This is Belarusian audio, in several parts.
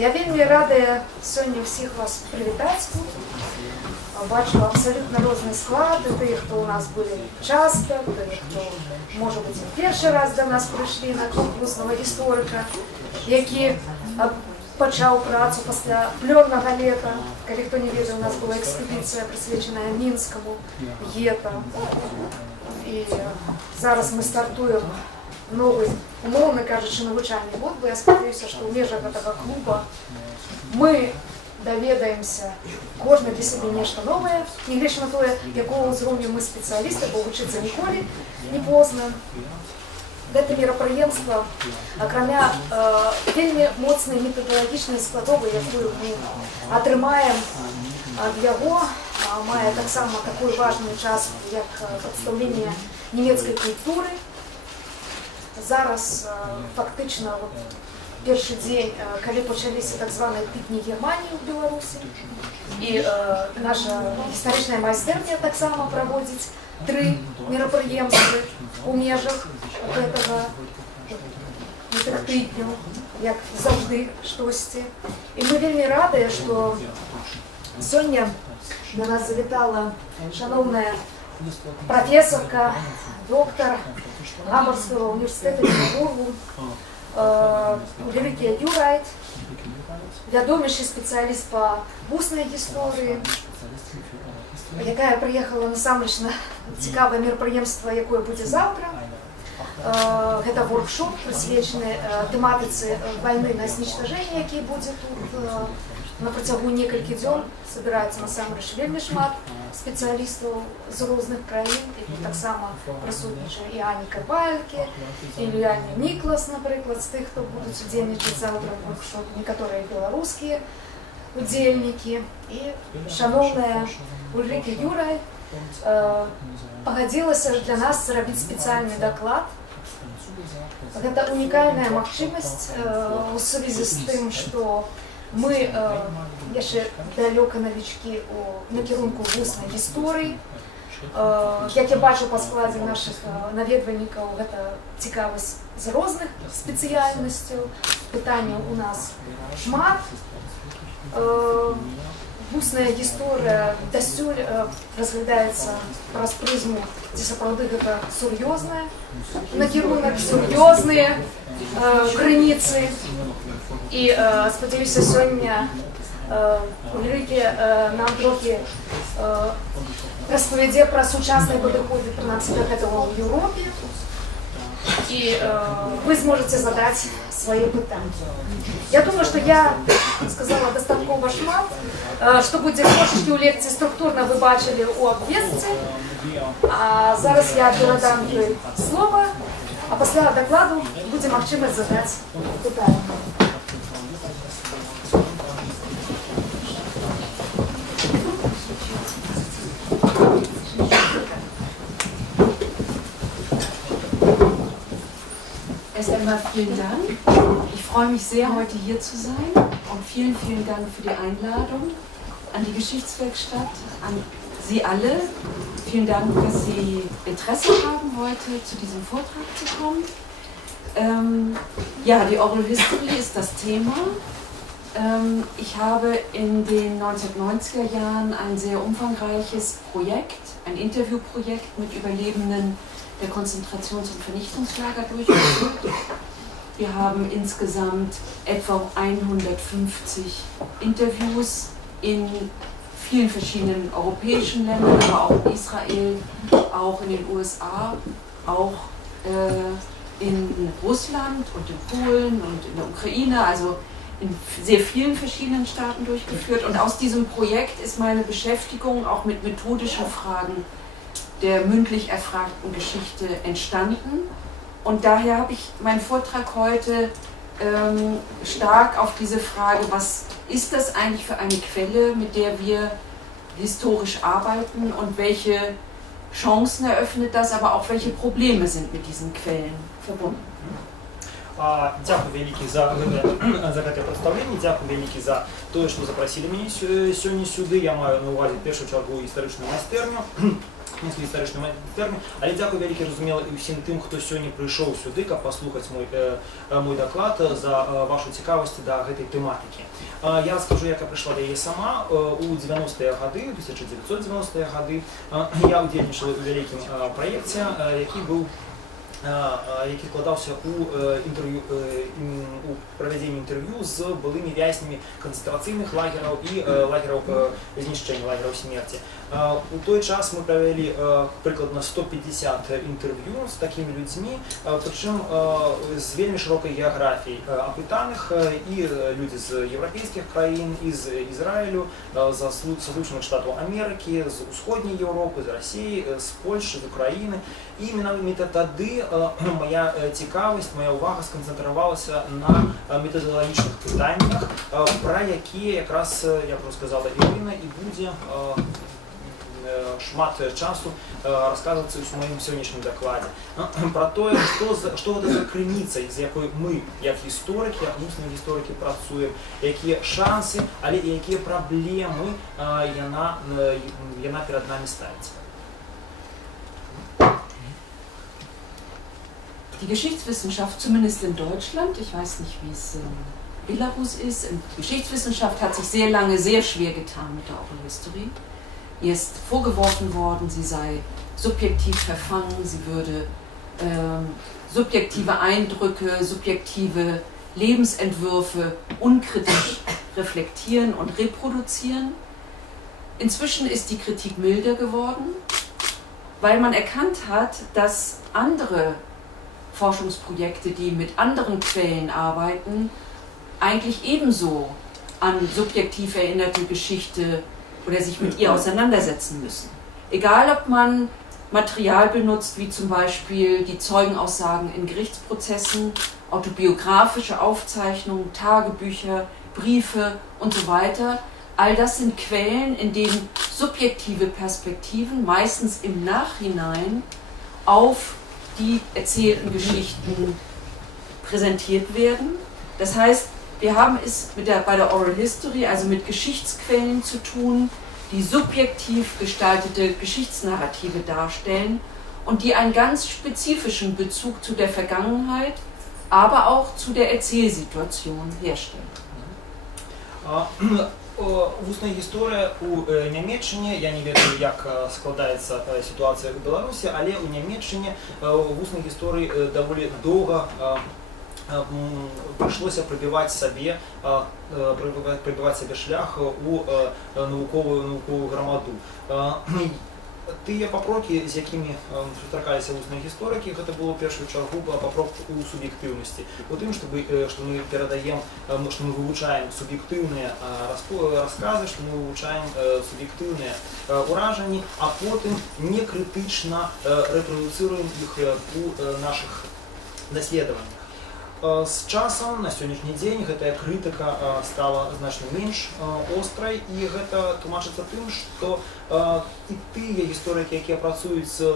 Я вельмі рада сёння всіх вас прывітаць. Бачу абсолютно розныя склады, тых, хто у нас былі часта, тых, хто, можа быць, першы раз до нас прыйшлі на конкурснага гісторыка, які пачаў працу пасля плённага лета. Калі хто не ведае, у нас была экспедыцыя, прысвечаная мінскаму гета. І зараз мы стартуем новый, умоўна кажучы, навучальны год, бо я спадзяюся, што ў межах гэтага клуба мы даведаемся кожны для сябе нешта новае, нягледзячы на тое, якого ўзроўню мы спецыялісты, бо вучыцца ніколі не позна. Гэта мерапрыемства, акрамя вельмі моцнай метадалагічнай складовай, якую мы атрымаем ад яго, мае таксама такую важную частку, як прадстаўленне нямецкай культуры. Зараз фактычна першы дзень, калі пачаліся так званыя тыдні Германіі ў Беларусі, і наша гістарычная майстэрня таксама праводзіць 3 мерапрыемствы ў межах гэтага тыдню, як заўжды штосьці. І мы вельмі радыя, што сёння до нас завітала шановная прафесарка, доктор Гамбургского університету Петербургу Ульріке Юрайт, вядомейшы спецыяліст па вуснай гісторыі, якая прыехала насамрэч на цікавае мерапрыемства, якое будзе заўтра. Гэта воркшоп, прысвечаны тэматыцы вайны на знічтажэнне, які будзе тут на працягу некалькі дзён. Собираецца насамрэч вельмі шмат спецыялістаў з розных краін, і таксама прысутнічае і Аніка Палькі, і Люяня Ніклас, напрыклад, з тых, хто будуць удзельнічаць заўтра ў воркшопе, некаторыя беларускія удзельнікі. І шановная Ульріке Юрайт пагадзілася для нас зрабіць спецыяльны даклад. Гэта унікальная магчымасць у сувязі з тым, што мы яшчэ далёка навічкі ў накірунку вуснай гісторыі. Як я бачу па складзе нашых наведвальнікаў, гэта цікавасць з розных спецыяльнасцяў. Пытанняў у нас шмат. Вусная гісторыя дасюль разглядаецца праз прызму, ці сапраўды гэта сур'ёзная накірунак, сур'ёзныя крыніцы. І спадзяюся, сёння Ульріке нам трохі распавядзе пра сучасныя падыходы да гэтага ў Еўропе, і вы зможаце задаць свае пытанні. Я думаю, што я сказала дастаткова шмат. Што будзе трошачкі ў лекцыі структурна, вы бачылі ў абвестцы. А зараз я перадам ёй слова, а пасля дакладу будзе магчымасць задаць пытанні. Erst einmal vielen Dank. Ich freue mich sehr, heute hier zu sein, und vielen, vielen Dank für die Einladung an die Geschichtswerkstatt, an Sie alle. Vielen Dank, dass Sie Interesse haben, heute zu diesem Vortrag zu kommen. Ja, die Oral History ist das Thema. Ich habe in den 1990er Jahren ein sehr umfangreiches Projekt, ein Interviewprojekt mit Überlebenden der Konzentrations- und Vernichtungslager durchgeführt. Wir haben insgesamt etwa 150 Interviews in vielen verschiedenen europäischen Ländern, aber auch in Israel, auch in den USA, auch in Russland und in Polen und in der Ukraine, also in sehr vielen verschiedenen Staaten durchgeführt. Und aus diesem Projekt ist meine Beschäftigung auch mit methodischen Fragen der mündlich erfragten Geschichte entstanden. Und daher habe ich meinen Vortrag heute stark auf diese Frage, was ist das eigentlich für eine Quelle, mit der wir historisch arbeiten, und welche Chancen eröffnet das, aber auch welche Probleme sind mit diesen Quellen verbunden. Дякую вялікі за гэтае прадстаўленне, дзякую вялікі за тое, што запрасілі мяне сёння сюды. Я маю на ўвазе першую чаргу гістарычную майстэрню. історичному термін. Але дякую велике, розуміло, і всім тим, хто сьогодні прийшов сюди, щоб послухати мій доклад, за вашу цікавість до цієї тематики. Я розкажу, як я прийшла до її сама. У 90-ті роки, 1990-ті роки, я удільничав у великому проєкті, який вкладався у проведення інтерв'ю з былими в'язнями концентраційних лагерів і лагерів знищення, лагерів смерті. У той час ми провели прикладно 150 інтерв'ю з такими людьми, причому з вельми широкою географією опитаних, і люди з європейських країн, із Ізраїлю, з Сполучених Штатів Америки, з Східної Європи, з Росії, з Польщі, з України. І іменно тоді моя цікавість, моя увага сконцентрувалася на методологічних питаннях, про які якраз, як розказала Ірина, і буде шмат часу розказувати у моєму сьогоднішньому докладі. Про те, що це за криниця, з якою ми, як історики, як усні історики працюємо, які шанси, але і які проблеми вона перед нами ставить. Die Geschichtswissenschaft, zumindest in Deutschland, ich weiß nicht, wie es in Belarus ist, die Geschichtswissenschaft hat sich sehr lange sehr schwer getan mit der Oral History. Ihr ist vorgeworfen worden, sie sei subjektiv verfangen, sie würde subjektive Eindrücke, subjektive Lebensentwürfe unkritisch reflektieren und reproduzieren. Inzwischen ist die Kritik milder geworden, weil man erkannt hat, dass andere Forschungsprojekte, die mit anderen Quellen arbeiten, eigentlich ebenso an subjektiv erinnerte Geschichte oder sich mit ihr auseinandersetzen müssen. Egal, ob man Material benutzt, wie zum Beispiel die Zeugenaussagen in Gerichtsprozessen, autobiografische Aufzeichnungen, Tagebücher, Briefe und so weiter. All das sind Quellen, in denen subjektive Perspektiven meistens im Nachhinein auf die erzählten Geschichten präsentiert werden. Das heißt, wir haben es bei der Oral History, also mit Geschichtsquellen zu tun, die subjektiv gestaltete Geschichtsnarrative darstellen und die einen ganz spezifischen Bezug zu der Vergangenheit, aber auch zu der Erzählsituation herstellen. Вусна історія у Німеччині, я не ведаю, як складається ситуація в Білорусі, але у Німеччині вусних історій доволі довго прийшлося пробивати собі шлях у наукову громаду. Тыя папрокі, з якімі сустракаліся вусныя гісторыкі, гэта было ў першую чаргу папрок у суб'ектыўнасці. У тым, што мы перадаем, што мы вывучаем суб'ектыўныя расказы, што мы вывучаем суб'ектыўныя ўражанні, а потым некрытычна рэпрадуцыруем іх у нашых даследаваннях. З часам, на сённяшні дзень, гэтая крытыка стала значна менш острай, і гэта тлумачыцца тым, што і тыя гісторыкі, якія працуюць з,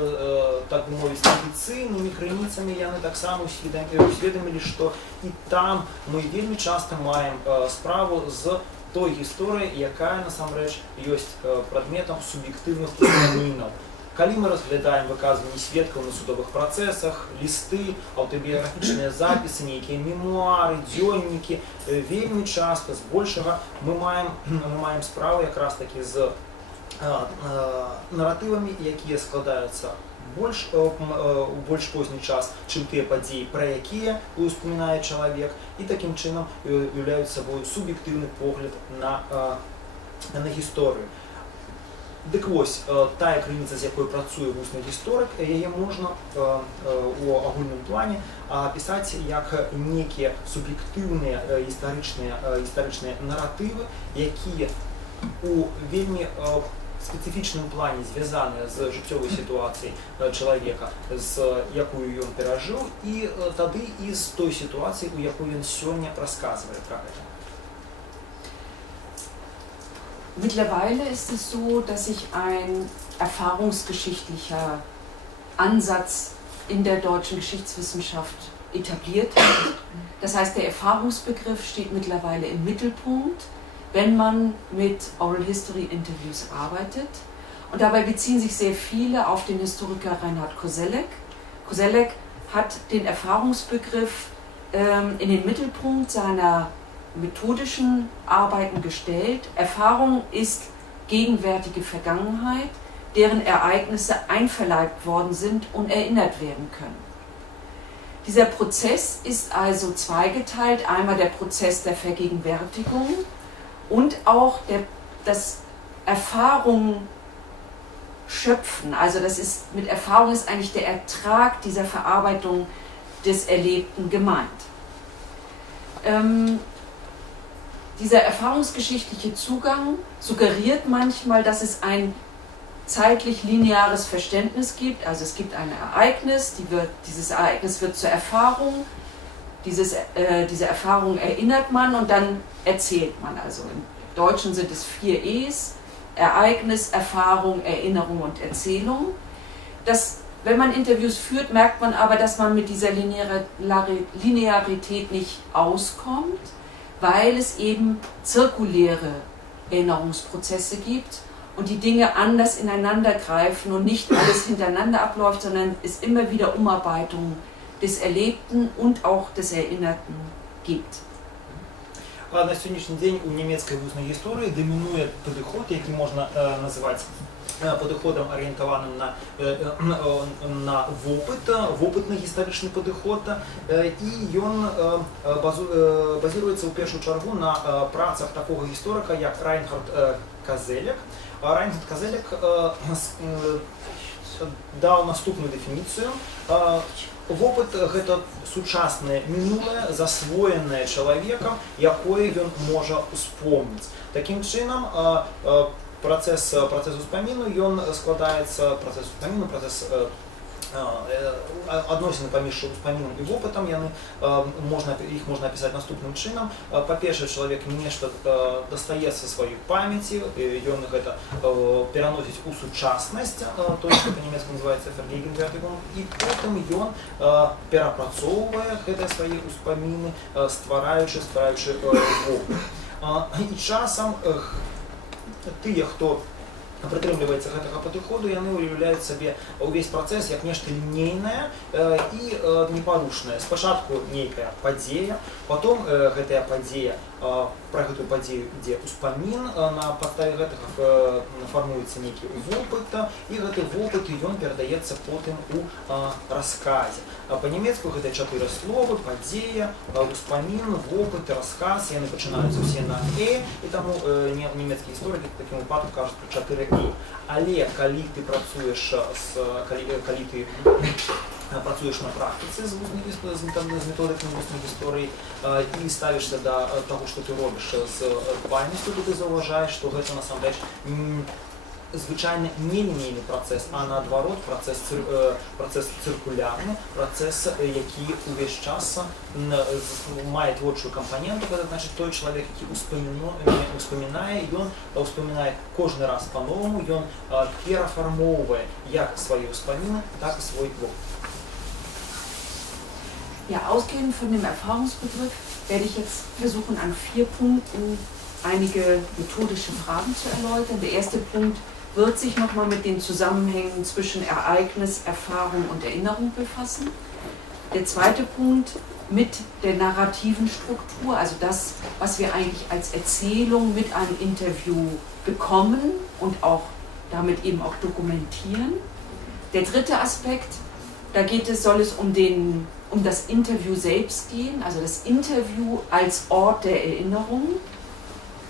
так бы мовіць, традыцыйнымі крыніцамі, яны таксама усведамілі, што і там мы вельмі часта маем справу з той гісторыяй, якая насамрэч ёсць прадметам суб'ектыўных успамінаў. Калі мы разглядаем выказванні сведкаў на судовых працэсах, лісты, аўтабіяграфічныя запісы, нейкія мемуары, дзённікі, вельмі часта, збольшага, мы маем справу якраз такі з наратывамі, якія складаюцца у больш позні час, чым тыя падзеі, пра якія успамінае чалавек, і такім чынам уяўляюць сабой суб'ектыўны погляд на гісторыю. Дык вось, тая крыніца, з якой працуе вусны гісторык, яе можна у агульным плане апісаць як некія суб'ектыўныя гістарычныя наратывы, якія у вельмі спецыфічным плане звязаныя з жыццёвай сітуацыяй чалавека, з якую ён перажыў, і тады і з той сітуацыі, у якой ён сёння расказвае пра гэта. Mittlerweile ist es so, dass sich ein erfahrungsgeschichtlicher Ansatz in der deutschen Geschichtswissenschaft etabliert hat. Das heißt, der Erfahrungsbegriff steht mittlerweile im Mittelpunkt, wenn man mit Oral History Interviews arbeitet. Und dabei beziehen sich sehr viele auf den Historiker Reinhard Koselleck. Koselleck hat den Erfahrungsbegriff in den Mittelpunkt seiner methodischen Arbeiten gestellt. Erfahrung ist gegenwärtige Vergangenheit, deren Ereignisse einverleibt worden sind und erinnert werden können. Dieser Prozess ist also zweigeteilt, einmal der Prozess der Vergegenwärtigung und auch das Erfahrung schöpfen. Also mit Erfahrung ist eigentlich der Ertrag dieser Verarbeitung des Erlebten gemeint. Dieser erfahrungsgeschichtliche Zugang suggeriert manchmal, dass es ein zeitlich lineares Verständnis gibt. Also es gibt ein Ereignis, dieses Ereignis wird zur Erfahrung, diese Erfahrung erinnert man und dann erzählt man. Also im Deutschen sind es 4 E's: Ereignis, Erfahrung, Erinnerung und Erzählung. Wenn man Interviews führt, merkt man aber, dass man mit dieser Linearität nicht auskommt, weil es eben zirkuläre Erinnerungsprozesse gibt und die Dinge anders ineinander greifen und nicht alles hintereinander abläuft, sondern es immer wieder Umarbeitung des Erlebten und auch des Erinnerten gibt. На сьогоднішній день у німецькій вусній історії домінує підход, який можна називати підходом орієнтованим на опитний історичний підход, і він базується у першу чергу на працях такого історика, як Райнхард Козелек. Райнхард Козелек дав наступну дефініцію. Вопыт – гэта сучаснае мінулае, засвоенае чалавекам, якое ён можа успомніць. Такім чынам, працэс успаміну, ён складаецца, працэс адносіны паміж успамінам і вопытам, іх можна апісаць наступным чынам. Па-першае, чалавек нешта дастае са сваёй памяці, ён гэта пераносіць у сучаснасць, то, што па-нямецку называецца Vergegenwärtigung, і потым ён перапрацоўвае гэтыя свае ўспаміны, ствараючы вопыт. І часам тыя, хто прытрымліваецца гэтага падыходу, яны ўяўляюць сабе ўвесь працэс як нешта лінейнае і непарушнае. Спачатку нейкая падзея, потом гэтая падзея, пра гэтую падзею ідзе ўспамін, на падставе гэтага фармуецца нейкі вопыт, і гэты вопыт ён перадаецца потым у расказе. Па-нямецку гэта 4 словы: падзея, ўспамін, вопыт, расказ. Яны пачынаюцца ўсе на «э», і таму нямецкія гісторыкі в такім выпадку кажуць пра 4 «э». Але калі ты працуеш на практыцы з методыкамі вуснай гісторыі і ставішся да таго, што ты робіш з памяццю, то ты заўважаеш, што гэта насамрэч звычайна не лінейны працэс, а наадварот працэс цыркулярны, працэс, які ўвесь час мае творчую кампаненту. Гэта значыць, той чалавек, які успамінае, ён успамінае кожны раз па-новаму, ён перафармоўвае як свае ўспаміны, так і свой вопыт. Ja, ausgehend von dem Erfahrungsbegriff werde ich jetzt versuchen, an 4 Punkten einige methodische Fragen zu erläutern. Der erste Punkt wird sich nochmal mit den Zusammenhängen zwischen Ereignis, Erfahrung und Erinnerung befassen. Der zweite Punkt mit der narrativen Struktur, also das, was wir eigentlich als Erzählung mit einem Interview bekommen und auch damit eben auch dokumentieren. Der dritte Aspekt, soll es um das Interview selbst gehen, also das Interview als Ort der Erinnerung.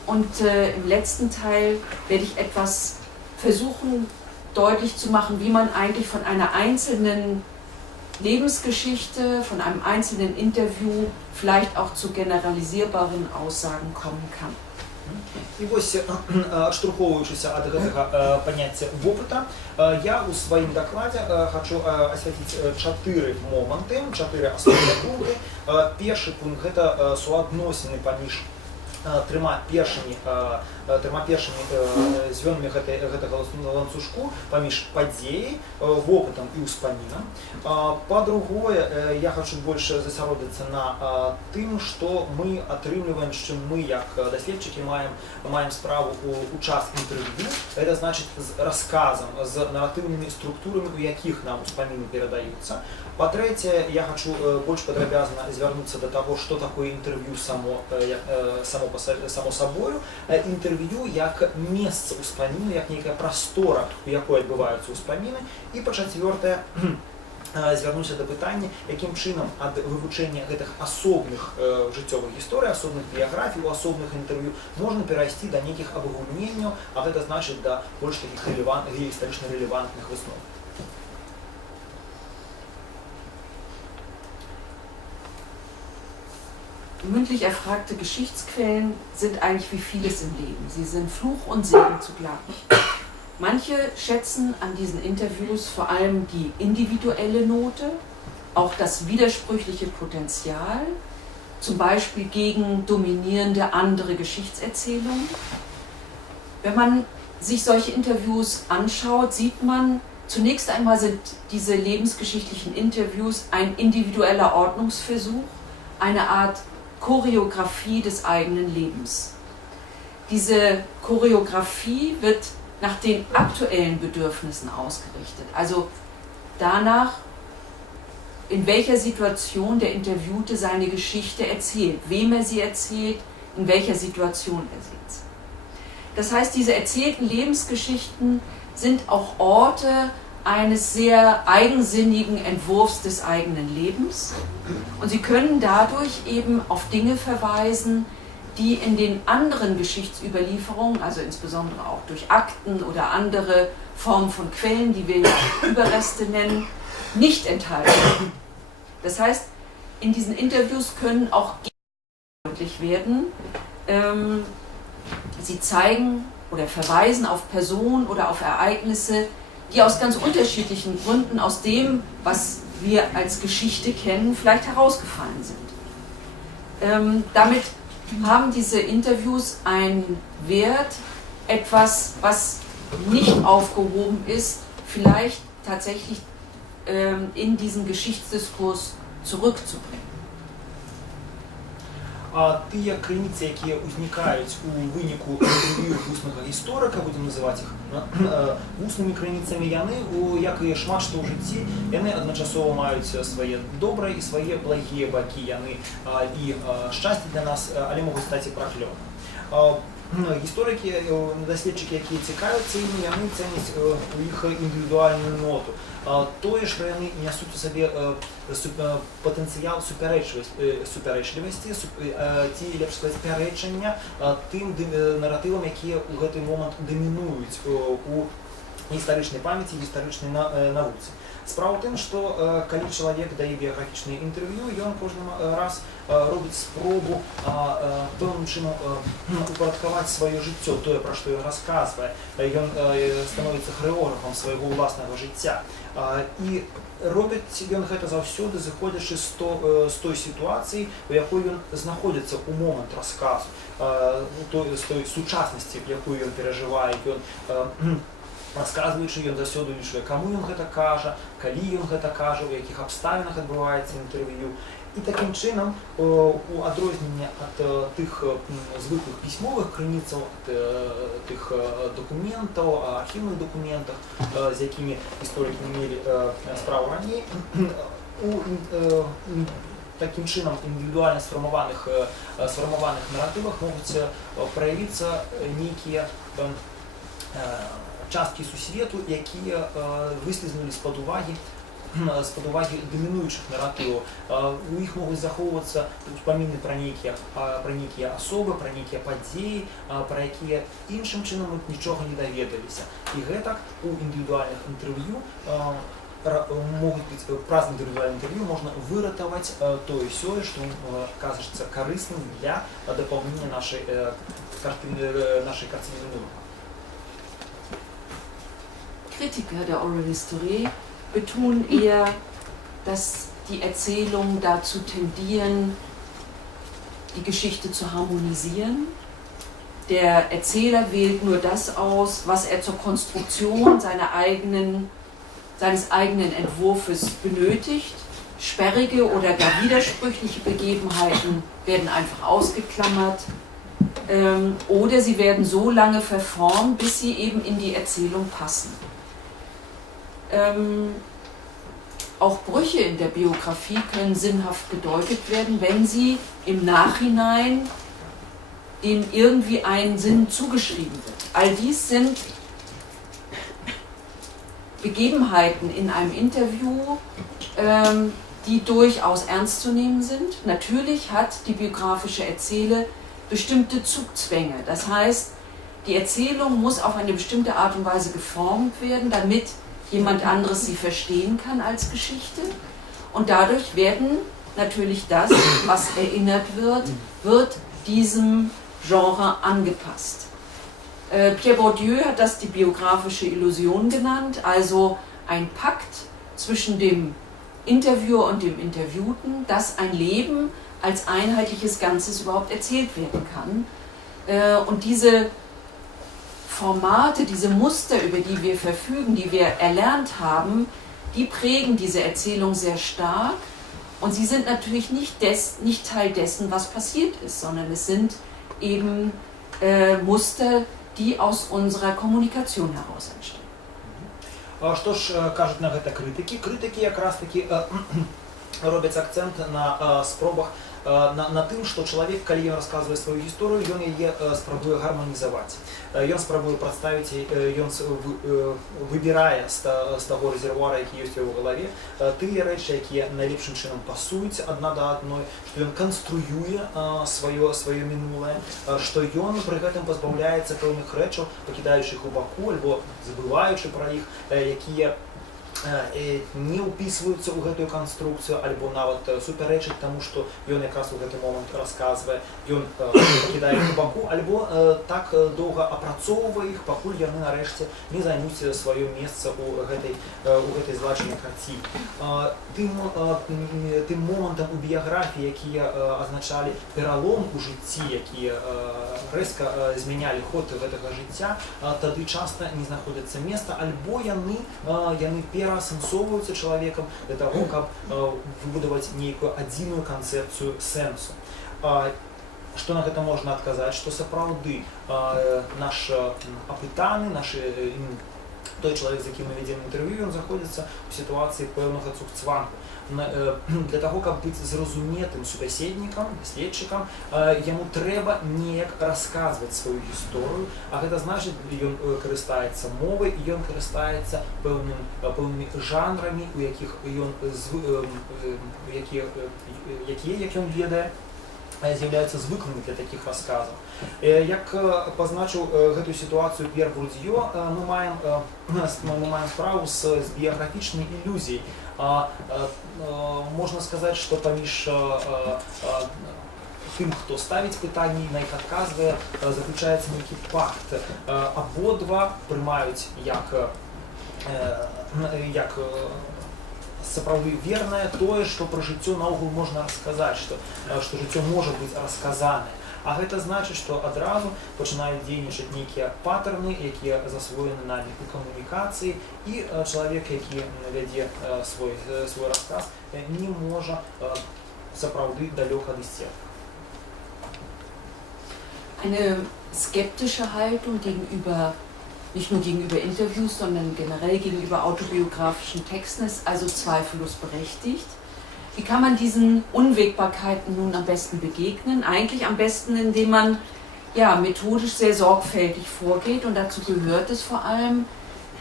Und im letzten Teil werde ich etwas versuchen deutlich zu machen, wie man eigentlich von einer einzelnen Lebensgeschichte, von einem einzelnen Interview vielleicht auch zu generalisierbaren Aussagen kommen kann. І ось, адштурхоўваючыся ад гэтага паняцця вопыта, я ў сваім дакладзе хачу асвяціць 4 моманты, 4 асноўныя пункты. Першы пункт – гэта суадносіны паміж трьома першымі звёнамі гэтага ланцужку паміж падзеяй, вопытам і ўспамінам. Па-другое, я хочу больше засяродзіцца на тым, што мы атрымліваем, з чым мы як даследчыкі маем справу у час інтэрв'ю. Это значит з расказам, з наратыўнымі структурамі, у якіх нам успаміны перадаюцца. Па-трэцяе, я хочу больш падрабязна звярнуцца да таго, што такое інтэрв'ю само сабою. Інтэрв'ю як месца ўспаміны, як нейкая прастора, у якой адбываюцца ўспаміны. І па-чацвёртае, звярнуся да пытання, якім чынам ад вывучэння гэтых асобных жыццёвых гісторый, асобных біяграфій, у асобных інтэрв'ю можна перайсці да нейкіх абагульненняў, а гэта значыць да больш такіх гістарычна рэлевантных высноў. Mündlich erfragte Geschichtsquellen sind eigentlich wie vieles im Leben. Sie sind Fluch und Segen zugleich. Manche schätzen an diesen Interviews vor allem die individuelle Note, auch das widersprüchliche Potenzial, zum Beispiel gegen dominierende andere Geschichtserzählungen. Wenn man sich solche Interviews anschaut, sieht man, zunächst einmal sind diese lebensgeschichtlichen Interviews ein individueller Ordnungsversuch, eine Art Choreografie des eigenen Lebens. Diese Choreografie wird nach den aktuellen Bedürfnissen ausgerichtet, also danach, in welcher Situation der Interviewte seine Geschichte erzählt, wem er sie erzählt, in welcher Situation er sie erzählt. Das heißt, diese erzählten Lebensgeschichten sind auch Orte eines sehr eigensinnigen Entwurfs des eigenen Lebens und sie können dadurch eben auf Dinge verweisen, die in den anderen Geschichtsüberlieferungen, also insbesondere auch durch Akten oder andere Formen von Quellen, die wir ja Überreste nennen, nicht enthalten. Das heißt, in diesen Interviews können auch deutlich werden. Sie zeigen oder verweisen auf Personen oder auf Ereignisse, die aus ganz unterschiedlichen Gründen aus dem, was wir als Geschichte kennen, vielleicht herausgefallen sind. Damit haben diese Interviews einen Wert, etwas, was nicht aufgehoben ist, vielleicht tatsächlich in diesen Geschichtsdiskurs zurückzubringen. Тыя крыніцы, якія ўзнікаюць у выніку інтэрв'ю вуснага гісторыка, будзем называць іх вуснымі крыніцамі, яны, як і шмат што ў жыцці, яны адначасова маюць свае добрыя і свае благія бакі, яны і шчасце для нас, але могуць стаць і праклёнам. Гісторыкі, даследчыкі, якія цікавяцца імі, яны цэняць у іх індывідуальную ноту. Тое, што яны нясуць у сабе патэнцыял супярэчлівасці, ці, лепш сказаць, пярэчання тым наратывам, якія ў гэты момант дамінуюць у гістарычнай памяці, гістарычнай навуцы. Справа ў тым, што калі чалавек дае біяграфічнае інтэрв'ю, ён кожны раз робіць спробу пэўным чынам упарадкаваць сваё жыццё, тое, пра што ён расказвае. Ён становіцца харэографам свайго ўласнага жыцця. І робіць ён гэта заўсёды, зыходзячы з той сітуацыі, у якой ён знаходзіцца ў момант расказу, з той сучаснасці, якую ён перажывае, ён расказваючы, ён заўсёды лічуе, каму ён гэта кажа, калі ён гэта кажа, у якіх абставінах адбываецца інтэрв'ю. І такім чынам, у адрозненне ад тых звыклых пісьмовых крыніцаў, ад тых дакументаў, архіўных дакументах, з якімі гісторыкі мелі справу раней, такім чынам індывідуальна сфармаваных наратывах могуць праявіцца нейкія часткі сусвету, якія выслізнулі з-пад увагі дамінуючых наратываў. У іх могуць захоўвацца ўспаміны пра нейкія асобы, пра нейкія падзеі, пра якія іншым чынам мы нічога не даведаліся. І гэтак у індывідуальных інтэрв'ю праз індывідуальнае інтэрв'ю можна выратаваць тое-сёе, што кажацца карысным для дапаўнення нашай карціны мінулага. Kritiker der Oral History betonen eher, dass die Erzählungen dazu tendieren, die Geschichte zu harmonisieren. Der Erzähler wählt nur das aus, was er zur Konstruktion seines eigenen Entwurfes benötigt. Sperrige oder gar widersprüchliche Begebenheiten werden einfach ausgeklammert oder sie werden so lange verformt, bis sie eben in die Erzählung passen. Auch Brüche in der Biografie können sinnhaft gedeutet werden, wenn sie im Nachhinein dem irgendwie einen Sinn zugeschrieben wird. All dies sind Begebenheiten in einem Interview, die durchaus ernst zu nehmen sind. Natürlich hat die biografische Erzähle bestimmte Zugzwänge. Das heißt, die Erzählung muss auf eine bestimmte Art und Weise geformt werden, damit jemand anderes sie verstehen kann als Geschichte. Und dadurch werden natürlich das, was erinnert wird diesem Genre angepasst. Pierre Bourdieu hat das die biografische Illusion genannt, also ein Pakt zwischen dem Interviewer und dem Interviewten, dass ein Leben als einheitliches Ganzes überhaupt erzählt werden kann. Und diese Formate, diese Muster, über die wir verfügen, die wir erlernt haben, die prägen diese Erzählung sehr stark. Und sie sind natürlich nicht Teil dessen, was passiert ist, sondern es sind eben Muster, die aus unserer Kommunikation heraus entstehen. Що ж кажуть на це критики? Критики якраз таки роблять акцент на спробах на тым, што чалавек, калі ён расказвае сваю гісторыю, ён яе спрабуе гарманізаваць. Ён спрабуе прадставіць, ён выбірае з таго рэзервуара, які ёсць у яго галаве, тыя рэчы, якія найлепшым чынам пасуюць адна да адной, што ён канструюе сваё минулае, што ён пры гэтым пазбаўляецца пэўных рэчаў, пакідаючы іх у баку альбо забываючы пра іх, якія не ўпісваюцца ў гэтую канструкцыю, альбо нават супярэчыць таму, што ён якраз у гэты момант расказвае, ён кідае іх у баку, альбо так доўга апрацоўвае іх, пакуль яны нарэшце не займуць сваё месца ў гэтай зладжанай карціне. Тым момантам у біяграфіі, якія азначалі пералом у жыцці, якія рэзка змянялі ход гэтага жыцця, тады часта не знаходзяцца месца, альбо яны пераасэнсоўваюцца чалавекам для таго, каб выбудаваць нейкую адзіную канцэпцыю сэнсу. Што на гэта можна адказаць, што сапраўды наш апытаны, той чалавек, з якім мы вядзем інтэрв'ю, ён знаходзіцца ў сітуацыі пэўнага цугцвангу. Для таго, каб быць зразуметым субяседнікам, следчыкам, яму трэба неяк расказваць сваю гісторыю, а гэта значыць, ён карыстаецца мовай, ён карыстаецца пэўнымі жанрамі, якія, як ён ведае, з'яўляюцца звыклымі для такіх расказаў. Як пазначыў гэтую сітуацыю П'ер Бурдзьё, мы маем справу з біяграфічнай ілюзіяй. Можна сказаць, што паміж тым, хто ставіць пытанні, на іх адказвае, заключаецца нейкі пакт. Абодва прымаюць як сапраўды вернае тое, што пра жыццё наогул можна расказаць, што жыццё можа быць расказанае. А гэта значыць, што адразу пачынаюць дзейнічаць нейкія патэрны, якія засвоены намі у камунікацыі, і чалавек, які вядзе свой рассказ, не можа сапраўды далёка адысці. Eine skeptische Haltung nicht nur gegenüber Interviews, sondern generell gegenüber autobiografischen Texten ist also zweifellos berechtigt. Wie kann man diesen Unwägbarkeiten nun am besten begegnen? Eigentlich am besten, indem man methodisch sehr sorgfältig vorgeht, und dazu gehört es vor allem,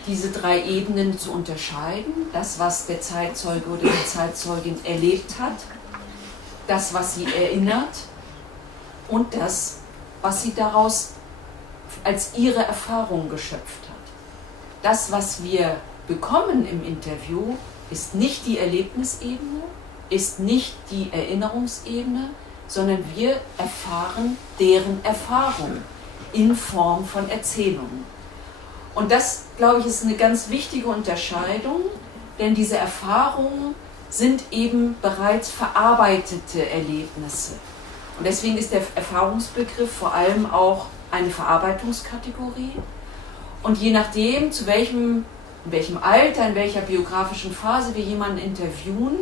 diese drei Ebenen zu unterscheiden. Das, was der Zeitzeuge oder die Zeitzeugin erlebt hat, das, was sie erinnert, und das, was sie daraus als ihre Erfahrung geschöpft hat. Das, was wir bekommen im Interview, ist nicht die Erlebnisebene, ist nicht die Erinnerungsebene, sondern wir erfahren deren Erfahrung in Form von Erzählungen. Und das, glaube ich, ist eine ganz wichtige Unterscheidung, denn diese Erfahrungen sind eben bereits verarbeitete Erlebnisse. Und deswegen ist der Erfahrungsbegriff vor allem auch eine Verarbeitungskategorie. Und je nachdem, in welchem Alter, in welcher biografischen Phase wir jemanden interviewen,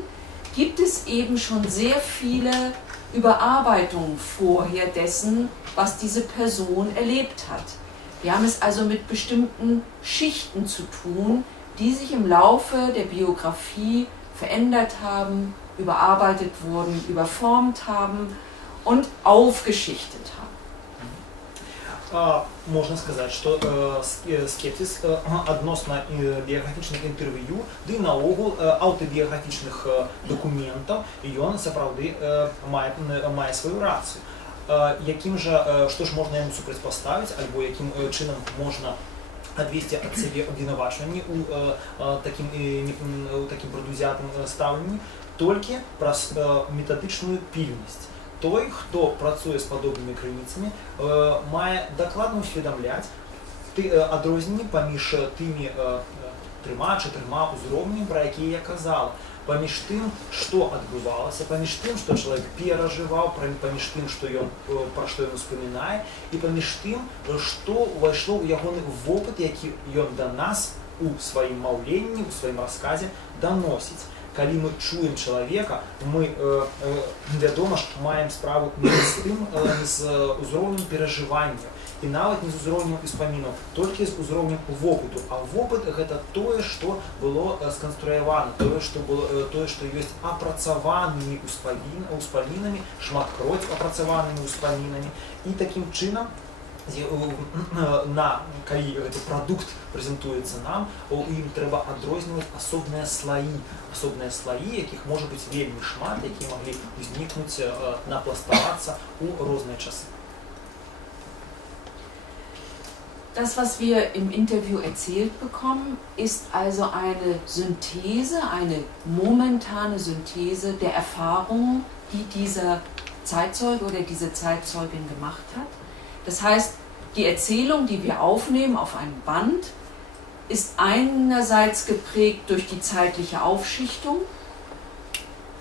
gibt es eben schon sehr viele Überarbeitungen vorher dessen, was diese Person erlebt hat. Wir haben es also mit bestimmten Schichten zu tun, die sich im Laufe der Biografie verändert haben, überarbeitet wurden, überformt haben und aufgeschichtet haben. Можна сказати, що скепсис відносно біографічних інтерв'ю, ды наогул аўтабіяграфічных документаў, ён сапраўды мае сваю рацыю. Якім жа, што ж можна яму супрацьпаставіць, альбо якім чынам можна адвесці ад сябе абвінавачванні ў такім прадузятым стаўленні, толькі праз метадычную пільнасць. Той, хто працуе з падобнымі крыніцамі, мае дакладна ўсведамляць адрозненні паміж тымі 3-4 узроўнямі, пра якія я казала, паміж тым, што адбывалася, паміж тым, што чалавек перажываў, паміж тым, пра што ён успамінае, і паміж тым, што ўвайшло ў ягоны вопыт, які ён да нас у сваім маўленні, у сваім расказе даносіць. Калі мы чуем чалавека, мы, вядома ж, маем справу не з узроўнем перажывання, і нават не з узроўнем успамінаў, толькі з узроўнем вопыту. А вопыт – гэта тое, што было сканструявана, тое, што ёсць апрацаванымі успамінамі, шматкроць апрацаванымі успамінамі. І такім чынам, калі гэты прадукт прэзентуецца нам, у ім трэба адрозніваць асобныя слаі, якіх можа быць вельмі шмат, якія маглі ўзнікнуць, напластавацца ў розныя часы. Das, was wir im Interview erzählt bekommen, ist also eine Synthese, eine momentane Synthese der Erfahrungen, die dieser Zeitzeuge oder diese Zeitzeugin gemacht hat. Das heißt, die Erzählung, die wir aufnehmen auf einem Band, ist einerseits geprägt durch die zeitliche Aufschichtung,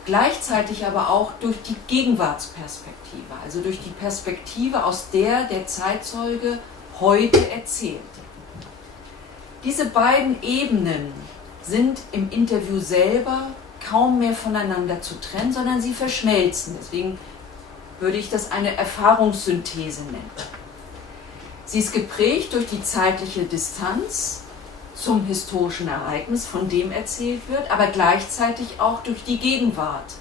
gleichzeitig aber auch durch die Gegenwartsperspektive, also durch die Perspektive, aus der der Zeitzeuge heute erzählt. Diese beiden Ebenen sind im Interview selber kaum mehr voneinander zu trennen, sondern sie verschmelzen. Deswegen würde ich das eine Erfahrungssynthese nennen. Sie ist geprägt durch die zeitliche Distanz zum historischen Ereignis, von dem erzählt wird, aber gleichzeitig auch durch die Gegenwart,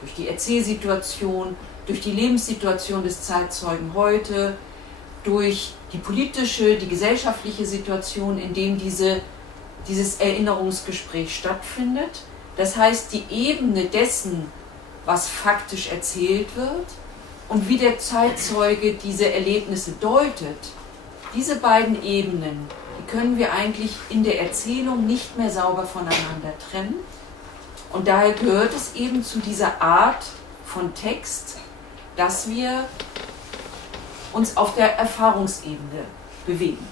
durch die Erzählsituation, durch die Lebenssituation des Zeitzeugen heute, durch die politische, die gesellschaftliche Situation, in dem dieses Erinnerungsgespräch stattfindet. Das heißt, die Ebene dessen, was faktisch erzählt wird, und wie der Zeitzeuge diese Erlebnisse deutet, diese beiden Ebenen, die können wir eigentlich in der Erzählung nicht mehr sauber voneinander trennen. Und daher gehört es eben zu dieser Art von Text, dass wir uns auf der Erfahrungsebene bewegen.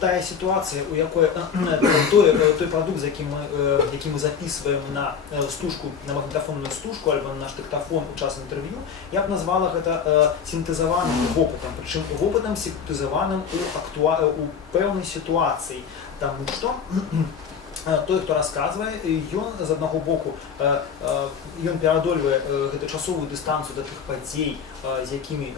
Та ситуація, у якої той продукт, який ми записуємо на стужку, на магнітофонну стужку або на наш диктофон у час інтерв'ю, я б назвала це синтезованим опитом, причому опитом синтезованим у певній ситуації, тому що той, хто розказує, ён з одного боку ён пераадольвае гэту часовую дыстанцыю да тых падзей, з якімі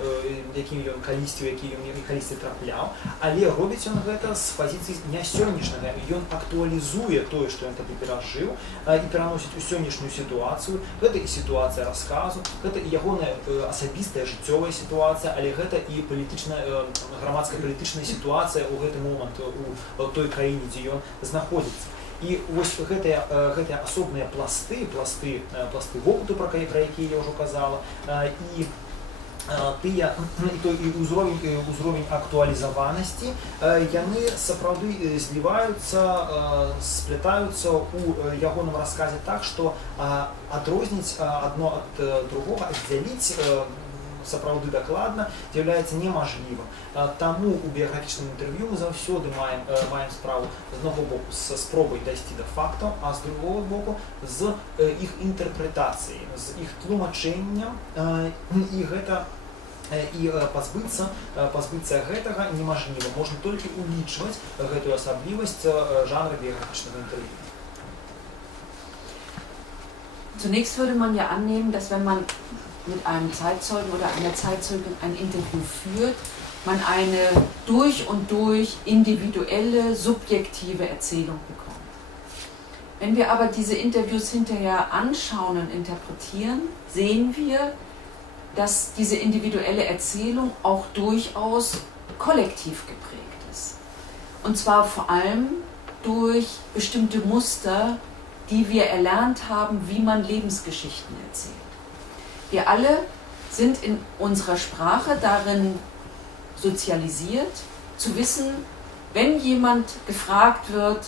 ён калісьці трапляў, але робіць ён гэта з пазіцыі не сённяшняга. Ён актуалізуе тое, што ён тады перажыў, і пераносіць у сённяшнюю сітуацыю. Гэта і сітуацыя расказу, гэта і ягоная асабістая жыццёвая сітуацыя, але гэта і грамадска-палітычная сітуацыя ў гэты момант у той краіне, дзе ён знаходзіцца. І вось гэтыя асобныя пласты вопыту, пра якія я ўжо казала, і ўзровень актуалізаванасці, яны сапраўды зліваюцца, сплятаюцца ў ягоным расказе так, што адрозніць адно ад другога, аддзяліць сапраўды дакладна з'яўляецца немажлівым. Таму у біяграфічным інтэрв'ю мы заўсёды маем справу з аднаго боку з спробай дайсці да фактаў, а з другого боку з іх інтэрпрэтацыяй, з іх тлумачэннем, і гэта пазбыцца гэтага немажліва. Можна толькі улічваць гэтую асаблівасць жанра біяграфічнага інтэрв'ю. Zunächst würde man ja annehmen, dass wenn man mit einem Zeitzeugen oder einer Zeitzeugin ein Interview führt, man eine durch und durch individuelle, subjektive Erzählung bekommt. Wenn wir aber diese Interviews hinterher anschauen und interpretieren, sehen wir, dass diese individuelle Erzählung auch durchaus kollektiv geprägt ist. Und zwar vor allem durch bestimmte Muster, die wir erlernt haben, wie man Lebensgeschichten erzählt. Wir alle sind in unserer Sprache darin sozialisiert, zu wissen, wenn jemand gefragt wird,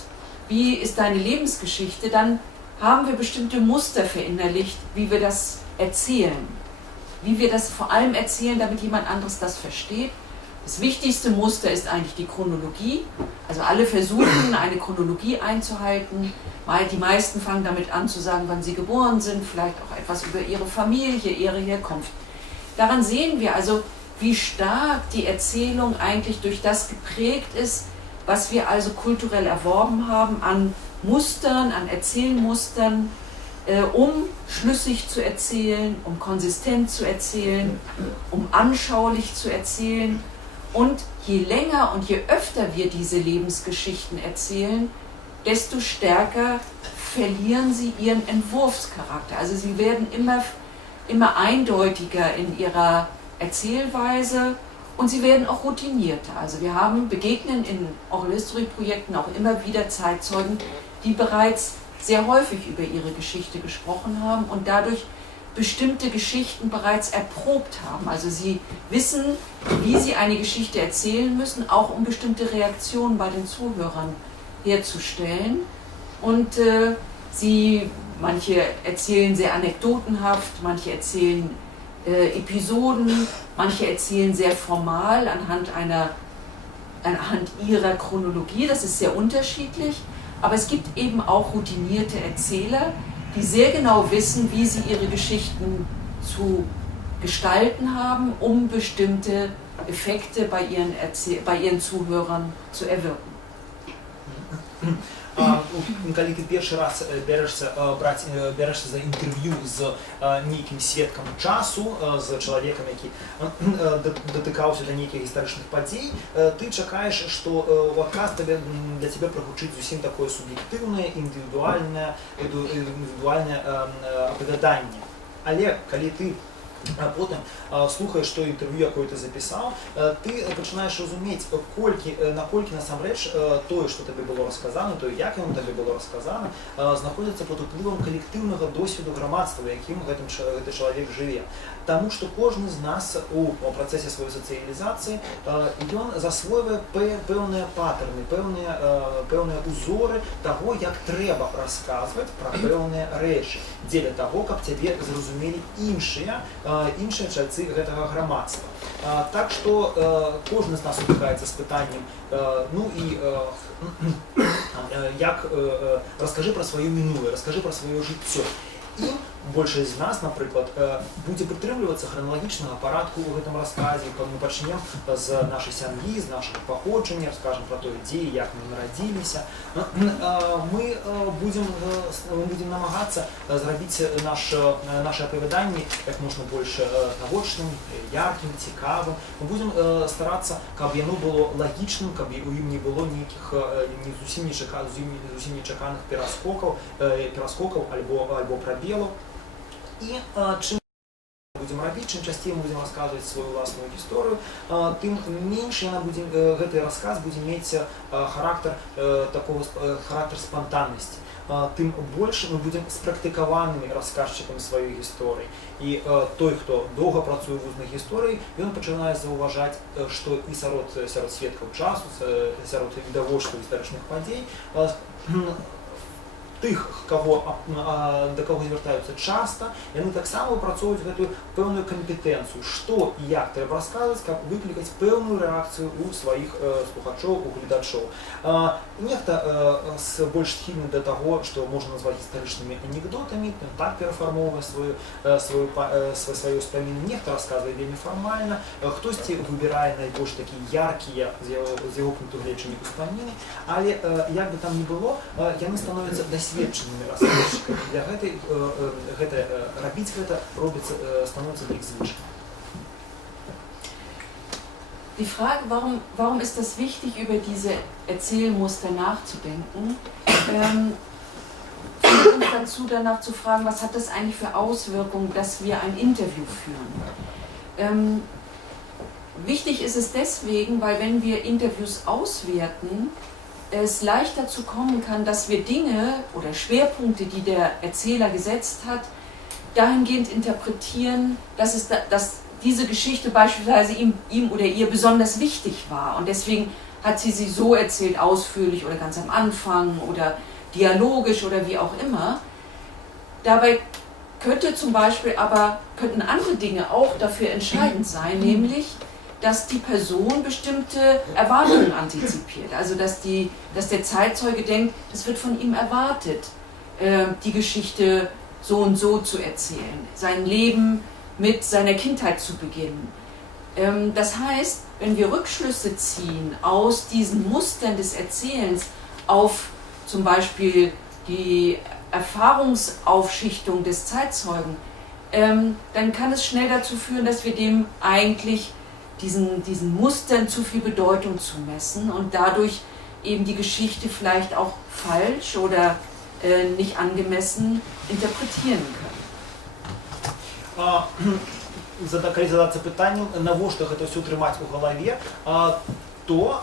wie ist deine Lebensgeschichte, dann haben wir bestimmte Muster verinnerlicht, wie wir das erzählen. Wie wir das vor allem erzählen, damit jemand anderes das versteht. Das wichtigste Muster ist eigentlich die Chronologie. Also alle versuchen, eine Chronologie einzuhalten. Die meisten fangen damit an zu sagen, wann sie geboren sind, vielleicht auch etwas über ihre Familie, ihre Herkunft. Daran sehen wir also, wie stark die Erzählung eigentlich durch das geprägt ist, was wir also kulturell erworben haben an Mustern, an Erzählmustern, um schlüssig zu erzählen, um konsistent zu erzählen, um anschaulich zu erzählen. Und je länger und je öfter wir diese Lebensgeschichten erzählen, desto stärker verlieren sie ihren Entwurfscharakter. Also sie werden immer eindeutiger in ihrer Erzählweise und sie werden auch routinierter. Also wir begegnen in Oral History Projekten auch immer wieder Zeitzeugen, die bereits sehr häufig über ihre Geschichte gesprochen haben und dadurch bestimmte Geschichten bereits erprobt haben. Also sie wissen, wie sie eine Geschichte erzählen müssen, auch um bestimmte Reaktionen bei den Zuhörern herzustellen. Und manche erzählen sehr anekdotenhaft, manche erzählen Episoden, manche erzählen sehr formal anhand ihrer Chronologie. Das ist sehr unterschiedlich. Aber es gibt eben auch routinierte Erzähler, die sehr genau wissen, wie sie ihre Geschichten zu gestalten haben, um bestimmte Effekte bei ihren Zuhörern zu erwirken. Калі ты першы раз бярэшся за інтэрв'ю з нейкім сведкам часу, з чалавекам, які датыкаўся да нейкіх гістарычных падзей, ты чакаеш, што ў адказ для цябе прагучыць зусім такое суб'ектыўнае, індывідуальнае апавяданне. Але калі ты потым слухаеш то інтэрв'ю, якое ты запісаў, ты пачынаеш разумець, наколькі насамрэч тое, што табе было расказана, тое, як яму табе было расказана, знаходзіцца пад уплывам калектыўнага досведу грамадства, якім гэты чалавек жыве. Таму што кожны з нас у працэсе сваёй сацыялізацыі ён засвойвае пэўныя патэрны, пэўныя узоры таго, як трэба расказваць пра пэўныя рэчы, дзеля таго, каб цябе зразумелі іншыя чальцы гэтага грамадства. Так што кожны з нас сутыкаецца з пытаннем, раскажы пра сваё мінулае, раскажы пра сваё жыццё. І большасць з нас, напрыклад, будзе прытрымлівацца храналагічнага парадку ў гэтым расказе, мы пачнем з нашай сям'і, з нашага паходжання, скажам пра тое, дзе і як мы нарадзіліся. Мы будзем намагацца зрабіць нашы апавяданні як можна больш навочным, яркім, цікавым. Мы будзем старацца, каб яно было лагічным, каб у ім не было нейкіх зусім нечаканых пераскокаў альбо прабелаў. І чым будзем рабіць, чым часцей мы будзем расказваць сваю ўласную гісторыю, тым менш гэты расказ будзе мець характар спантаннасці. Тым больш мы будзем спрактыкаванымі расказчыкамі сваёй гісторыі. І той, хто доўга працуе ў вузнай гісторыі, ён пачынае заўважаць, што і сярод сведкаў часу, сярод відавочцаў гістарычных падзей тих, до кого звертаються часто, яны таксама выпрацоўваюць гэтую пэўную кампетэнцыю, што і як трэба расказваць, каб выклікаць пэўную рэакцыю у сваіх слухачоў, у гледачоў. Нехта больш схільны да таго, што можна назваць гістарычнымі анекдотамі, так перафармоўвае свае ўспаміны, нехта расказвае вельмі фармальна, хтосьці выбірае найбольш такія яркія з яго пункту гледжання ўспаміны, але як бы там ні было, яны становяцца дасведчанымі рассказчиками. Для рабіць гэта становится для іх звычкай. Die Frage, warum ist das wichtig, über diese Erzählmuster nachzudenken, führt uns dazu, danach zu fragen, was hat das eigentlich für Auswirkungen, dass wir ein Interview führen. Wichtig ist es deswegen, weil wenn wir Interviews auswerten, es leicht dazu kommen kann, dass wir Dinge oder Schwerpunkte, die der Erzähler gesetzt hat, dahingehend interpretieren, dass diese Geschichte beispielsweise ihm oder ihr besonders wichtig war und deswegen hat sie so erzählt, ausführlich oder ganz am Anfang oder dialogisch oder wie auch immer. Dabei könnten andere Dinge auch dafür entscheidend sein, nämlich dass die Person bestimmte Erwartungen antizipiert. Also dass der Zeitzeuge denkt, es wird von ihm erwartet, die Geschichte so und so zu erzählen, sein Leben mit seiner Kindheit zu beginnen. Das heißt, wenn wir Rückschlüsse ziehen aus diesen Mustern des Erzählens auf zum Beispiel die Erfahrungsaufschichtung des Zeitzeugen, dann kann es schnell dazu führen, dass wir dem eigentlich diesen Mustern zu viel Bedeutung zumessen und dadurch eben die Geschichte vielleicht auch falsch oder nicht angemessen interpretieren können. Калі задацца пытаннем, навошта гэта ўсё трымаць у галаве, то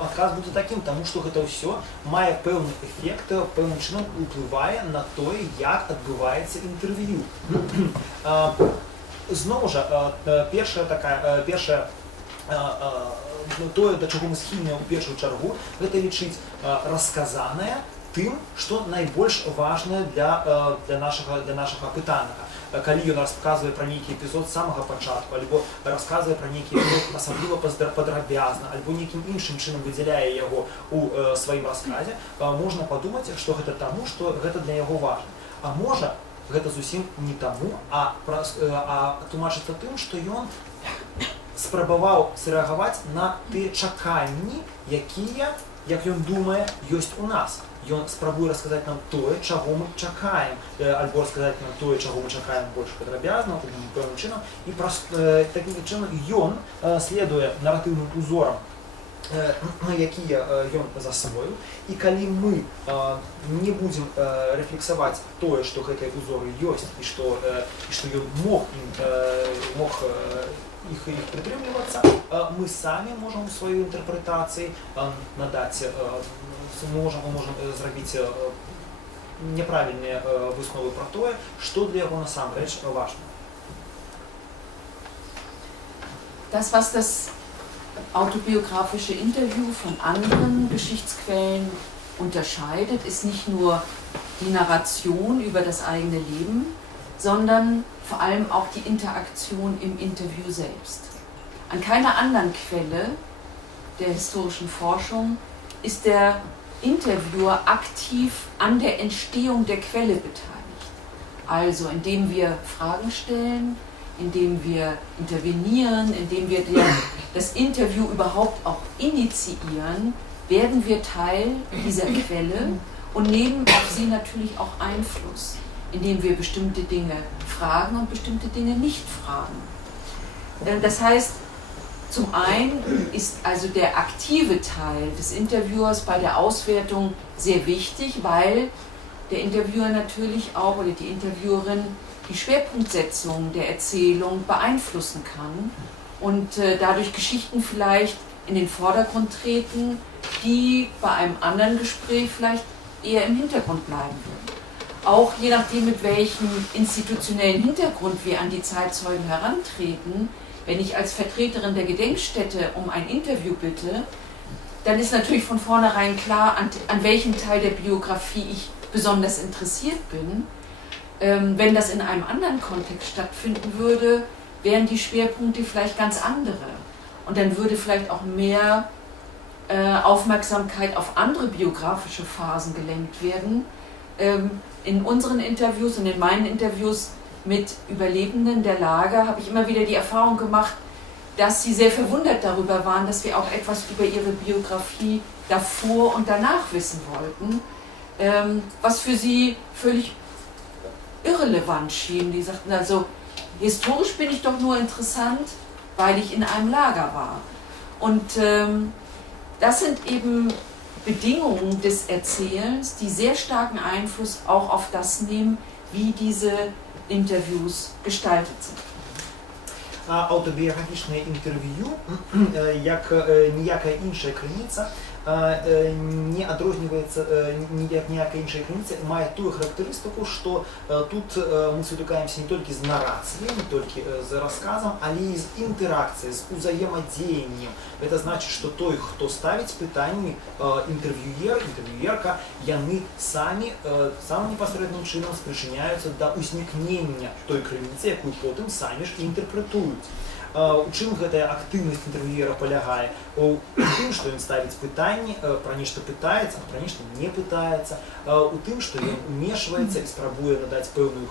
адказ будзе такім, таму што гэта ўсё мае пэўны эфект, пэўным чынам уплывае на тое, як адбываецца інтэрв'ю. Зноў жа, тое, да чаго мы схільныя ў першую чаргу, гэта лічыць расказанае тым, што найбольш важнае для нашага пытанага. Калі ён расказвае пра нейкі эпізод з самага пачатку, альбо расказвае пра нейкі эпізод асабліва падрабязна, альбо нейкім іншым чынам выдзяляе яго ў сваім расказе, можна падумаць, што гэта таму, што гэта для яго важна. А можа, гэта зусім не таму, а тлумачыцца тым, што ён спрабаваў зрэагаваць на тыя чаканні, якія, як ён думае, ёсць у нас. Ён спрабуе расказаць нам тое, чаго мы чакаем, альбо расказаць нам тое, чаго мы чакаем больш падрабязна, пэўным чынам, і такім чынам ён следуе наратыўным узорам, якія ён засвоіў, і калі мы не будзем рэфлексаваць тое, што гэтыя узоры ёсць, і што ён мог іх прытрымлівацца, мы самі можам у сваёй інтэрпрэтацыі надаць, можам зрабіць няправільныя высновы пра тое, што для яго насамрэч важна. Das, was das autobiografische Interview von anderen Geschichtsquellen unterscheidet, ist nicht nur die Narration über das eigene Leben, sondern vor allem auch die Interaktion im Interview selbst. An keiner anderen Quelle der historischen Forschung ist der Interviewer aktiv an der Entstehung der Quelle beteiligt. Also indem wir Fragen stellen, indem wir intervenieren, indem wir das Interview überhaupt auch initiieren, werden wir Teil dieser Quelle und nehmen auf sie natürlich auch Einfluss, indem wir bestimmte Dinge fragen und bestimmte Dinge nicht fragen. Das heißt, zum einen ist also der aktive Teil des Interviewers bei der Auswertung sehr wichtig, weil der Interviewer natürlich auch oder die Interviewerin die Schwerpunktsetzung der Erzählung beeinflussen kann und dadurch Geschichten vielleicht in den Vordergrund treten, die bei einem anderen Gespräch vielleicht eher im Hintergrund bleiben würden. Auch je nachdem, mit welchem institutionellen Hintergrund wir an die Zeitzeugen herantreten, wenn ich als Vertreterin der Gedenkstätte um ein Interview bitte, dann ist natürlich von vornherein klar, an welchen Teil der Biografie ich besonders interessiert bin. Wenn das in einem anderen Kontext stattfinden würde, wären die Schwerpunkte vielleicht ganz andere. Und dann würde vielleicht auch mehr Aufmerksamkeit auf andere biografische Phasen gelenkt werden. In unseren Interviews und in meinen Interviews mit Überlebenden der Lager habe ich immer wieder die Erfahrung gemacht, dass sie sehr verwundert darüber waren, dass wir auch etwas über ihre Biografie davor und danach wissen wollten, was für sie völlig irrelevant schien. Die sagten also, historisch bin ich doch nur interessant, weil ich in einem Lager war. Und das sind eben Bedingungen des Erzählens, die sehr starken Einfluss auch auf das nehmen, wie diese Interviews gestaltet sind. Автобіографічне інтерв'ю, як ніяка інша криниця, не відрізняється, як ніяка інша криниця, має ту характеристику, що тут ми спотикаємося не тільки з нарацією, не тільки з розказом, але й з інтеракцією, з взаємодіянням. Це значить, що той, хто ставить питання, інтерв'юєр, інтерв'юєрка, вони самі непосереднім чином спричиняються до узникнення той криниці, яку потім самі ж інтерпретують. У чым гэтая актыўнасць інтэрв'юера палягае? У тым, што ён ставіць пытанні, пра нешта пытаецца, а пра нешта не пытаецца, у тым, што ён умешваецца і спрабуе надаць пэўную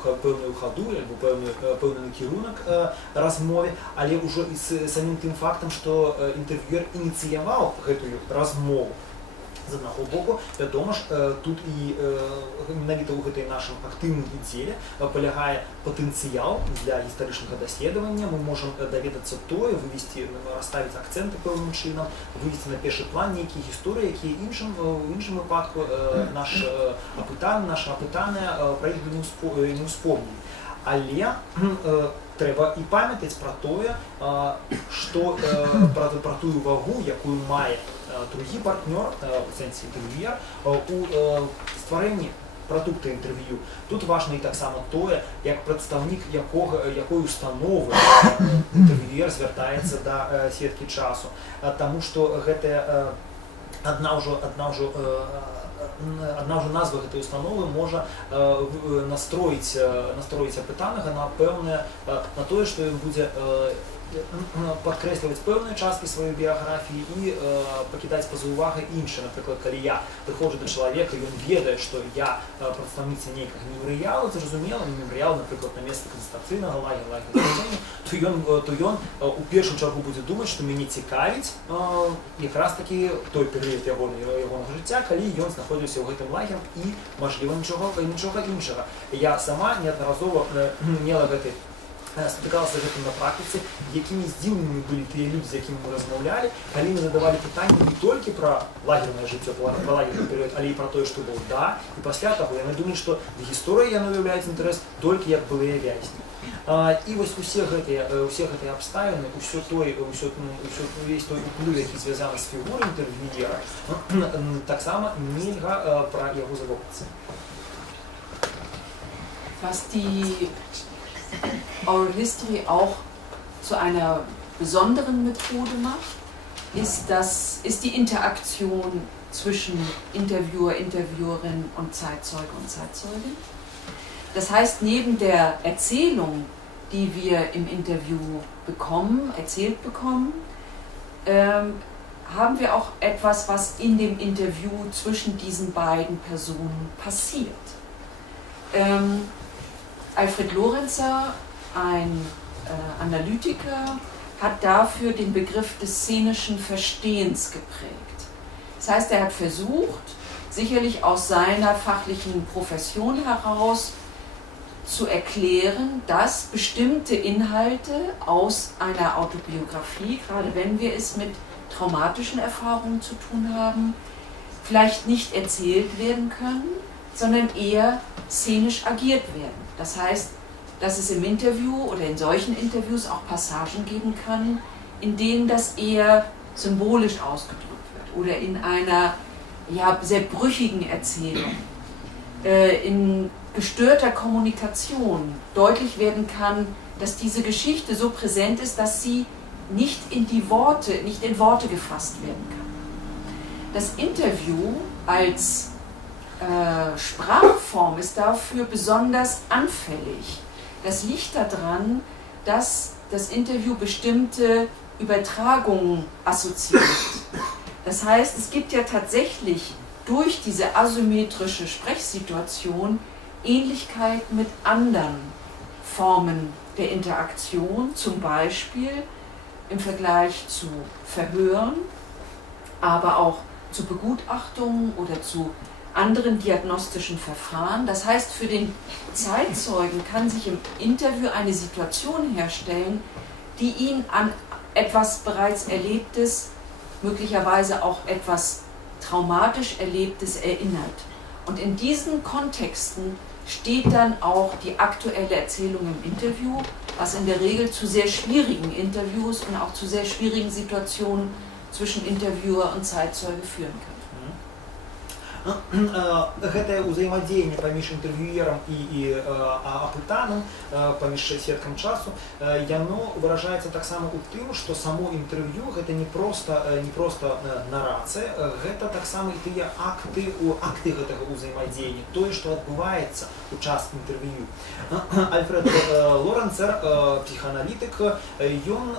хаду альбо пэўны накірунак размове, але ўжо і з самім тым фактам, што інтэрв'юер ініцыяваў гэтую размову. З аднаго боку, вядома ж, тут і менавіта ў гэтай нашым актыўным удзеле палягае патэнцыял для гістарычнага даследавання. Мы можам даведацца тое, вывесці, расставіць акцэнты пэўным чынам, вывесці на першы план нейкія гісторыі, якія ў іншым выпадку наша апытаная пра іх не ўспомнілі. Але трэба і памятаць пра тое, што пра тую вагу, якую мае другі партнёр, у сэнсе інтэрв'юер, у стварэнні прадукта інтэрв'ю. Тут важна і таксама тое, як прадстаўнік якой установы інтэрв'юер звяртаецца да сеткі часу. Таму што гэтая адна ўжо назва гэтай установы можа настроіць апытанага на тое, што ён будзе падкрэсліваць пэўныя часткі сваёй біяграфіі і пакідаць па-за увагай іншыя. Напрыклад, калі я прыходжу да чалавека, ён ведае, што я прадстаўніца нейкага мемарыялу, зразумела, мемарыял, напрыклад, на месцы канцэнтрацыйнага лагера, то ён у першую чаргу будзе думаць, што мяне цікавіць якраз такі той перыяд ягонага жыцця, калі ён знаходзіўся ў гэтым лагеры і, мажліва, нічога іншага. Я сама неаднаразова мела спатыкалася з гэтым на практыцы, якімі здзіўнымі былі тыя людзі, з якімі мы размаўлялі, калі мы задавалі пытанні не толькі пра лагернае жыццё, пра лагерны перыяд, але і пра тое, што было да і пасля таго. Яны думаюць, што гісторыя яны ўяўляюць інтарэс толькі як былыя вязні. І вось усе гэтыя абставіны, увесь той уплыў, які звязаны з фігурай інтэрв'юера, таксама нельга пра яго забывацца. Was die Oral History auch zu einer besonderen Methode macht, ist die Interaktion zwischen Interviewer, Interviewerin und Zeitzeuge und Zeitzeugin. Das heißt, neben der Erzählung, die wir im Interview erzählt bekommen, haben wir auch etwas, was in dem Interview zwischen diesen beiden Personen passiert. Alfred Lorenzer, ein Analytiker, hat dafür den Begriff des szenischen Verstehens geprägt. Das heißt, er hat versucht, sicherlich aus seiner fachlichen Profession heraus zu erklären, dass bestimmte Inhalte aus einer Autobiografie, gerade wenn wir es mit traumatischen Erfahrungen zu tun haben, vielleicht nicht erzählt werden können, sondern eher szenisch agiert werden. Das heißt, dass es im Interview oder in solchen Interviews auch Passagen geben kann, in denen das eher symbolisch ausgedrückt wird oder in einer sehr brüchigen Erzählung, in gestörter Kommunikation deutlich werden kann, dass diese Geschichte so präsent ist, dass sie nicht in Worte gefasst werden kann. Das Interview als Sprachform ist dafür besonders anfällig. Das liegt daran, dass das Interview bestimmte Übertragungen assoziiert. Das heißt, es gibt ja tatsächlich durch diese asymmetrische Sprechsituation Ähnlichkeit mit anderen Formen der Interaktion, zum Beispiel im Vergleich zu Verhören, aber auch zu Begutachtungen oder zu anderen diagnostischen Verfahren. Das heißt, für den Zeitzeugen kann sich im Interview eine Situation herstellen, die ihn an etwas bereits Erlebtes, möglicherweise auch etwas traumatisch Erlebtes erinnert. Und in diesen Kontexten steht dann auch die aktuelle Erzählung im Interview, was in der Regel zu sehr schwierigen Interviews und auch zu sehr schwierigen Situationen zwischen Interviewer und Zeitzeuge führen kann. Гэтае ўзаемадзеянне паміж інтэрв'юерам і апытаным, паміж сведкам часу, яно выражаецца таксама ў тым, што само інтэрв'ю гэта не проста нарацыя, гэта таксама і тыя акты гэтага ўзаемадзеяння, тое, што адбываецца ў час інтэрв'ю. Альфред Лоренцер, псіхааналітык, ён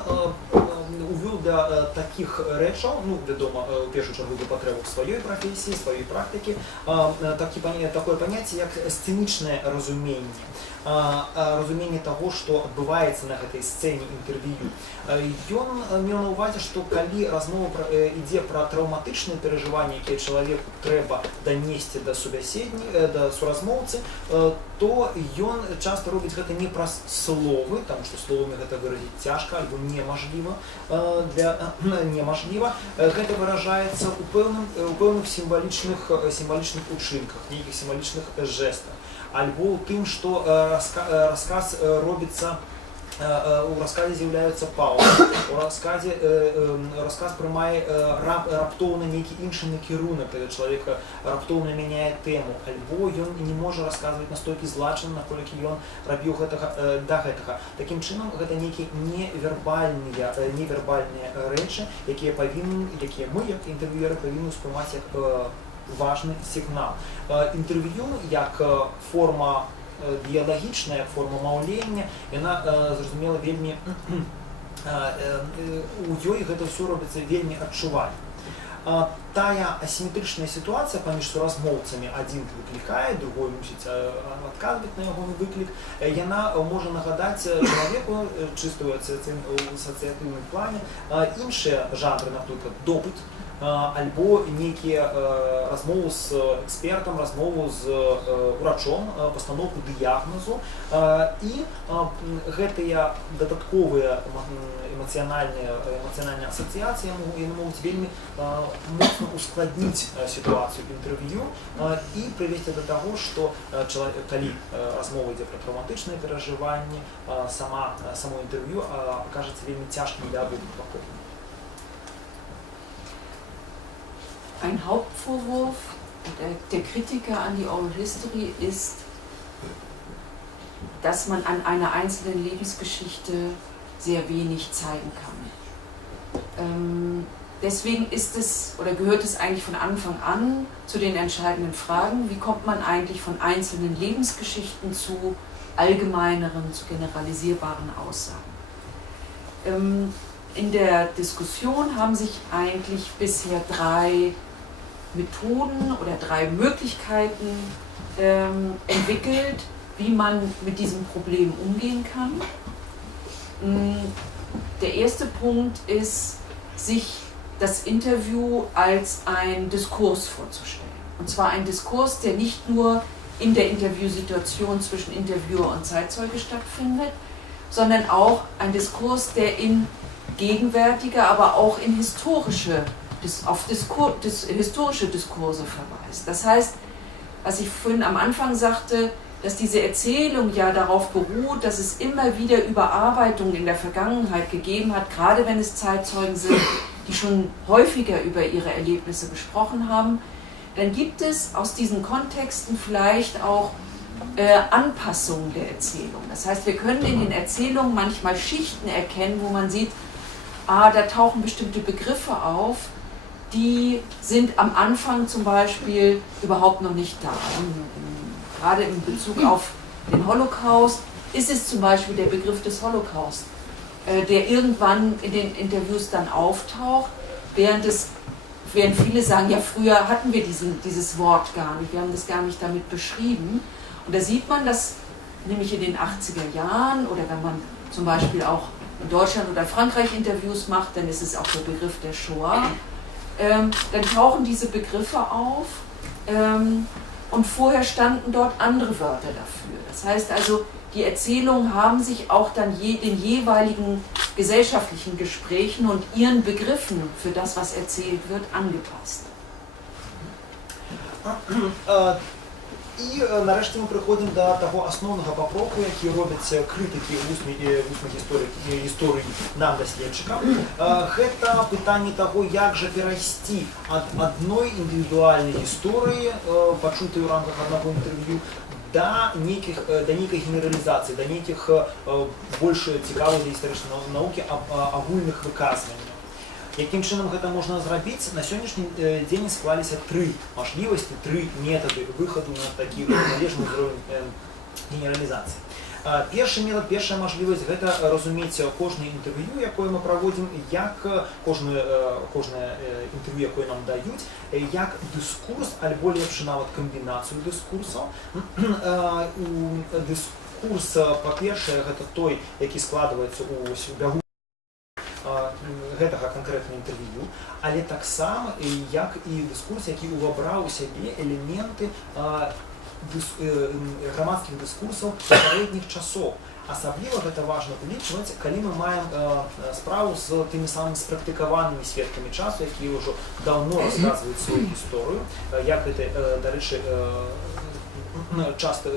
увёў да такіх рэчаў, ну, вядома, у першую чаргу да патрэбаў сваёй прафесіі, сваёй практыкі, такое паняцце, як сцэнічнае разуменне. Разуменне таго, што адбываецца на гэтай сцэне інтэрв'ю. Ён меў на ўвазе, што калі размова ідзе пра траўматычныя перажыванні, якія чалавеку трэба данесці да суразмоўцы, то ён часта робіць гэта не праз словы, таму што словамі гэта выразіць цяжка альбо немажліва. Гэта выражаецца ў пэўных сімвалічных учынках, нейкіх сімвалічных жэстах. Альбо ў тым, што расказ робіцца, у расказе з'яўляюцца паўзы, расказ прымае раптоўна нейкі іншы накірунак, калі чалавек раптоўна мяняе тэму, альбо ён не можа расказваць настолькі злачна, наколькі ён рабіў да гэтага. Такім чынам, гэта нейкія невербальныя рэчы, якія мы, як інтэрв'юеры, павінны ўспрымаць як важны сігнал. Інтэрв'ю як форма біялагічная, форма маўлення, яна, зразумела, вельмі, у ёй гэта ўсё робіцца вельмі адчувальна. Тая асіметрычная сітуацыя паміж суразмоўцамі, адзін выклікае, другой мусіць адказваць на ягоны выклік, яна можа нагадаць чалавеку, чыста ў асацыятыўным плане, іншыя жанры, напрыклад, допыт, альбо нейкія размову з экспертам, размову з урачом, пастаноўку дыягназу, і гэтыя дадатковыя эмацыянальныя асацыяцыі могуць вельмі моцна ускладніць сітуацыю інтэрв'ю і прывесці да таго, што калі размова ідзе пра траўматычныя перажыванні, само інтэрв'ю акажацца вельмі цяжкім для абодвух бакоў. Ein Hauptvorwurf der Kritiker an die Oral History ist, dass man an einer einzelnen Lebensgeschichte sehr wenig zeigen kann. Deswegen gehört es eigentlich von Anfang an zu den entscheidenden Fragen, wie kommt man eigentlich von einzelnen Lebensgeschichten zu allgemeineren, zu generalisierbaren Aussagen. In der Diskussion haben sich eigentlich bisher 3 Methoden oder 3 Möglichkeiten entwickelt, wie man mit diesem Problem umgehen kann. Der erste Punkt ist, sich das Interview als ein Diskurs vorzustellen. Und zwar ein Diskurs, der nicht nur in der Interviewsituation zwischen Interviewer und Zeitzeuge stattfindet, sondern auch ein Diskurs, der in gegenwärtige, aber auch in historische Diskurse verweist. Das heißt, was ich vorhin am Anfang sagte, dass diese Erzählung ja darauf beruht, dass es immer wieder Überarbeitungen in der Vergangenheit gegeben hat, gerade wenn es Zeitzeugen sind, die schon häufiger über ihre Erlebnisse gesprochen haben, dann gibt es aus diesen Kontexten vielleicht auch Anpassungen der Erzählung. Das heißt, wir können in den Erzählungen manchmal Schichten erkennen, wo man sieht, da tauchen bestimmte Begriffe auf, die sind am Anfang zum Beispiel überhaupt noch nicht da. Gerade in Bezug auf den Holocaust ist es zum Beispiel der Begriff des Holocaust, der irgendwann in den Interviews dann auftaucht, während viele sagen, ja früher hatten wir dieses Wort gar nicht, wir haben das gar nicht damit beschrieben. Und da sieht man, dass nämlich in den 80er Jahren oder wenn man zum Beispiel auch in Deutschland oder Frankreich Interviews macht, dann ist es auch der Begriff der Shoah. Dann tauchen diese Begriffe auf und vorher standen dort andere Wörter dafür. Das heißt also, die Erzählungen haben sich auch dann den jeweiligen gesellschaftlichen Gesprächen und ihren Begriffen für das, was erzählt wird, angepasst. І нарешті ми приходимо до того основного попроку, який роблять критики усних історій нам, дослідчикам. Це питання того, як же перейти від одної індивідуальної історії, почутої в рамках одного інтерв'ю, до некой генералізації, до неких більш цікавих для історичної науки агульних виказувань. Яким чином гэта можна зрабіць? На сённяшні дзень склаліся тры мажлівасці, тры метады выхаду на такі належны ўзровень генералізацыі. Першы метад, першая мажлівасць – гэта разумець кожнае інтэрв'ю, якое мы праводзім, як кожнае інтэрв'ю, якое нам даюць, як дыскурс, альбо лепш нават камбінацыю дыскурсаў. Дыскурс, па-першае, гэта той, які складваецца ў бягу гэтага канкрэтнага інтэрв'ю, але таксама як і дыскурс, які ўвабраў у сябе элементы грамадскіх дыскурсаў папярэдніх часоў. Асабліва гэта важна улічваць, калі мы маем справу з тымі самымі спрактыкаванымі сведкамі часу, якія ўжо даўно расказваюць сваю гісторыю, як гэта, дарэчы,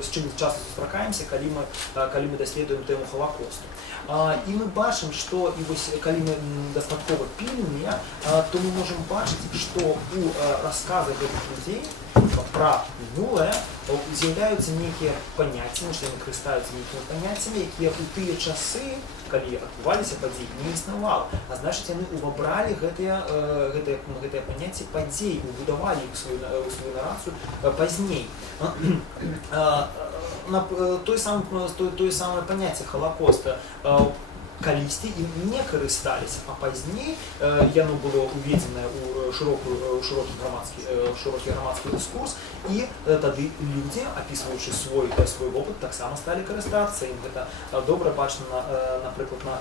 з чым часта сустракаемся, калі мы даследуем тэму Холакосту. І мы бачым, што калі мы дастаткова пільныя, то мы можам бачыць, што у расказах гэтых людзей пра мінулае з'яўляюцца нейкія паняцці, што яны карыстаюцца нейкімі паняццямі, якія ў тыя часы, калі адбываліся падзеі, не існавала. А значыць, яны ўвабралі гэтыя паняцці падзей, убудавалі іх у сваю нарацыю пазней. Тое самае паняцце Холакоста калісьці ім не карысталіся, а пазней яно было уведзенае ў шырокі грамадскі дыскурс, і тады людзі, апісваючы свой вопыт, таксама сталі карыстацца ім. Гэта добра бачна, напрыклад, на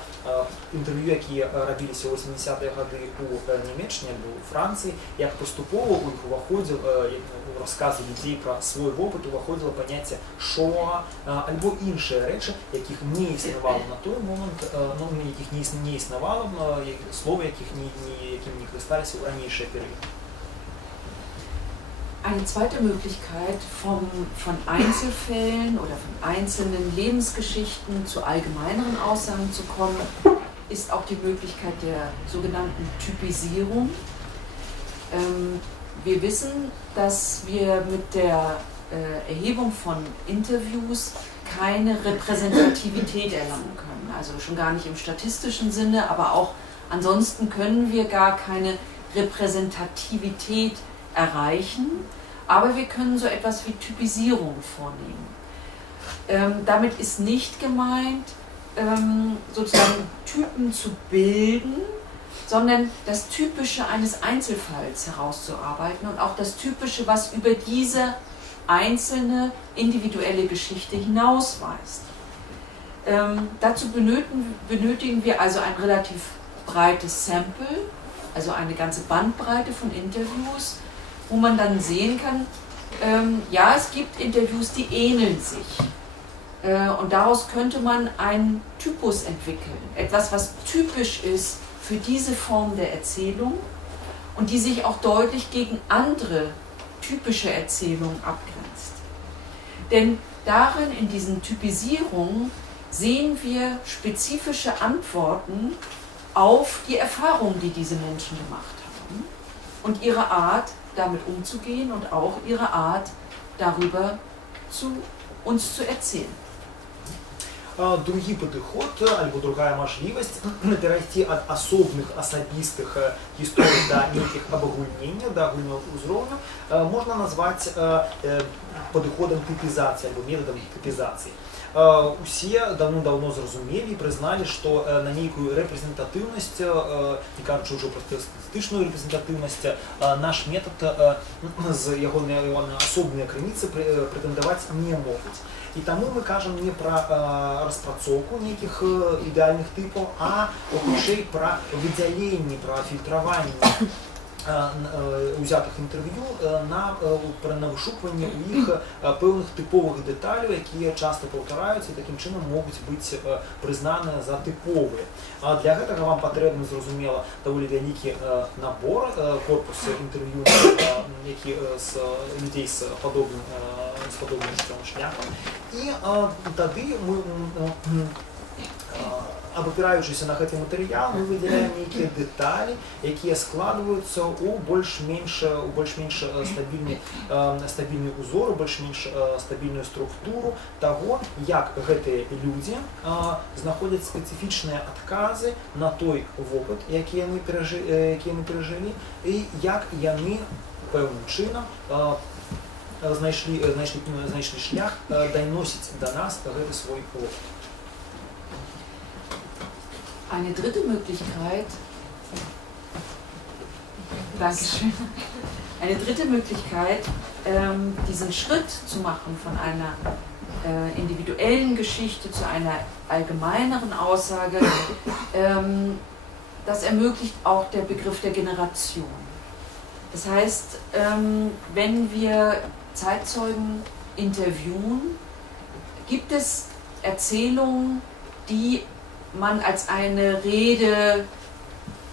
інтэрв'ю, якія рабіліся ў 80-е гады ў Нямеччыне або ў Францыі, як паступова ў іх уваходзіў, у расказы людзей пра свой вопыт уваходзіла паняцце шоа альбо іншыя рэчы, якіх не існавала на той момант, якіх не існавала, слова якім не карысталіся ў ранейшыя перыяды. Eine zweite Möglichkeit, von Einzelfällen oder von einzelnen Lebensgeschichten zu allgemeineren Aussagen zu kommen, ist auch die Möglichkeit der sogenannten Typisierung. Wir wissen, dass wir mit der Erhebung von Interviews keine Repräsentativität erlangen können. Also schon gar nicht im statistischen Sinne, aber auch ansonsten können wir gar keine Repräsentativität erreichen, aber wir können so etwas wie Typisierung vornehmen. Damit ist nicht gemeint, sozusagen Typen zu bilden, sondern das Typische eines Einzelfalls herauszuarbeiten und auch das Typische, was über diese einzelne individuelle Geschichte hinausweist. Dazu benötigen wir also ein relativ breites Sample, also eine ganze Bandbreite von Interviews, wo man dann sehen kann, ja, es gibt Interviews, die ähneln sich. Und daraus könnte man einen Typus entwickeln, etwas, was typisch ist für diese Form der Erzählung und die sich auch deutlich gegen andere typische Erzählungen abgrenzt. Denn darin, in diesen Typisierungen, sehen wir spezifische Antworten auf die Erfahrungen, die diese Menschen gemacht haben und ihre Art, damit umzugehen und auch ihre Art, darüber uns zu erzählen. другі падыход альбо другая мажлівасць перайсці ад асобных асабістых гісторый да нейкіх абагульненняў, да агульнага ўзроўню можна назваць падыходам тыпізацыі альбо метадам тыпізацыі. Усе давно зразумелі і прызналі, што на нейкую рэпрэзентатыўнасць, не кажучы ўжо пра статыстычную рэпрэзентатыўнасць, наш метад з ягоныя асобныя крыніцы прэтэндаваць не могуць. І таму мы кажам не пра распрацоўку нейкіх ідэальных тыпаў, а хутчэй пра выдзяленне, пра фільтраванне узятых інтэрв'ю на вышукванне ў іх пэўных тыповых дэталяў, якія часта паўтараюцца і такім чынам могуць быць прызнаныя за тыповыя. Для гэтага вам патрэбны, зразумела, даволі вялікі набор, корпус інтэрв'ю, які з людзей з падобным жыццёвым шляхам. І тады мы, абапіраючыся на гэты матэрыял, мы выдзяляем нейкія дэталі, якія складваюцца ў больш-менш стабільны узор, больш-менш стабільную структуру таго, як гэтыя людзі знаходзяць спецыфічныя адказы на той вопыт, які яны перажылі, і як яны пэўным чынам знайшлі шлях даносіць да нас гэты свой вопыт. Eine dritte Möglichkeit, Dankeschön. Eine dritte Möglichkeit, diesen Schritt zu machen von einer individuellen Geschichte zu einer allgemeineren Aussage, das ermöglicht auch der Begriff der Generation. Das heißt, wenn wir Zeitzeugen interviewen, gibt es Erzählungen, die man als eine Rede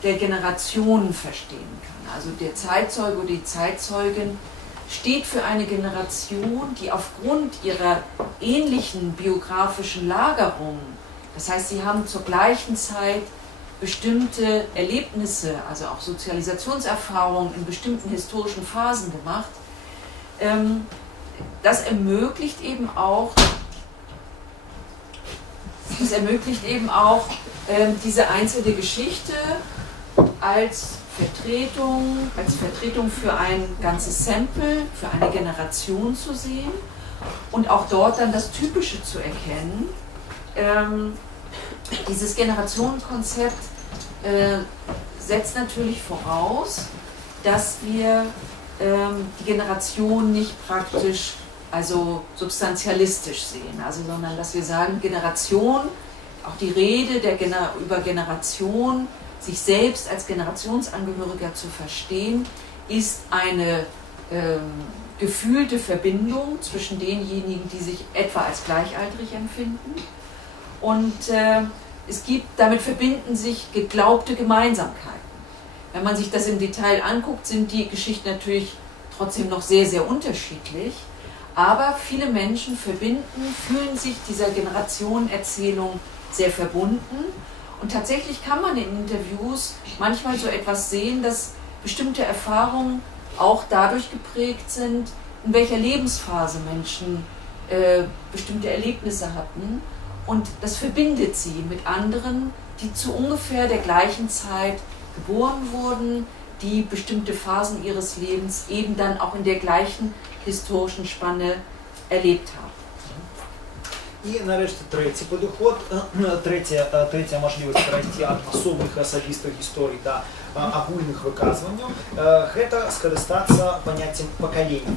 der Generationen verstehen kann. Also der Zeitzeuge oder die Zeitzeugin steht für eine Generation, die aufgrund ihrer ähnlichen biografischen Lagerung, das heißt, sie haben zur gleichen Zeit bestimmte Erlebnisse, also auch Sozialisationserfahrungen in bestimmten historischen Phasen gemacht. Das ermöglicht eben auch diese einzelne Geschichte als Vertretung für ein ganzes Sample, für eine Generation zu sehen und auch dort dann das Typische zu erkennen. Dieses Generationenkonzept setzt natürlich voraus, dass wir die Generation nicht praktisch, also substantialistisch sehen, also, sondern dass wir sagen, Generation, auch die Rede über Generation, sich selbst als Generationsangehöriger zu verstehen, ist eine gefühlte Verbindung zwischen denjenigen, die sich etwa als gleichaltrig empfinden. Und damit verbinden sich geglaubte Gemeinsamkeiten. Wenn man sich das im Detail anguckt, sind die Geschichten natürlich trotzdem noch sehr, sehr unterschiedlich. Aber viele Menschen fühlen sich dieser Generationenerzählung sehr verbunden. Und tatsächlich kann man in Interviews manchmal so etwas sehen, dass bestimmte Erfahrungen auch dadurch geprägt sind, in welcher Lebensphase Menschen bestimmte Erlebnisse hatten. Und das verbindet sie mit anderen, die zu ungefähr der gleichen Zeit geboren wurden, die bestimmte Phasen ihres Lebens eben dann auch in der gleichen historischen Spanne erlebt haben. І нарешті третій підход, третя можливість перейти від особних особистих історій до агульних виказувань, це скористатися поняттям покоління.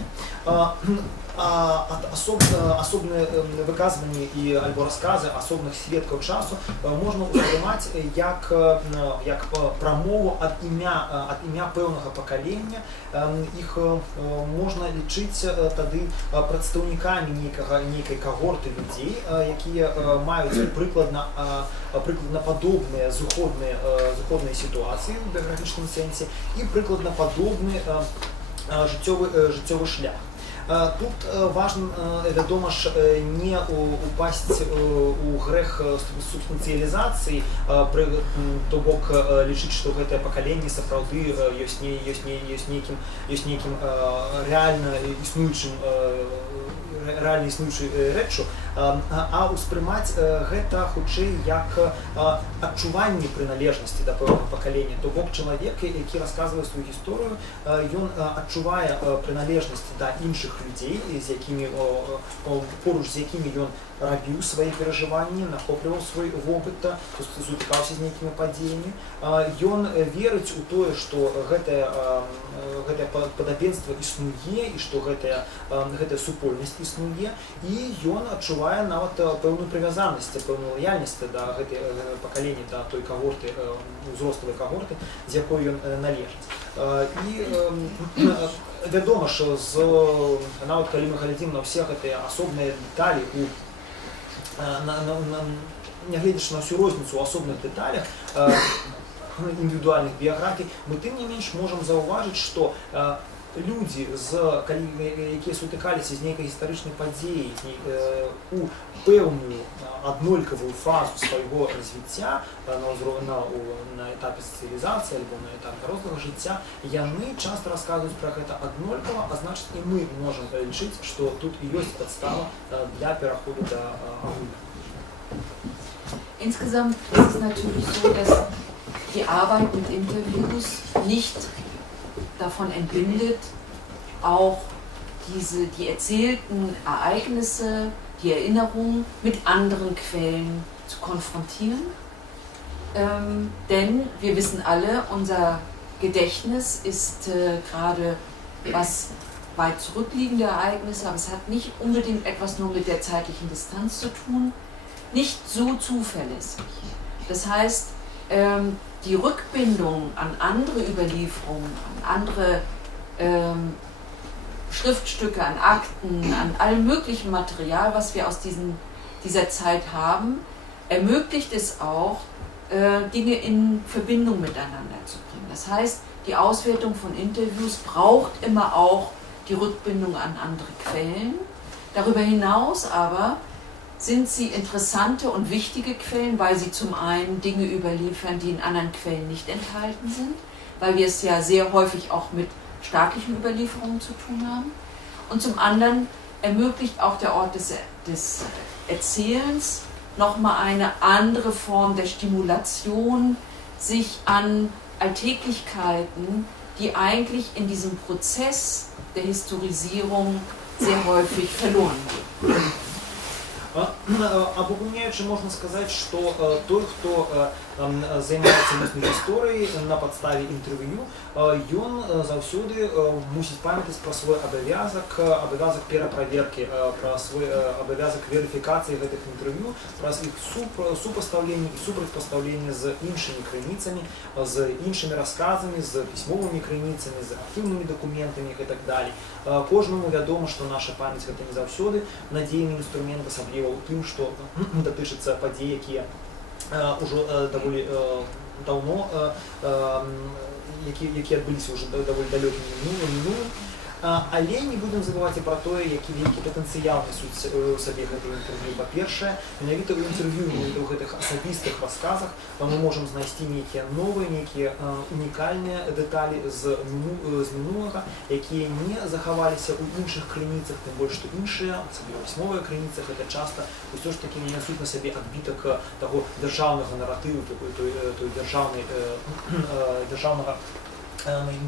Асобныя выказванні і альбо расказы асобных сведкаў часу можна ўспрымаць як прамову ад імя пэўнага пакалення. Іх можна лічыць тады прадстаўнікамі нейкай кагорты людзей, якія маюць прыкладна падобныя зыходныя сітуацыі ў біяграфічным сэнсе і прыкладна падобны жыццёвы шлях. Тут важно, вядома ж, не упасть у грэх субстанцыялізацыі, то бок лічыць, што гэтае пакаленне сапраўды ёсць нейкім рэальна існуючай рэччу, а ўспрымаць гэта хутчэй як адчуванне прыналежнасці да пэўнага пакалення. То бок чалавек, які расказвае сваю гісторыю, ён адчувае прыналежнасць да іншых людзей, з якімі поруч з якімі ён рабіў свае перажыванні, нахопліваў свой вопыт, сутыкаўся з нейкімі падзеямі. Ён верыць у тое, што гэтае падабенства існуе і што гэтая супольнасць існуе, і ён адчувае нават пэўную прывязанасць, пэўную лаяльнасць да гэтай пакалення, да той кагорты, узроставай кагорты, з якой ён належыць. І вядома, што нават калі мы глядзім на ўсе гэтыя асобныя дэталі, нягледзячы на ўсю розніцу ў асобных дэталях індывідуальных біяграфій, мы тым не менш можам заўважыць, што людзі, якія сутыкаліся з нейкай гістарычнай падзеяй у пэўную аднолькавую фазу свайго развіцця на этапе сацыялізацыі альбо на этапе дарослага жыцця, яны часта расказваюць пра гэта аднолькава, а значыць і мы можам лічыць, што тут і ёсць падстава для пераходу да агульнага. Insgesamt ist es natürlich so, dass die Arbeit mit Interviews nicht davon entbindet, auch die erzählten Ereignisse, die Erinnerungen mit anderen Quellen zu konfrontieren. Denn wir wissen alle, unser Gedächtnis ist gerade was weit zurückliegende Ereignisse, aber es hat nicht unbedingt etwas nur mit der zeitlichen Distanz zu tun, nicht so zuverlässig. Das heißt, die Rückbindung an andere Überlieferungen, an andere Schriftstücke, an Akten, an allem möglichen Material, was wir aus dieser Zeit haben, ermöglicht es auch, Dinge in Verbindung miteinander zu bringen. Das heißt, die Auswertung von Interviews braucht immer auch die Rückbindung an andere Quellen. Darüber hinaus aber sind sie interessante und wichtige Quellen, weil sie zum einen Dinge überliefern, die in anderen Quellen nicht enthalten sind, weil wir es ja sehr häufig auch mit staatlichen Überlieferungen zu tun haben. Und zum anderen ermöglicht auch der Ort des Erzählens nochmal eine andere Form der Stimulation, sich an Alltäglichkeiten, die eigentlich in diesem Prozess der Historisierung sehr häufig verloren gehen. Абагульняючы можна сказаць, што той, хто займаецца мовнай гісторыяй на падставе інтэрв'ю, ён заўсёды мусіць памятаць пра свой абавязак пераправеркі, пра свой абавязак верыфікацыі гэтых інтэрв'ю, пра іх супастаўленне і супрацьпастаўленне з іншымі крыніцамі, з іншымі расказамі, з пісьмовымі крыніцамі, з архіўнымі дакументамі і так далей. Кожнаму вядома, што наша памяць гэта не заўсёды надзейны інструмент, асабліва ў тым, што датычыцца падзей, якія ўжо даволі даўно, якія адбыліся ўжо даволі далёкім мінулым. Але не будем забываць і пра тое, які вялікі патэнцыял несуць сабе гэтае інтэрв'ю. Па-першае, менавіта ў інтэрв'ю, менавіта ў гэтых асабістых расказах мы можам знайсці нейкія новыя, нейкія унікальныя дэталі з мінулага, якія не захаваліся ў іншых крыніцах, тым больш, што іншыя, асабліва пісьмовыя крыніцы, гэта часта ўсё ж такі не нясуць на сабе адбітак таго дзяржаўнага наратыву, той дзяржаўнага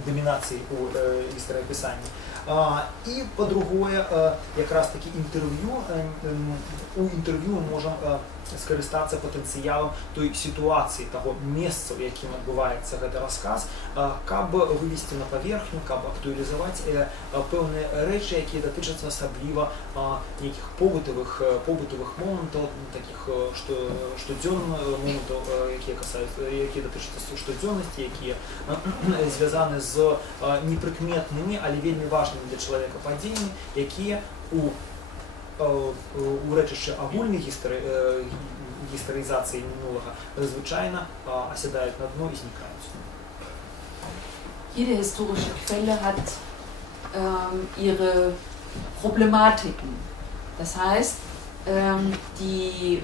домінацыі ў гістарыяпісанні. І, па-другое, якраз такі у інтэрв'ю можам скарыстацца патэнцыялам той сітуацыі, таго месца, у якім адбываецца гэты расказ, каб вывесці на паверхню, каб актуалізаваць пэўныя рэчы, якія датычацца асабліва нейкіх побытавых момантаў, такіх штодзённых момантаў, якія датычацца штодзённасці, якія звязаны з непрыкметнымі, але вельмі важнымі для чалавека падзеямі, якія у рэчышчы агульнай гістарызацыі мінулага звычайна асядаюць на дно і знікаюць. Jede historische Quelle hat ihre Problematiken. Das heißt, die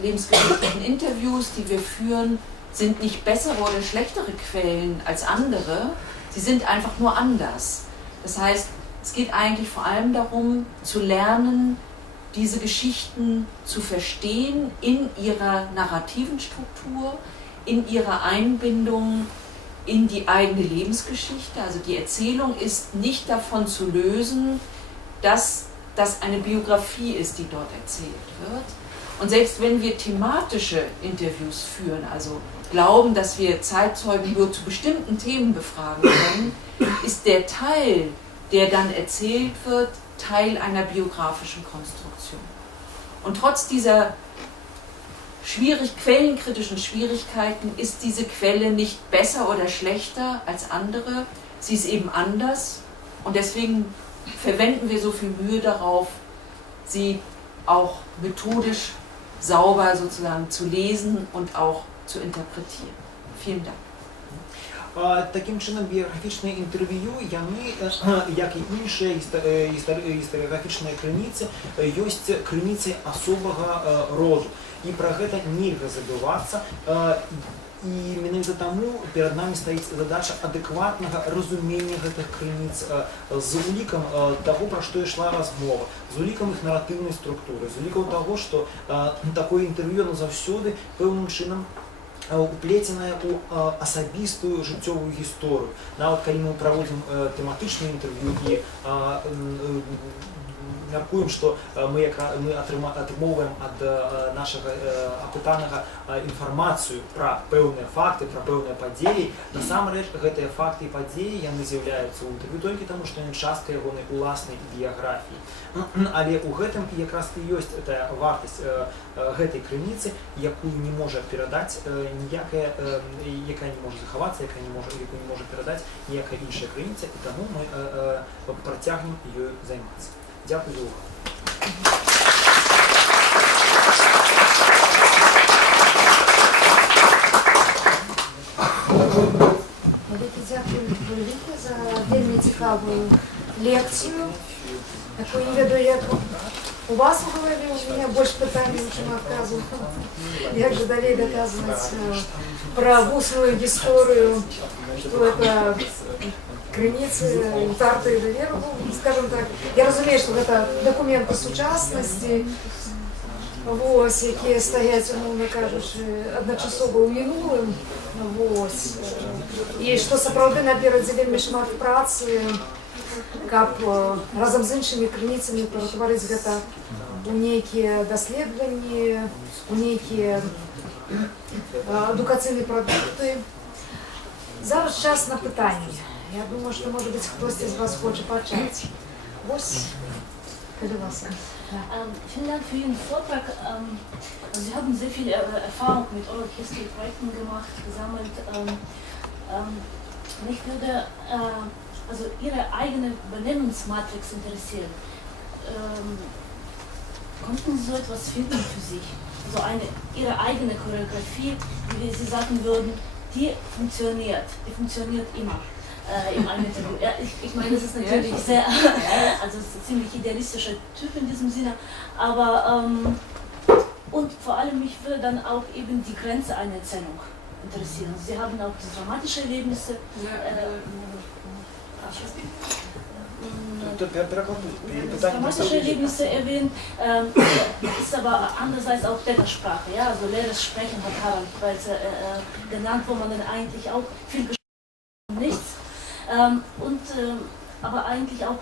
lebensgeschichtlichen Interviews, die wir führen, sind nicht bessere oder schlechtere Quellen als andere, sie sind einfach nur anders. Das heißt, es geht eigentlich vor allem darum, zu lernen, diese Geschichten zu verstehen in ihrer narrativen Struktur, in ihrer Einbindung in die eigene Lebensgeschichte. Also die Erzählung ist nicht davon zu lösen, dass das eine Biografie ist, die dort erzählt wird. Und selbst wenn wir thematische Interviews führen, also glauben, dass wir Zeitzeugen nur zu bestimmten Themen befragen können, ist der Teil, der dann erzählt wird, Teil einer biografischen Konstruktion. Und trotz dieser quellenkritischen Schwierigkeiten ist diese Quelle nicht besser oder schlechter als andere, sie ist eben anders und deswegen verwenden wir so viel Mühe darauf, sie auch methodisch sauber sozusagen zu lesen und auch zu interpretieren. Vielen Dank. Таким чином, біографічне інтерв'ю, як і інші історыяграфічныя крыніцы, ёсць крыніцы асобага роду. І пра гэта нельга забывацца. І менавіта таму перад намі стаіць задача адэкватнага разумення гэтых крыніц з улікам таго, пра што ішла размова, з улікам іх наратыўнай структуры, з улікам таго, што такое інтэрв'ю заўсёды пэўным чынам уплеценая у асабістую жыццёвую гісторыю. Нават калі мы праводзім тэматычнае інтэрв'ю і мяркуем, што мы атрымоўваем ад нашага апытанага інфармацыю пра пэўныя факты, пра пэўныя падзеі. Насамрэч, гэтыя факты і падзеі яны з'яўляюцца ў інтэрв'ю толькі таму, што яны частка ягонай уласнай біяграфіі. Але ў гэтым якраз і ёсць тая вартасць гэтай крыніцы, якую не можа перадаць ніякая, якая не можа захавацца, якую не можа перадаць ніякая іншая крыніца, і таму мы працягнем ёю займацца. Дякую за увагу. Дякую велике за вельми цікаву лекцію, яку не веду, як у вас у голові, у мене більше питань, ніж адказу. Як же далі доказувати про вусную історію, що це крыніцы, тарты і даверу, скажем так. Я разумею, што гэта дакументы сучаснасці, якія стаяць, умоўна кажучы, адначасова ў мінулым. І што сапраўды наперадзе вельмі шмат працы, каб разам з іншымі крыніцамі ператварыць гэта ў нейкія даследаванні, у нейкія адукацыйныя прадукты. Зараз час на пытанні. Я думаю, что, может быть, кто-то из вас хочет почать. Vielen Dank für Ihren Vortrag. Sie haben sehr viel Erfahrung mit Oral History Projekten gemacht, gesammelt. Mich würde also Ihre eigene Benennungsmatrix interessieren. Konnten Sie so etwas finden für sich? Also Ihre eigene Choreografie, wie Sie sagen würden, die funktioniert immer. Im einen Interview. Ja, ich meine, das ist natürlich sehr, also es ist ein ziemlich idealistischer Typ in diesem Sinne, aber und vor allem mich würde dann auch eben die Grenze einer Erzählung interessieren. Sie haben auch die dramatische Erlebnisse. Dramatische Erlebnisse erwähnt, ist aber andererseits auch Dettersprache, ja, also leeres Sprechen hat Harald bereits genannt, wo man dann eigentlich auch viel nichts. Aber eigentlich auch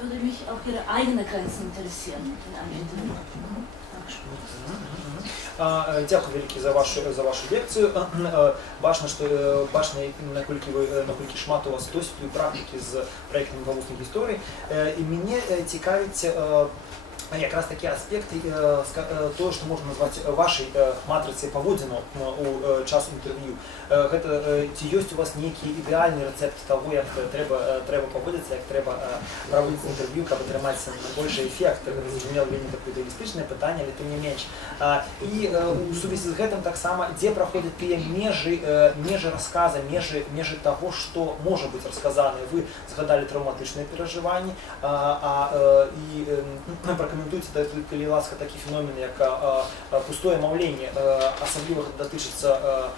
würde mich auch Ihre eigenen Grenzen interessieren in einem Interview. Дякую велике за вашу лекцію. Бачно, наколькі шмат у вас досвіду і практики з проєктами валутних історій. І мене цікавить якраз такі аспекти, того, що можна назвати вашій матриці паводзінаў у час інтэрв'ю. Ці ёсць у вас нейкі ідэальны рэцэпт таго, як трэба паводзіцца, як трэба праводзіць інтэрв'ю, каб атрымаць найбольшы эфект. Зразумела, вельмі такое ідэалістычнае пытанне, але тым не менш. І у сувязі з гэтым таксама, дзе праходзяць тыя межы расказа, межы таго, што можа быць расказана. Вы згадалі траўматычныя перажыванні, і пракаментуйце, калі ласка, такі феномен, як пустое маўленне, асабліва датычыцца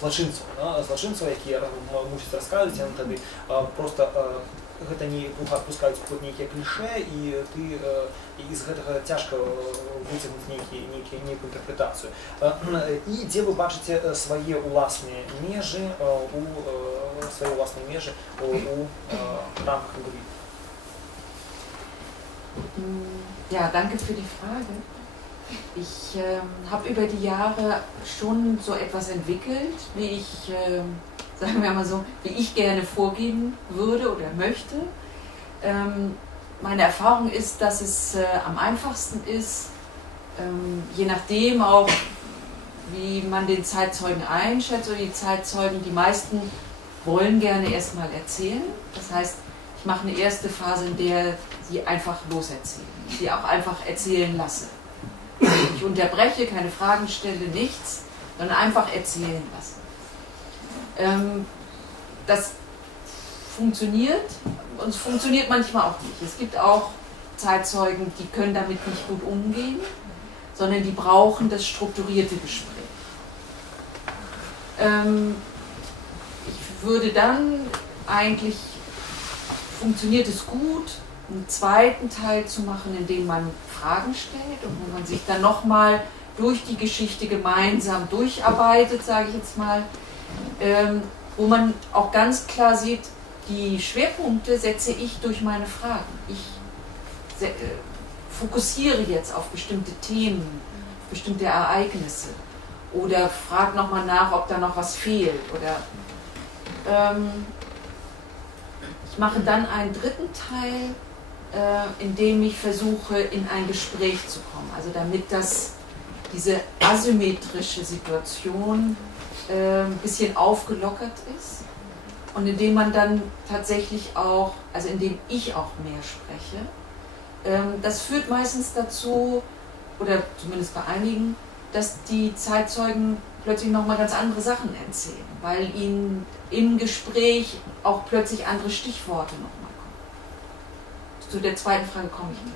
злачынцаў, якія мусяць расказваць, яны тады проста гэта не адпускаюць под нейкія кліше, і ты з гэтага цяжка выцягнуць нейкую інтэрпрэтацыю. І дзе вы бачыце свае ўласныя межы у рамках Interview? Ja, danke für die Frage. Ich habe über die Jahre schon so etwas entwickelt, wie ich, sagen wir mal so, wie ich gerne vorgehen würde oder möchte. Meine Erfahrung ist, dass es am einfachsten ist, je nachdem auch, wie man den Zeitzeugen einschätzt, oder die Zeitzeugen, die meisten wollen gerne erstmal erzählen. Das heißt, ich mache eine erste Phase, in der sie einfach loserzählen, sie auch einfach erzählen lasse. Ich unterbreche, keine Fragen stelle, nichts, sondern einfach erzählen lassen. Das funktioniert und es funktioniert manchmal auch nicht. Es gibt auch Zeitzeugen, die können damit nicht gut umgehen, sondern die brauchen das strukturierte Gespräch. Ich würde dann eigentlich, funktioniert es gut, einen zweiten Teil zu machen, in dem man Fragen stellt und wo man sich dann nochmal durch die Geschichte gemeinsam durcharbeitet, sage ich jetzt mal, wo man auch ganz klar sieht, die Schwerpunkte setze ich durch meine Fragen. Ich fokussiere jetzt auf bestimmte Themen, auf bestimmte Ereignisse oder frage nochmal nach, ob da noch was fehlt. Oder ich mache dann einen dritten Teil, in dem ich versuche, in ein Gespräch zu kommen. Also damit diese asymmetrische Situation ein bisschen aufgelockert ist und indem man dann tatsächlich auch, also indem ich auch mehr spreche. Das führt meistens dazu, oder zumindest bei einigen, dass die Zeitzeugen plötzlich nochmal ganz andere Sachen erzählen, weil ihnen im Gespräch auch plötzlich andere Stichworte nochmal kommen. Zu der zweiten Frage komme ich gleich.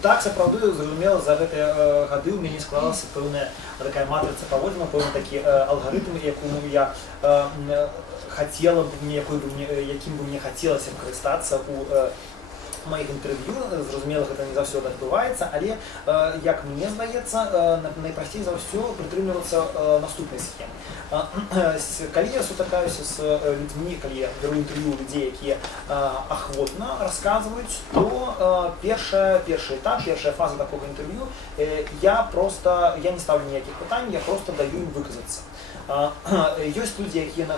Так, сапраўды, зразумела, за гэтыя гады ў мяне склалася пэўная такая матрыца паводзінаў, пэўны такі алгарытм, якому я хацела б, якім бы мне хацелася карыстацца у моих інтэрв'ю. Зразумела, гэта не заўсёды адбываецца, але, як мне здаецца, найпрасцей за ўсё прытрымлівацца наступнай схемы. Калі я сутыкаюся з людзьмі, калі я беру інтэрв'ю людзей, якія ахвотна расказваюць, то першы этап, першая фаза такога інтэрв'ю, я не ставлю ніякіх пытань, я просто даю ім выказацца. Ёсць людзі, якія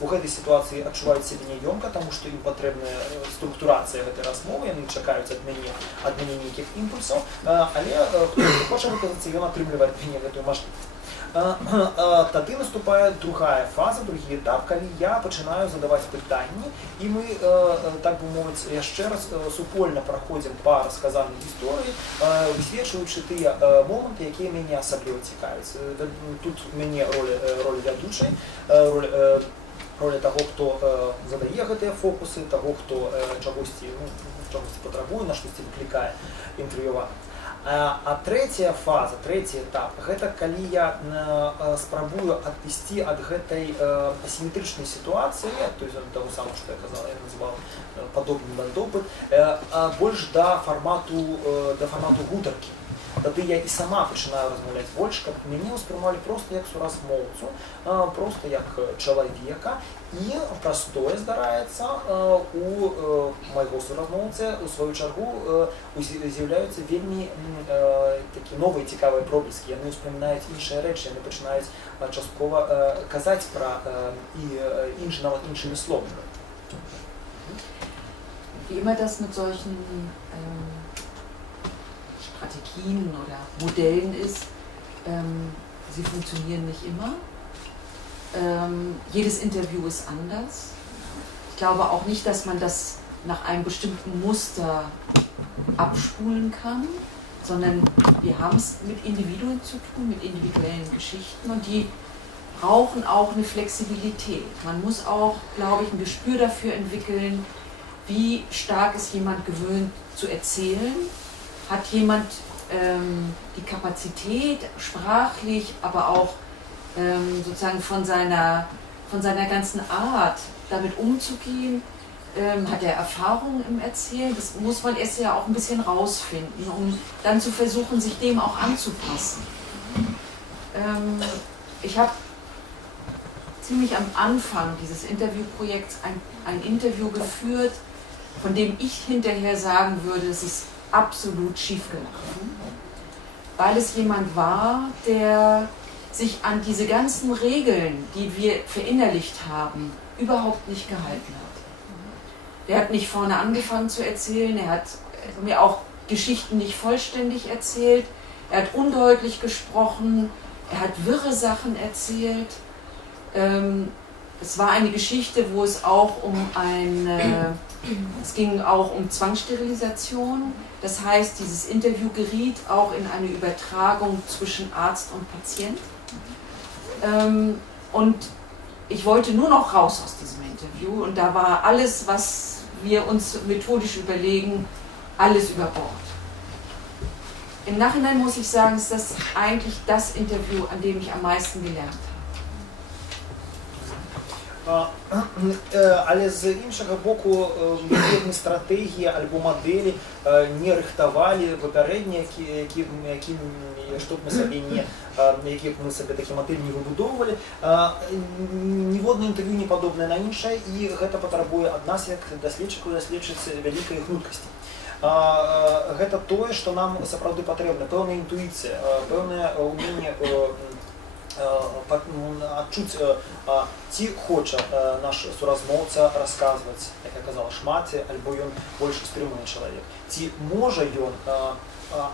у гэтай сітуацыі адчуваюць сябе няёмка, таму што ім патрэбная структурацыя гэтай размовы, яны чакаюць ад мяне нейкіх імпульсаў, але хто хоча выказацца, ён атрымлівае ад мяне гэтую мажлівасць. Тады наступае другая фаза, другі этап, калі я пачынаю задаваць пытанні, і мы, так бы мовіць, яшчэ раз супольна праходзім па расказанай гісторыі, высвечваючы тыя моманты, якія мяне асабліва цікавяць. Тут у мяне роля вядучай, роля таго, хто задае гэтыя фокусы, таго, хто чагосьці патрабуе, на штосьці выклікае інтэрв'юваны. А третья фаза, третий этап, гэта калі я спрабую адвесці ад гэтай асіметрычнай сітуацыі, то есть таго самого, што я казала, я называл падобны бандопыт, больш да фармату гутаркі. Тады я і сама пачынаю размаўляць больш, каб мяне ўспрымалі проста як суразмоўцу, проста як чалавека, і простое здараецца у майго суразмоўцы, у сваю чаргу з'яўляюцца вельмі такія новыя цікавыя пробліскі, яны ўспамінаюць іншыя рэчы, яны пачынаюць часткова казаць пра нават іншымі словамі. Wie immer das mit solchen Strategien oder Modellen ist, sie funktionieren nicht immer. Jedes Interview ist anders. Ich glaube auch nicht, dass man das nach einem bestimmten Muster abspulen kann, sondern wir haben es mit Individuen zu tun, mit individuellen Geschichten, und die brauchen auch eine Flexibilität. Man muss auch, glaube ich, ein Gespür dafür entwickeln, wie stark ist jemand gewöhnt zu erzählen. Hat jemand die Kapazität, sprachlich, aber auch sozusagen von von seiner ganzen Art, damit umzugehen, hat er Erfahrung im Erzählen. Das muss man erst ja auch ein bisschen rausfinden, um dann zu versuchen, sich dem auch anzupassen. Ich habe ziemlich am Anfang dieses Interviewprojekts ein Interview geführt, von dem ich hinterher sagen würde, es ist absolut schiefgelaufen, weil es jemand war, der sich an diese ganzen Regeln, die wir verinnerlicht haben, überhaupt nicht gehalten hat. Der hat nicht vorne angefangen zu erzählen, er hat mir auch Geschichten nicht vollständig erzählt, er hat undeutlich gesprochen, er hat wirre Sachen erzählt. Es war eine Geschichte, wo es auch es ging auch um Zwangssterilisation. Das heißt, dieses Interview geriet auch in eine Übertragung zwischen Arzt und Patient. Und ich wollte nur noch raus aus diesem Interview und da war alles, was wir uns methodisch überlegen, alles über Bord. Im Nachhinein muss ich sagen, ist das eigentlich das Interview, an dem ich am meisten gelernt habe. Але з іншого боку, відповідні стратегії або моделі не рихтували попередні, які ми собі такі моделі не вибудовували. Ні в одне інтерв'ю не подобне на інше, і це потребує від нас, як дослідчиків, дослідчиць, великої гнуткості. Гэта тое, што нам сапраўды патрэбна, пэўная інтуіцыя, пэўнае ўменне адчуць, ці хоча наш суразмоўца расказваць, як я казала, шмат, альбо ён больш стрыманы чалавек. Ці можа ён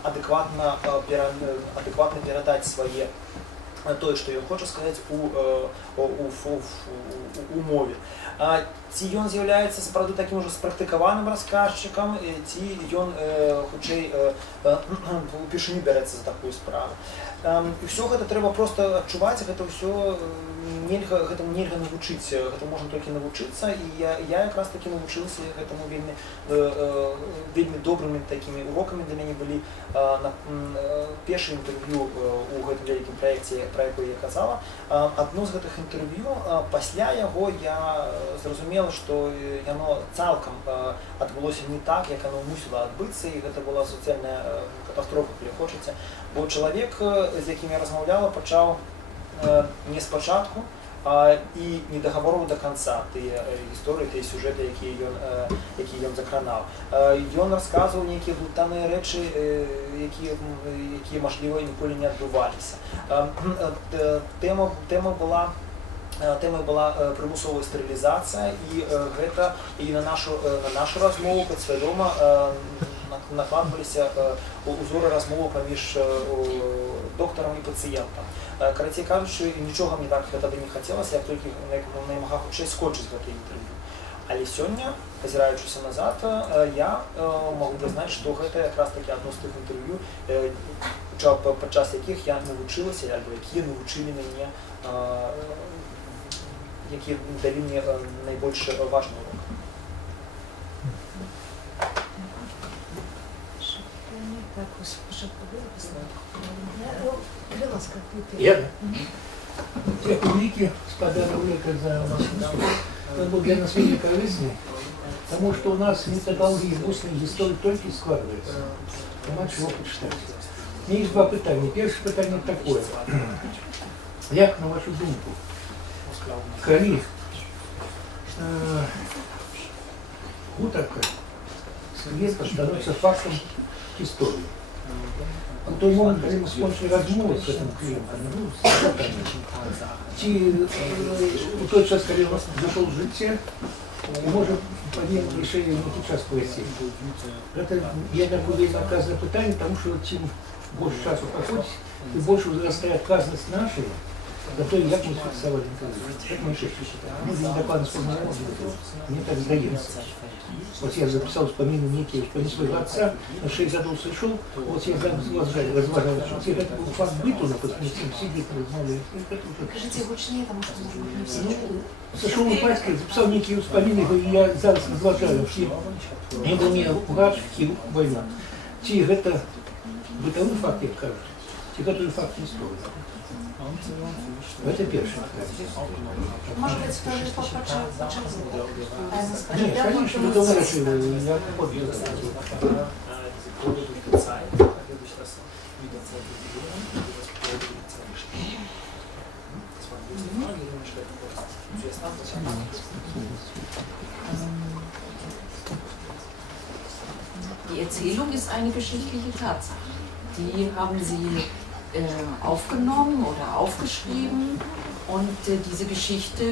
адэкватна перадаць свае тое, што ён хоча сказаць у мове. Ці ён з'яўляецца сапраўды такім ужо спрактыкаваным расказчыкам, ці ён хутчэй упершыню бярэцца за такую справу. І ўсё гэта трэба проста адчуваць, гэта ўсё гэтаму нельга навучыць, гэта можна толькі навучыцца, і я якраз такі навучыўся гэтаму вельмі добрымі такімі урокамі для мяне былі першае інтэрв'ю ў гэтым вялікім праекце, пра якое я казала. Адно з гэтых інтэрв'ю, пасля яго я зразумела, што яно цалкам адбылося не так, як оно мусіла адбыцца, і гэта была сацыяльная катастрофа, калі хочаце. Бо чалавек, з якім я размаўляла, пачаў не спачатку і не дагаворыў да канца тыя гісторыі, тыя сюжэты, якія ён закранаў. Ён расказваў нейкія блытаныя рэчы, якія, мажліва, ніколі не адбываліся. Тэма была прымусовая стэрылізацыя, і гэта і на нашу размову падсвядома накладваліся узоры размовы паміж доктарам і пацыентам. Карацей кажучы, нічога мне так тады не хацелася, як толькі наймага хутчэй скончыць гэта інтэрв'ю. Але сёння, азіраючыся назад, я магу прызнаць, што гэта якраз такі адно з тых інтэрв'ю, падчас якіх я навучылася, альбо якія навучылі мяне, якія далі мне найбольш важны урок. Я великий сподарок за это был для нас великой корыстный, потому что у нас методология устной истории только складывается. Понимаете, его почитать. У меня есть два питания. Первое питание такое. Як на вашу думку, коли гутарка света становится фактом истории. На той момент, коли ми скончили розмову з цим клієнтом, у той час, коли він зайшов в життя, і може прийняти рішення не тот час пояснити. Це є вельми оказане питання, тому що чим більше часу проходить, тим більше зростає оказаність нашої за то, як ми фіксували інтерв'ю. Як ми ще можемо докладно сформулювати, мені так здається. Вот я записал вспомины некие, что своего отца, на 6 годов сошел, вот я разважал, что это был факт быту, потому что сидит, размовляет. Скажите гучнее, потому что, может быть, не все. Сошел у батька, записал некие вспомины, и я зараз разважаю, что я был мне врач, хирург, война. Чи это бытовой факт, я кажу, готові факти історії. Це перше. Може бути, скажи, по черзі. Ні, звісно, ви говорите, я подію. Die Erzählung ist eine geschichtliche Tatsache. Die haben sie aufgenommen oder aufgeschrieben und diese Geschichte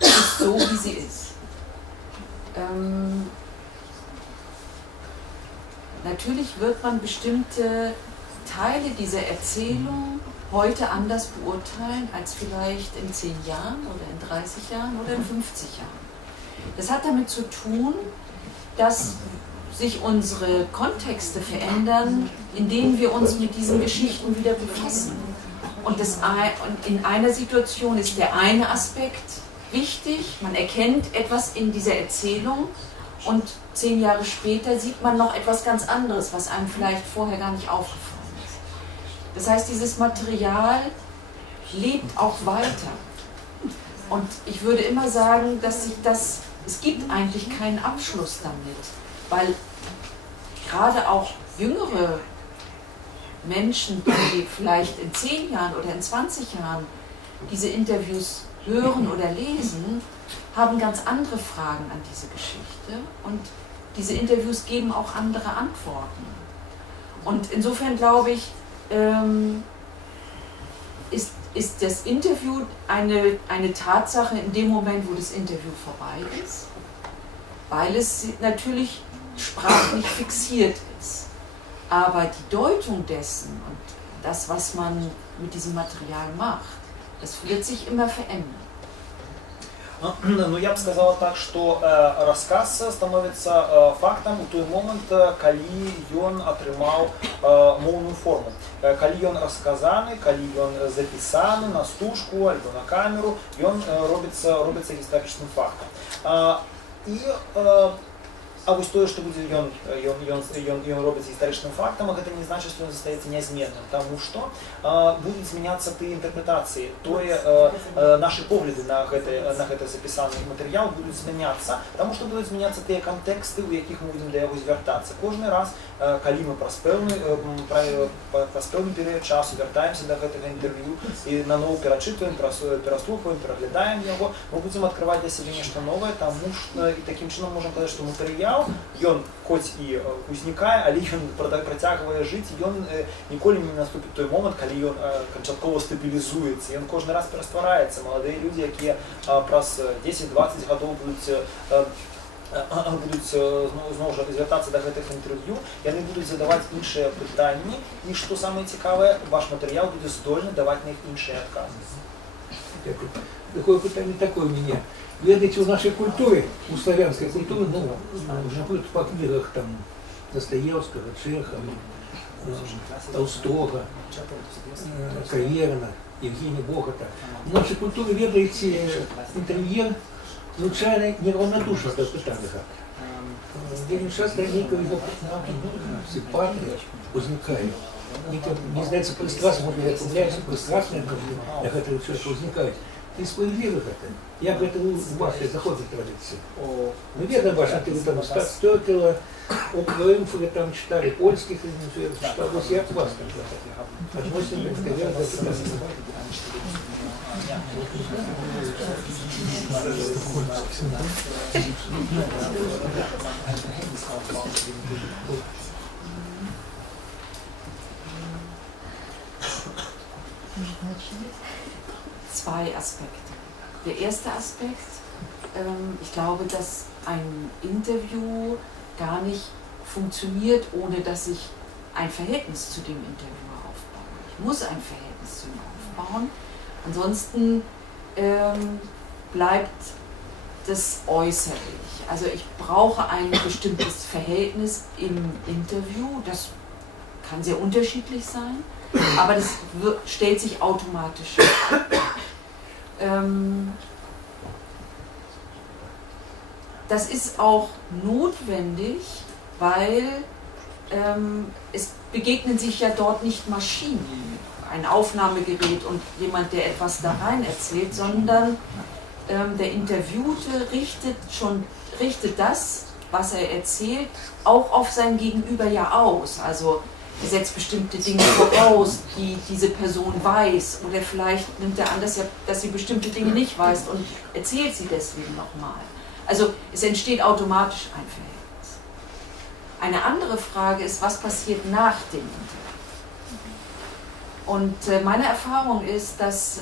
ist so, wie sie ist. Natürlich wird man bestimmte Teile dieser Erzählung heute anders beurteilen als vielleicht in 10 Jahren oder in 30 Jahren oder in 50 Jahren. Das hat damit zu tun, dass sich unsere Kontexte verändern, in denen wir uns mit diesen Geschichten wieder befassen. Und in einer Situation ist der eine Aspekt wichtig, man erkennt etwas in dieser Erzählung und 10 Jahre später sieht man noch etwas ganz anderes, was einem vielleicht vorher gar nicht aufgefallen ist. Das heißt, dieses Material lebt auch weiter. Und ich würde immer sagen, dass es gibt eigentlich keinen Abschluss damit, weil gerade auch jüngere Menschen, die vielleicht in 10 Jahren oder in 20 Jahren diese Interviews hören oder lesen, haben ganz andere Fragen an diese Geschichte und diese Interviews geben auch andere Antworten. Und insofern glaube ich, ist das Interview eine Tatsache in dem Moment, wo das Interview vorbei ist, weil es natürlich sprachlich fixiert ist. Aber die Deutung dessen und das, was man mit diesem Material macht, das wird sich immer verändern. Ну, я б сказала так, што расказ становіцца фактам у той момант, калі ён атрымаў моўную форму. Калі ён расказаны, калі ён запісаны на стужку альбо на камеру, ён робіцца гістарычным фактам. А вось тое, што будзе ён робіць гістарычным фактам, гэта не значыць, што ён застаецца нязменным, таму што будуць змяняцца тыя інтэрпрэтацыі, нашы погляды на гэты запісаны матэрыял будуць змяняцца, таму што будуць змяняцца тыя кантэксты, у якіх мы будзем да яго звяртацца. Кожны раз, калі мы праз пэўны перыяд часу вяртаемся да гэтага інтэрв'ю і наноў перачытваем, пераслухваем, пераглядаем яго, мы будзем адкрываць для сябе нешта новае, таму што і такім чынам можам казаць, што матэрыял ён хоць і узнікае, але ён працягвае жыць, ён ніколі не наступіць той момант, калі ён канчаткова стабілізуецца, ён кожны раз пераствараецца. Маладыя людзі, якія праз 10-20 гадоў будуць зноў жа звяртацца да гэтых інтэрв'ю, яны будуць задаваць іншыя пытанні, і што самае цікавае, ваш матэрыял будзе здольны даваць на іх іншыя адказы. Такое питання таке у мене. Ведаете, у нашей культуре, у славянской культуры, например, по книгах там Достоевского, Чехова, Толстого, Каверна, Евгения Богота. В нашей культуре, ведаете, интервьюер звичайно неравнодушно до питання. Вельми часто некая его симпатия возникает. Не здається пристрастно, може появляється пристрастне, як це у чоловіка возникає. І справедливо это. Як это у вас заходить традиция? Мы ведаем ваши там Стёкела, Окрымфа там читали, польских читали, вот як вас так относим к Zwei Aspekte. Der erste Aspekt, ich glaube, dass ein Interview gar nicht funktioniert, ohne dass ich ein Verhältnis zu dem Interviewer aufbaue. Ich muss ein Verhältnis zu ihm aufbauen, ansonsten bleibt das äußerlich. Also ich brauche ein bestimmtes Verhältnis im Interview, das kann sehr unterschiedlich sein, aber das stellt sich automatisch ein. Das ist auch notwendig, weil es begegnen sich ja dort nicht Maschinen, ein Aufnahmegerät und jemand, der etwas da rein erzählt, sondern der Interviewte richtet das, was er erzählt, auch auf sein Gegenüber ja aus. Also er setzt bestimmte Dinge voraus, die diese Person weiß, oder vielleicht nimmt er an, dass sie bestimmte Dinge nicht weiß und erzählt sie deswegen nochmal. Also es entsteht automatisch ein Verhältnis. Eine andere Frage ist, was passiert nach dem Interview? Und meine Erfahrung ist, dass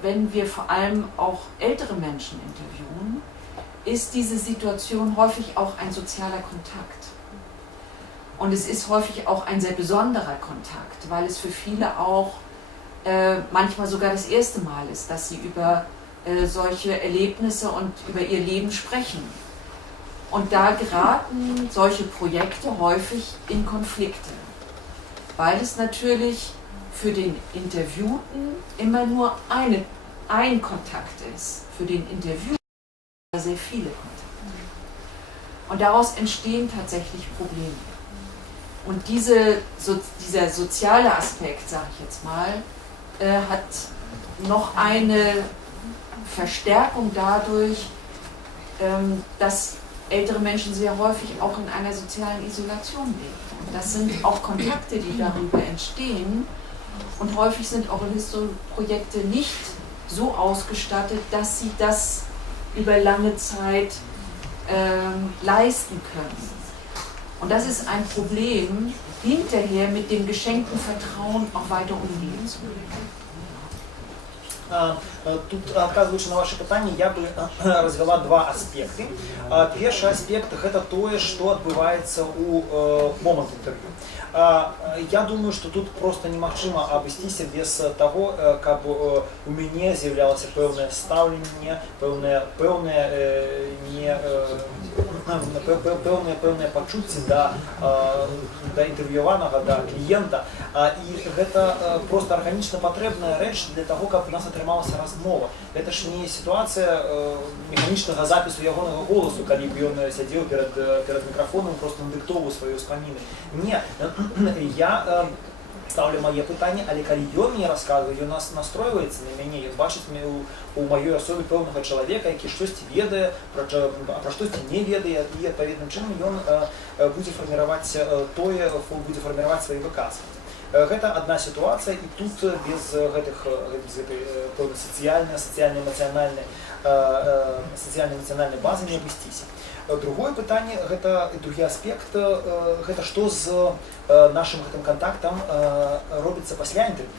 wenn wir vor allem auch ältere Menschen interviewen, ist diese Situation häufig auch ein sozialer Kontakt. Und es ist häufig auch ein sehr besonderer Kontakt, weil es für viele auch manchmal sogar das erste Mal ist, dass sie über solche Erlebnisse und über ihr Leben sprechen. Und da geraten solche Projekte häufig in Konflikte, weil es natürlich für den Interviewten immer nur ein Kontakt ist, für den Interviewten sehr viele Kontakte. Und daraus entstehen tatsächlich Probleme. Und dieser soziale Aspekt, sage ich jetzt mal, hat noch eine Verstärkung dadurch, dass ältere Menschen sehr häufig auch in einer sozialen Isolation leben. Und das sind auch Kontakte, die darüber entstehen. Und häufig sind Organisto-Projekte nicht so ausgestattet, dass sie das über lange Zeit leisten können. Und das ist ein Problem, hinterher mit dem geschenkten Vertrauen auch weiter umgehen zu können. Тут, адказваючы на ваши пытанні, я бы развяла два аспекты. Першы аспект – гэта тое, што адбываецца ў момант інтэрв'ю. Я думаю, што тут проста немагчыма абысціся без таго, каб у мяне з'яўлялася пэўнае стаўленне, пэўнае пачуцце да інтэрв'юванага, да кліента. І гэта проста арганічна патрэбная рэч для таго, каб у нас атрымалася размова. Гэта ж не сітуацыя механічнага запісу ягонага голасу, калі б ён сядзеў перад мікрафонам, проста надыктоўваў свае ўспаміны. Не, я ставлю мае пытанні, але калі ён мне расказвае, ён настройваецца на мяне, ён бачыць у маёй асобе пэўнага чалавека, які штосьці ведае, пра штосьці не ведае, і адпаведным чынам ён будзе фарміраваць свае выказванні. Гэта одна ситуация, и тут без этой социально-эмоциональной базы не обойтись. Другое питание, другий аспект, гэта што з нашим контактам робіцца пасля інтэрв'ю.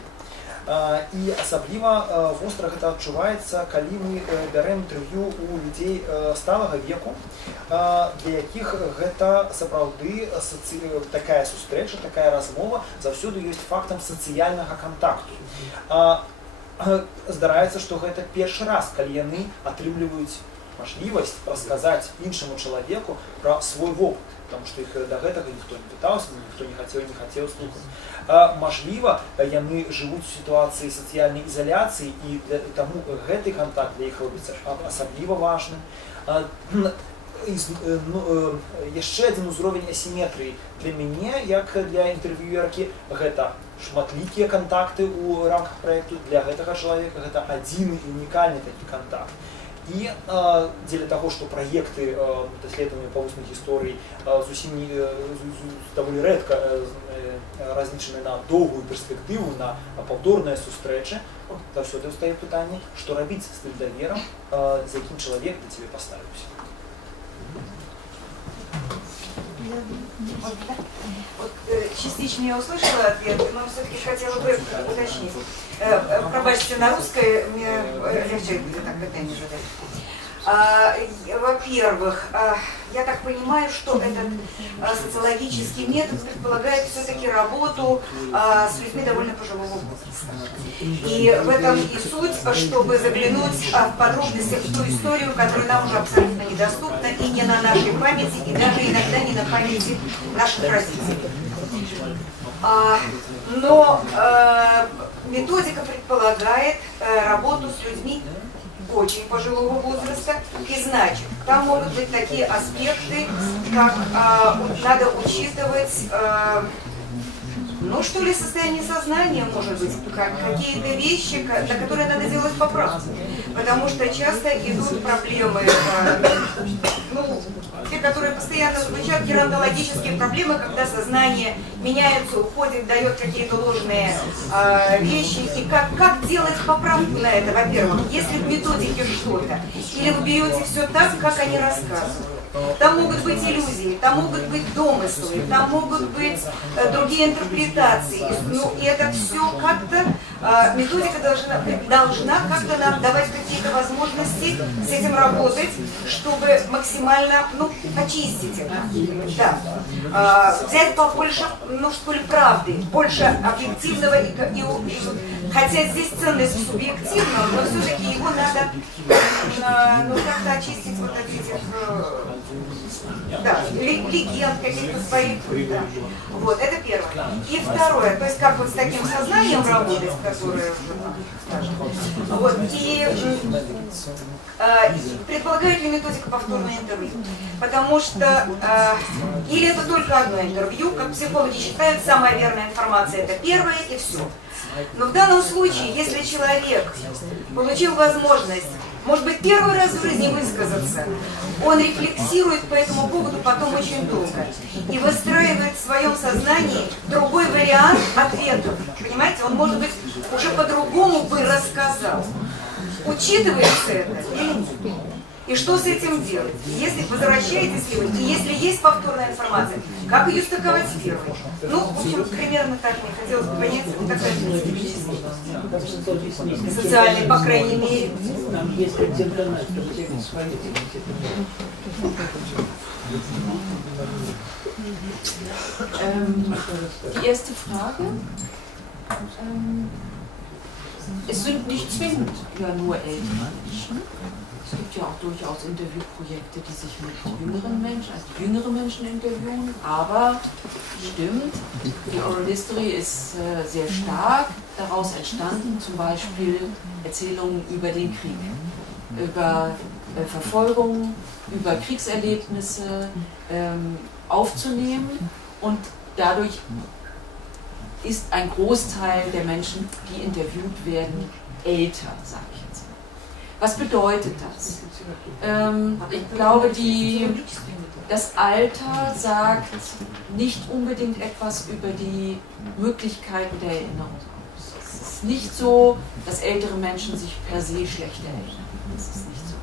І асабліва востра гэта адчуваецца, калі мы бярэм інтэрв'ю у людзей сталага веку, для якіх гэта сапраўды такая сустрэча, такая размова заўсёды ёсць фактам сацыяльнага кантакту. Здараецца, што гэта першы раз, калі яны атрымліваюць мажлівасць расказаць іншаму чалавеку пра свой вопыт, потому што іх да гэтага ніхто не пытаўся, ніхто не хацеў слухаць. Мажліва, яны жывуць у сітуацыі сацыяльнай ізаляцыі, і таму гэты кантакт для іх робіцца асабліва важным. Яшчэ адзін узровень асіметрыі для мяне, як для інтэрв'юеркі, гэта шматлікія кантакты ў рамках праекту. Для гэтага чалавека гэта адзіны і унікальны такі кантакт. І дзеля таго, што праекты даследавання па вуснай гісторыі зусім даволі рэдка разлічаны на доўгую перспектыву, на паўторныя сустрэчы, заўсёды ўстае пытанне, што рабіць з тым даверам, з якім чалавек да цябе паставіўся. Частично я услышала ответ, но все-таки хотела бы уточнить. Пробачьте, на русской мне легче так питание задать. Во-первых, я так понимаю, что этот социологический метод предполагает все-таки работу с людьми довольно пожилого возраста. И в этом и суть, чтобы заглянуть в подробности в ту историю, которая нам уже абсолютно недоступна и не на нашей памяти, и даже иногда не на памяти наших родителей. Но Методика предполагает работу с людьми очень пожилого возраста, и значит, там могут быть такие аспекты, как надо учитывать, ну что ли, состояние сознания, может быть, какие-то вещи, на которые надо делать поправку, потому что часто идут проблемы, ну, те, которые постоянно звучат, геронтологические проблемы, когда сознание меняется, уходит, дает какие-то ложные вещи. И как делать поправку на это, во-первых, если в методике что-то, или вы берете все так, как они рассказывают. Там могут быть иллюзии, там могут быть домыслы, там могут быть другие интерпретации. Ну, и это все как-то, методика должна как-то нам давать какие-то возможности с этим работать, чтобы максимально, ну, очистить это. Да. Взять побольше, ну, что ли, правды, больше объективного, хотя здесь ценность в субъективном, но все-таки его надо, ну, как-то очистить вот от этих, да, легенд каких-то своих. Да. Вот, это первое. И второе, то есть как вот с таким сознанием работать, которое, скажем, вот, и предполагает ли методика повторное интервью? Потому что, или это только одно интервью, как психологи считают, самая верная информация это первое и все. Но в данном случае, если человек получил возможность, может быть, первый раз в жизни высказаться, он рефлексирует по этому поводу потом очень долго и выстраивает в своем сознании другой вариант ответов. Понимаете, он, может быть, уже по-другому бы рассказал. Учитывается это или нет? И что с этим делать? Если возвращаетесь ли вы, и если есть повторная информация, как ее стыковать с первой? Ну, в общем, примерно так мне хотелось бы понять, такая социальная, по крайней мере. Там есть отделена, чтобы свои. Die erste Frage. Es sind nicht zwingend ja nur ältere Menschen. Es gibt ja auch durchaus Interviewprojekte, die sich mit jüngeren Menschen, also jüngere Menschen interviewen. Aber stimmt, die Oral History ist sehr stark daraus entstanden, zum Beispiel Erzählungen über den Krieg, über Verfolgung, über Kriegserlebnisse aufzunehmen, und dadurch ist ein Großteil der Menschen, die interviewt werden, älter, sage ich jetzt mal. Was bedeutet das? Ich glaube, das Alter sagt nicht unbedingt etwas über die Möglichkeiten der Erinnerung aus. Es ist nicht so, dass ältere Menschen sich per se schlechter erinnern. Das ist nicht so.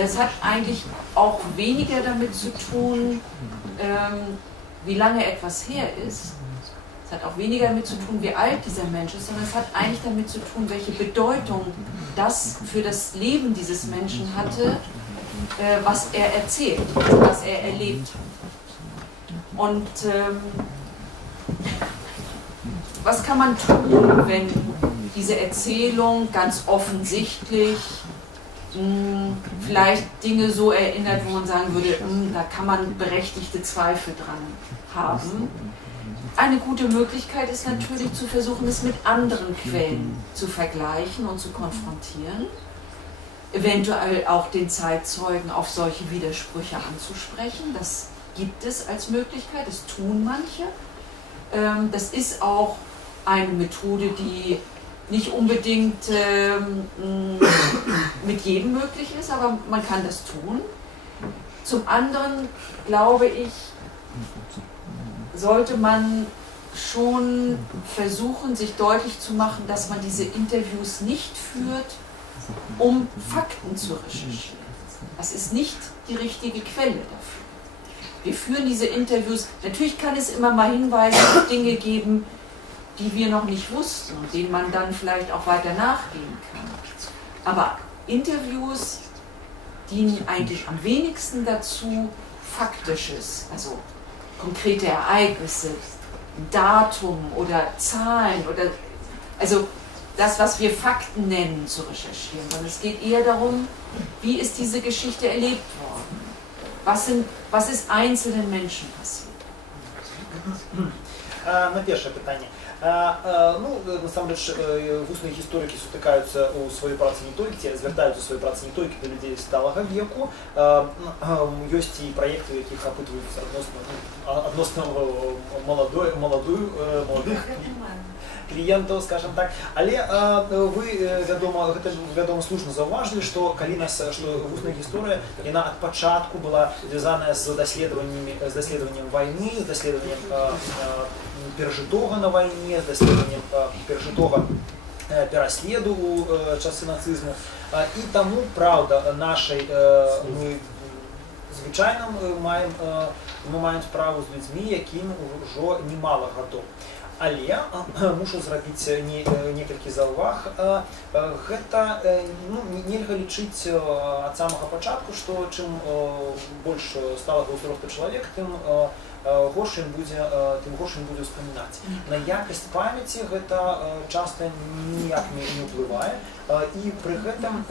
Es hat eigentlich auch weniger damit zu tun, wie lange etwas her ist. Es hat auch weniger damit zu tun, wie alt dieser Mensch ist, sondern es hat eigentlich damit zu tun, welche Bedeutung das für das Leben dieses Menschen hatte, was er erzählt, was er erlebt hat. Und was kann man tun, wenn diese Erzählung ganz offensichtlich vielleicht Dinge so erinnert, wo man sagen würde, da kann man berechtigte Zweifel dran haben? Eine gute Möglichkeit ist natürlich zu versuchen, es mit anderen Quellen zu vergleichen und zu konfrontieren. Eventuell auch den Zeitzeugen auf solche Widersprüche anzusprechen. Das gibt es als Möglichkeit, das tun manche. Das ist auch eine Methode, die nicht unbedingt mit jedem möglich ist, aber man kann das tun. Zum anderen glaube ich, sollte man schon versuchen, sich deutlich zu machen, dass man diese Interviews nicht führt, um Fakten zu recherchieren. Das ist nicht die richtige Quelle dafür. Wir führen diese Interviews, natürlich kann es immer mal Hinweise auf Dinge geben, die wir noch nicht wussten und denen man dann vielleicht auch weiter nachgehen kann. Aber Interviews dienen eigentlich am wenigsten dazu, Faktisches, also konkrete Ereignisse, Datum oder Zahlen oder also das, was wir Fakten nennen, zu recherchieren, sondern es geht eher darum, wie ist diese Geschichte erlebt worden? Was ist einzelnen Menschen passiert? На перше питання. Ну, насамрэч, вусныя гісторыкі сутыкаюцца ў сваёй працы не толькі, звяртаюцца ў сваёй працы не толькі да людзей сталага веку. Ёсць і праекты, якіх апытваюць адносна маладых кліентаў, скажем так. Але вы, вядома, слушна заўважылі, што вусная гісторыя, яна ад пачатку была звязаная з даследаваннем вайны, з даследаваннем перажытога на вайне, з даследаваннем перажытога пераследу ў часы нацызму. І таму, праўда, мы звычайна маем справу з людзьмі, якім ужо немала гадоў. Але мушу зрабіць некалькі заўваг. Гэта нельга лічыць ад самага пачатку, што чым больш сталага ўзросту чалавек, тым горш ён будзе ўспамінаць. На якасць памяці гэта часта ніяк не ўплывае. І пры гэтым,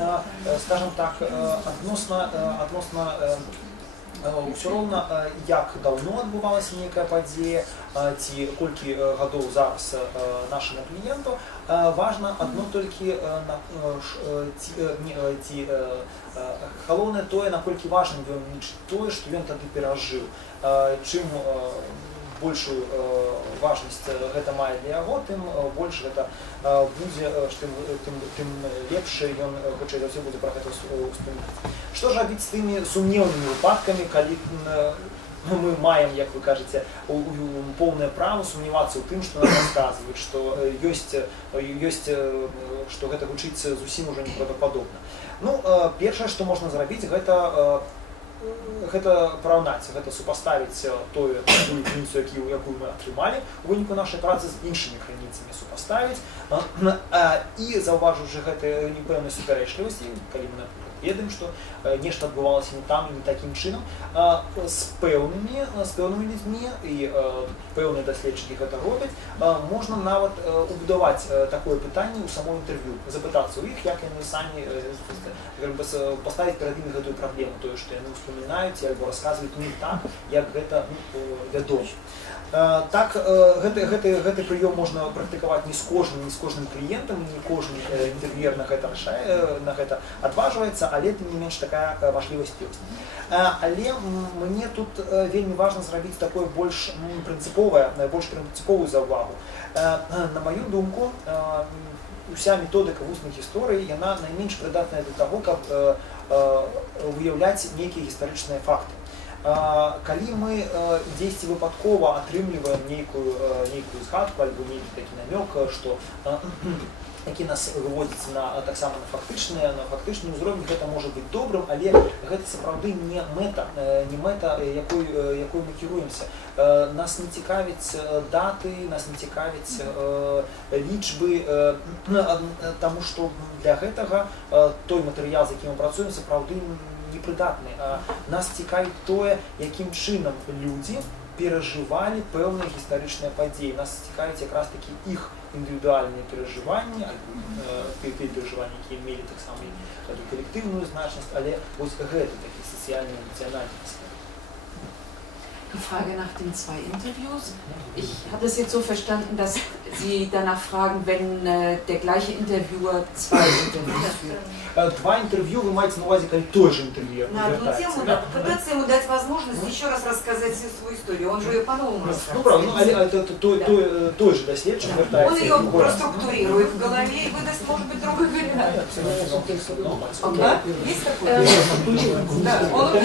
скажем так, адносна ўсё роўна, як даўно адбывалася нейкая падзея, ці колькі гадоў зараз нашаму кліенту, важна адно толькі, галоўнае тое, наколькі важным ён лічыць тое, што ён тады перажыў. Чым большую важнасць гэта мае для яго, тым больш гэта будзе, тым лепш ён, хутчэй за ўсё, будзе пра гэта ўспамінаць. Што ж рабіць з тымі сумнеўнымі выпадкамі, калі мы маем, як вы кажаце, поўнае права сумнявацца ў тым, што нам расказваюць, што гэта гучыць зусім ужо неправдападобна. Ну, першае, што можна зрабіць, гэта параўнаць, гэта супаставіць тую крыніцу, якую мы атрымалі у выніку нашай працы, з іншымі крыніцамі супаставіць. І заўважыўшы гэтыя непэўныя супярэчлівасці, калі мы, напрыклад, ведаем, што нешта адбывалася не там і не такім чынам, з пэўнымі людзьмі, і пэўныя даследчыкі гэта робяць, можна нават убудаваць такое пытанне ў само інтэрв'ю, запытацца ў іх, як яны самі паставіць перад імі гэтую праблему, тое, што яны ўспамінаюць альбо расказваюць не так, як гэта вядома. Так, гэты прыём можна практыкаваць не з кожным кліентам, не кожны інтэрв'ер на гэта адважваецца, але тым не менш такая важлівасць ёсць. Але мне тут вельмі важна зрабіць такое больш прынцыповую заўвагу. На маю думку, уся методыка вусных гісторый, яна найменш прыдатная для таго, каб выяўляць нейкія гістарычныя факты. Калі мы дзесьці выпадкова атрымліваем нейкую згадку альбо нейкі такі намёк, які нас выводзіць таксама на фактычны ўзровень, гэта можа быць добрым, але гэта сапраўды не мэта, якой мы кіруемся. Нас не цікавіць даты, нас не цікавіць лічбы, таму што для гэтага той матэрыял, з якім мы працуем, сапраўды непрыдатны. Нас цікавіць тое, якім чынам людзі перажывалі пэўныя гістарычныя падзеі. Нас цікавіць якраз такі іх індывідуальныя перажыванні, тыя перажыванні, якія мелі таксама і калектыўную значнасць, але вось гэта такі сацыяльна-эмацыянальны аспект. Die Frage nach den 2 Interviews. Ich habe das jetzt so verstanden, dass Sie danach fragen, wenn der gleiche Interviewer 2 Interviews führt. 2 интервью вы маете на увазі, калі той же интервьюер на одну тему, да, пытаться ему дать возможность еще раз рассказать всю свою историю, он же ее по-новому рассказывает. Ну, правда, але той же доследчик вертається. Он ее проструктурирует в голове и выдаст, может быть, другой вариант. Есть такое? Да, он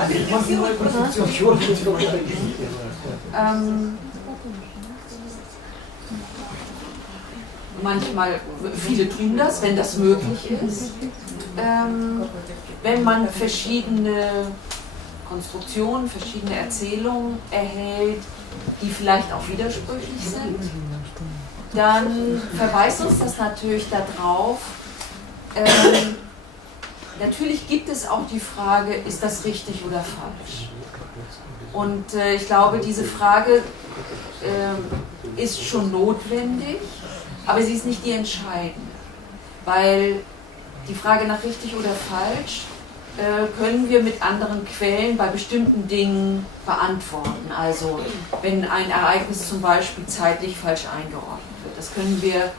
отрефлексирует просто. Manchmal, viele tun das, wenn das möglich ist. Wenn man verschiedene Konstruktionen, verschiedene Erzählungen erhält, die vielleicht auch widersprüchlich sind, dann verweist uns das natürlich darauf. Natürlich gibt es auch die Frage, ist das richtig oder falsch? Und ich glaube, diese Frage ist schon notwendig, aber sie ist nicht die entscheidende, weil die Frage nach richtig oder falsch können wir mit anderen Quellen bei bestimmten Dingen beantworten. Also wenn ein Ereignis zum Beispiel zeitlich falsch eingeordnet wird. Das können wir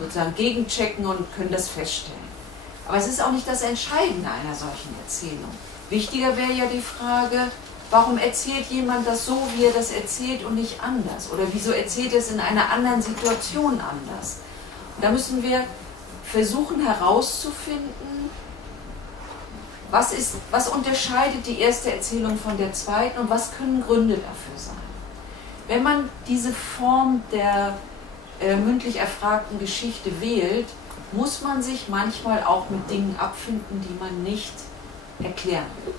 sozusagen gegenchecken und können das feststellen. Aber es ist auch nicht das Entscheidende einer solchen Erzählung. Wichtiger wäre ja die Frage, warum erzählt jemand das so, wie er das erzählt und nicht anders? Oder wieso erzählt er es in einer anderen Situation anders? Und da müssen wir versuchen herauszufinden, was unterscheidet die erste Erzählung von der zweiten und was können Gründe dafür sein. Wenn man diese Form der mündlich erfragten Geschichte wählt, muss man sich manchmal auch mit Dingen abfinden, die man nicht erklären will.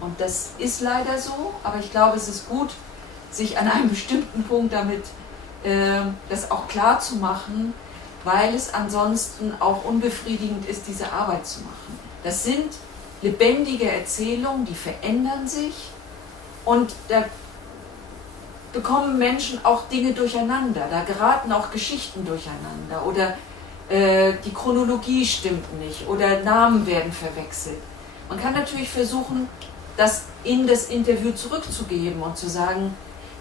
Und das ist leider so, aber ich glaube, es ist gut, sich an einem bestimmten Punkt damit das auch klar zu machen, weil es ansonsten auch unbefriedigend ist, diese Arbeit zu machen. Das sind lebendige Erzählungen, die verändern sich und da bekommen Menschen auch Dinge durcheinander, da geraten auch Geschichten durcheinander oder die Chronologie stimmt nicht oder Namen werden verwechselt. Man kann natürlich versuchen, das in das Interview zurückzugeben und zu sagen,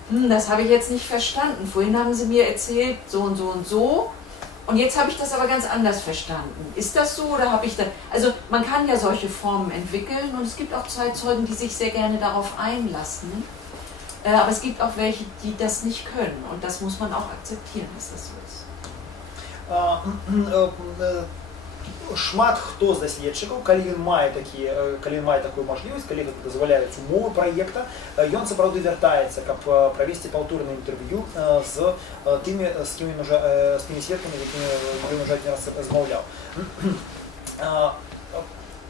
das habe ich jetzt nicht verstanden, vorhin haben Sie mir erzählt so und so und so und jetzt habe ich das aber ganz anders verstanden. Ist das so oder habe ich das? Also man kann ja solche Formen entwickeln und es gibt auch Zeitzeugen, die sich sehr gerne darauf einlassen, aber es gibt auch welche, die das nicht können und das muss man auch akzeptieren, dass das so ist. Шмат хто з даследчыкаў, калі ён мае такую мажлівасць, калі гэта дазваляюць умовы праекта, ён сапраўды вяртаецца, каб правесці паўторнае інтэрв'ю з тымі сведкамі, з якімі ён ужо адзін раз размаўляў.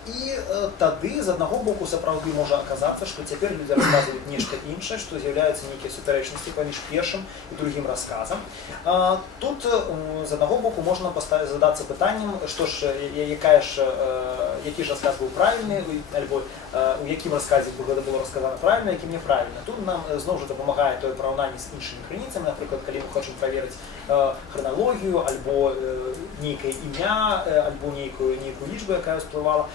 І тады з аднаго боку сапраўды можа аказацца, што цяпер людзі расказваюць нешта іншае, што з'яўляюцца нейкія супярэчнасці паміж першым і другім расказам. Тут з аднаго боку можна задацца пытаннем, што ж, які ж рассказ быў правільны, альбо у якім расказе гэта было расказана правільна, якім няправільна. Тут нам зноў жа дапамагае тое параўнанне з іншымі крыніцамі, напрыклад, калі мы хочам праверыць храналогію, альбо нейкае імя, альбо нейкую лічбу, якая ўсплывала.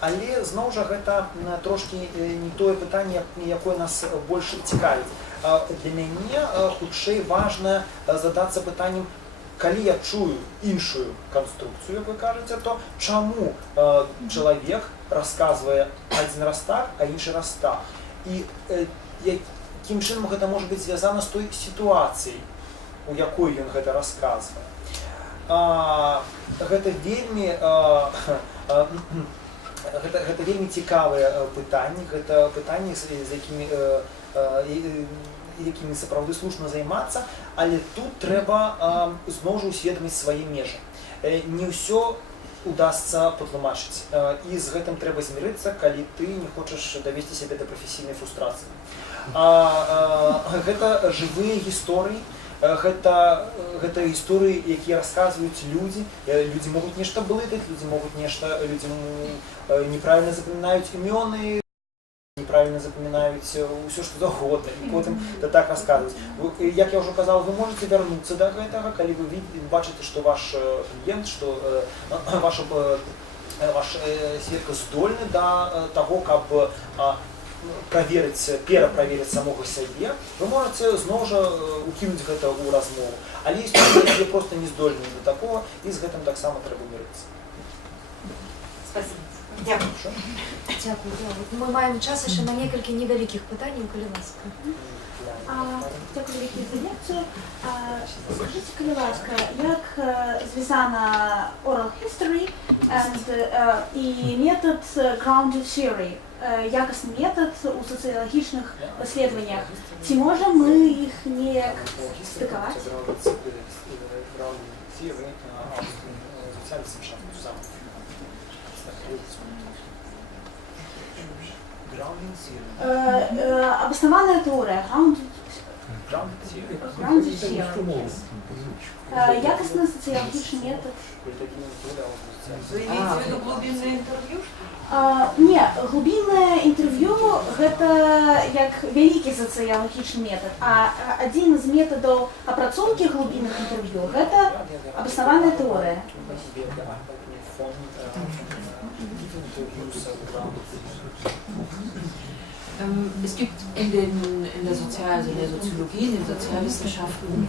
Але зноў жа гэта трошкі не тое пытанне, якое нас больш цікавіць. Для мяне хутчэй важна задацца пытаннем, калі я чую іншую канструкцыю, як вы кажаце, то чаму чалавек расказвае адзін раз так, а іншы раз так? І якім чынам гэта можа быць звязана з той сітуацыяй, у якой ён гэта расказвае. Гэта вельмі цікавыя пытанні, гэта пытанні, з якімі сапраўды слушна займацца, але тут трэба зноў жа усведаміць свае межы. Не ўсё удасца патлумачыць, і з гэтым трэба змірыцца, калі ты не хочаш давесці сябе да прафесійнай фрустрацыі. Гэта жывыя гісторыі, гэта гісторыі, якія расказваюць людзі. Людзі могуць нешта блытаць, людзі могуць нешта, людзі неправільна запамінаюць імёны, неправильно запоминают все, что заўгодна, і потым так расказваюць. Як я ўжо казаў, вы можете вярнуцца да гэтага, калі вы бачыце, што ваш кліент, што ваш сведка здольны да таго, каб пераправерыць самога сябе, вы можете зноў жа укінуць гэта ў размову. Але ёсць людзі, якія проста не здольны да такога, і з гэтым таксама трэба мірыцца. Спасибо. Дякую. Дякую. Ми маємо час ще на кілька невеликих питань, коли ласка. Дякую велике за лекцію. Скажіть, коли ласка, як зв'язана oral history і метод grounded theory, якісний метод у соціологічних дослідженнях? Чи можемо ми їх ніяк стикувати? Обоснованная теория, grounded theory. Якісний соціологічний метод. Ви имеете в виду глубинное интервью? Ні, глубинное интервью – это як великий социологический метод, а один из методов опрацовки глубинных интервью – это обоснованная теория. von Interviews around. Es gibt in der Soziologie, in den Sozialwissenschaften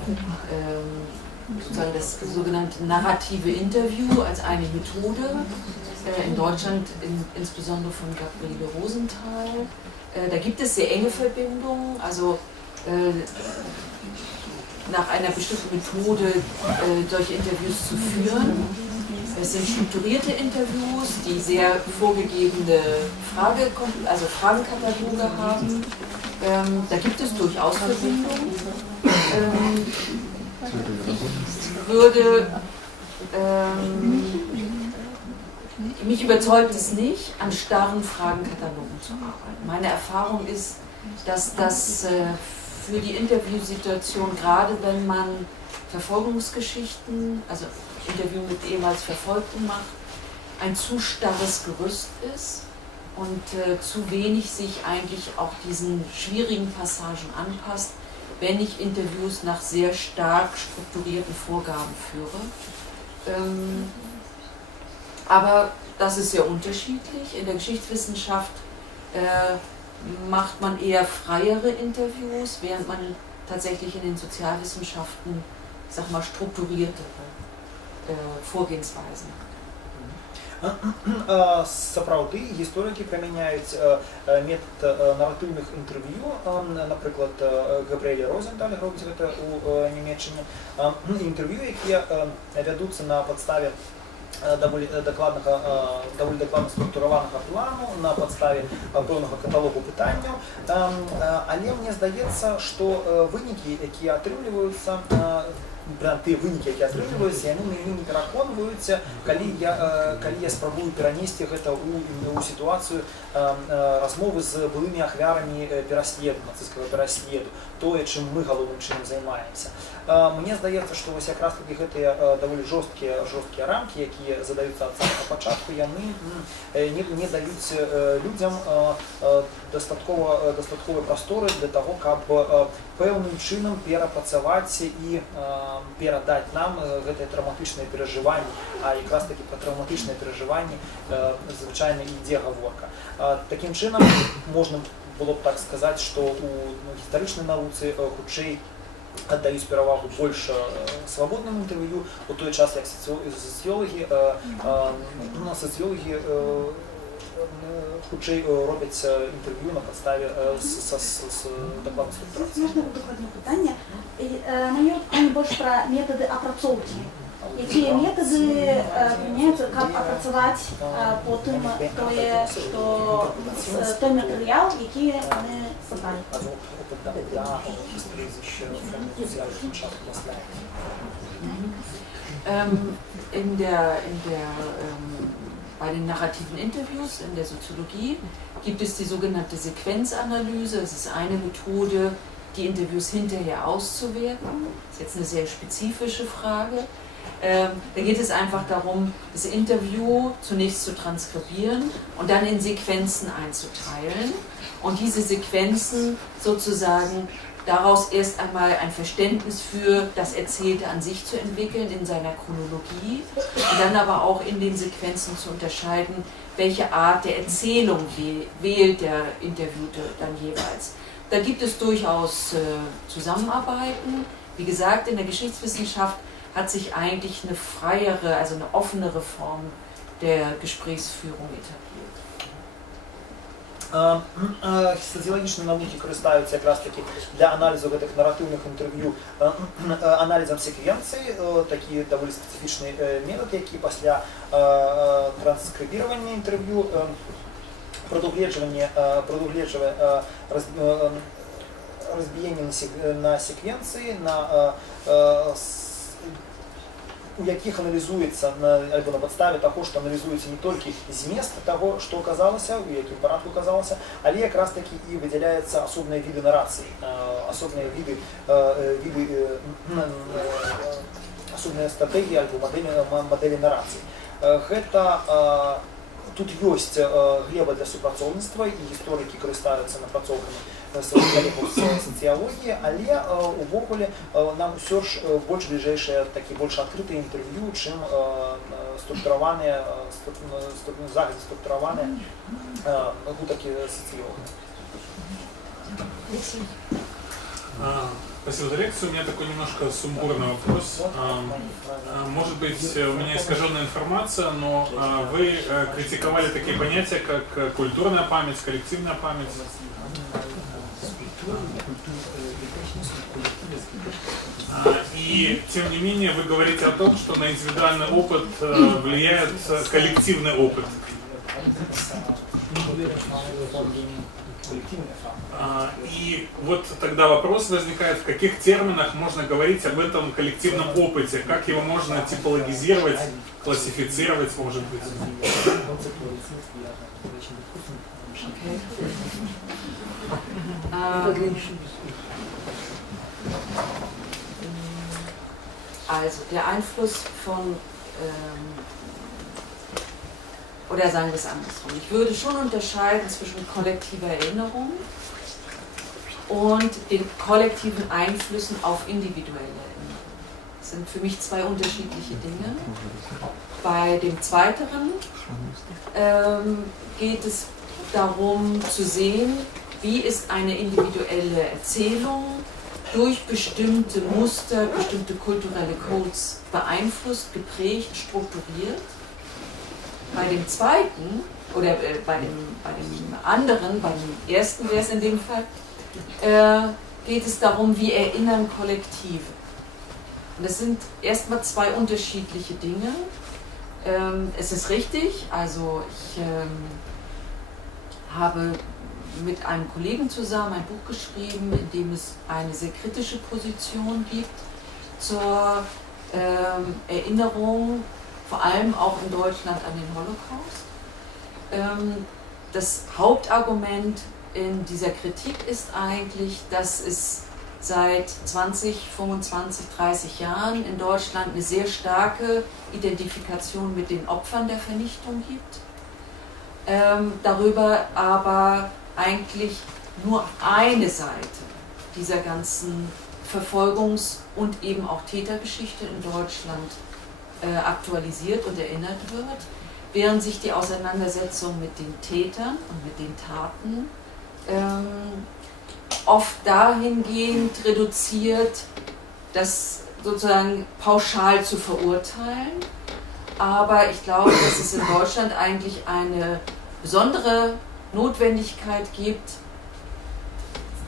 sozusagen das sogenannte narrative Interview als eine Methode, in Deutschland insbesondere von Gabriele Rosenthal. Da gibt es sehr enge Verbindungen, also nach einer bestimmten Methode solche Interviews zu führen. Es sind strukturierte Interviews, die sehr vorgegebene Fragenkataloge haben. Da gibt es durchaus Verbindungen. Mich überzeugt es nicht, an starren Fragenkatalogen zu arbeiten. Meine Erfahrung ist, dass das für die Interviewsituation, gerade wenn man Verfolgungsgeschichten, also Interview mit ehemals Verfolgten macht, ein zu starres Gerüst ist und zu wenig sich eigentlich auch diesen schwierigen Passagen anpasst, wenn ich Interviews nach sehr stark strukturierten Vorgaben führe. Aber das ist sehr unterschiedlich. In der Geschichtswissenschaft macht man eher freiere Interviews, während man tatsächlich in den Sozialwissenschaften, ich sag mal, strukturiertere Vorgehensweisen. Сапраўды, гісторыкі прымяняюць метад наратыўных інтэрв'ю, напрыклад, Габріэль Розенталь робіць гэта ў Нямецчыне, інтэрв'ю, якія вядуцца на падставе даволі дакладна структураванага плану, на падставе пэўнага каталогу пытанняў, але мне здаецца, што вынікі, якія атрымліваюцца, тыя вынікі, якія атрымліваюцца, яны мяне не пераконваюцца, калі я спрабую перанесці гэта ў сітуацыю размовы з былымі ахвярамі пераследу, нацысцкага пераследу, тое, чым мы галоўным чынам займаемся. Мне здаецца, што вось якраз такі гэтыя даволі жорсткія рамкі, якія задаюцца ад самага пачатку, яны не даюць людзям дастатковай прасторы для таго, каб пэўным чынам перапрацаваць і перадаць нам гэтыя траўматычныя перажыванні, а якраз такі пра траўматычныя перажыванні звычайна ідзе гаворка. Такім чынам можна было б так сказаць, што ў гістарычнай навуцы хутчэй аддаюць перавагу больш свабодным інтэрв'ю, у той час як сацыёлагі хутчэй робяць інтэрв'ю на падставе дакладнай структурацыі. Можна дакладне пытанне? Маё пытанне больш пра метады апрацоўкі. Якія метады прымяняюцца, каб апрацаваць потым той матэрыял, які яны сабралі? Bei den narrativen Interviews in der Soziologie gibt es die sogenannte Sequenzanalyse. Es ist eine Methode, die Interviews hinterher auszuwerten. Das ist jetzt eine sehr spezifische Frage. Da geht es einfach darum, das Interview zunächst zu transkribieren und dann in Sequenzen einzuteilen und diese Sequenzen sozusagen daraus erst einmal ein Verständnis für das Erzählte an sich zu entwickeln in seiner Chronologie und dann aber auch in den Sequenzen zu unterscheiden, welche Art der Erzählung wählt der Interviewte dann jeweils. Da gibt es durchaus Zusammenarbeiten. Wie gesagt, in der Geschichtswissenschaft hat sich eigentlich eine freiere, also eine offenere Form der Gesprächsführung etabliert. Соціологічні науки користаються якраз таки для аналізу гэтых наративних інтерв'ю аналізом секвенції, такий доволі специфічний метод, який після транскрибування інтерв'ю продугледжує розбієння на секвенції, у яких аналізуецца альбо на падставе таго, што аналізуецца не толькі змест таго, што аказалася, у якім парадку аказалася, але якраз такі і выдзяляюцца асобныя віды нарацыі, асобныя стратэгіі альбо мадэлі нарацыі. Гэта тут ёсць глеба для супрацоўніцтва, і гісторыкі карыстаюцца напрацоўкамі сваіх калегаў з сацыялогіі, але увогуле нам усё ж больш бліжэйшае, такі больш адкрытыя інтэрв'ю, чым заходи структуровані гутарки соціології. Спасибо за лекцию. У меня такой немножко сумбурный вопрос. Может быть, у меня искаженная информация, но вы критиковали такие понятия, как культурная память, коллективная память. И, тем не менее, вы говорите о том, что на индивидуальный опыт влияет коллективный опыт. И вот тогда вопрос возникает, в каких терминах можно говорить об этом коллективном опыте, как его можно типологизировать, классифицировать, может быть. Also der Einfluss von, oder sagen wir es andersrum, ich würde schon unterscheiden zwischen kollektiver Erinnerung und den kollektiven Einflüssen auf individuelle Erinnerung. Das sind für mich zwei unterschiedliche Dinge. Bei dem Zweiteren geht es darum zu sehen, wie ist eine individuelle Erzählung durch bestimmte Muster, bestimmte kulturelle Codes beeinflusst, geprägt, strukturiert. Bei dem zweiten, oder bei dem anderen, bei dem ersten wäre es in dem Fall, geht es darum, wie erinnern Kollektive. Und das sind erstmal zwei unterschiedliche Dinge. Es ist richtig, also ich habe mit einem Kollegen zusammen ein Buch geschrieben, in dem es eine sehr kritische Position gibt zur Erinnerung, vor allem auch in Deutschland, an den Holocaust. Das Hauptargument in dieser Kritik ist eigentlich, dass es seit 20, 25, 30 Jahren in Deutschland eine sehr starke Identifikation mit den Opfern der Vernichtung gibt. Darüber aber eigentlich nur eine Seite dieser ganzen Verfolgungs- und eben auch Tätergeschichte in Deutschland aktualisiert und erinnert wird, während sich die Auseinandersetzung mit den Tätern und mit den Taten oft dahingehend reduziert, das sozusagen pauschal zu verurteilen. Aber ich glaube, dass es in Deutschland eigentlich eine besondere Notwendigkeit gibt,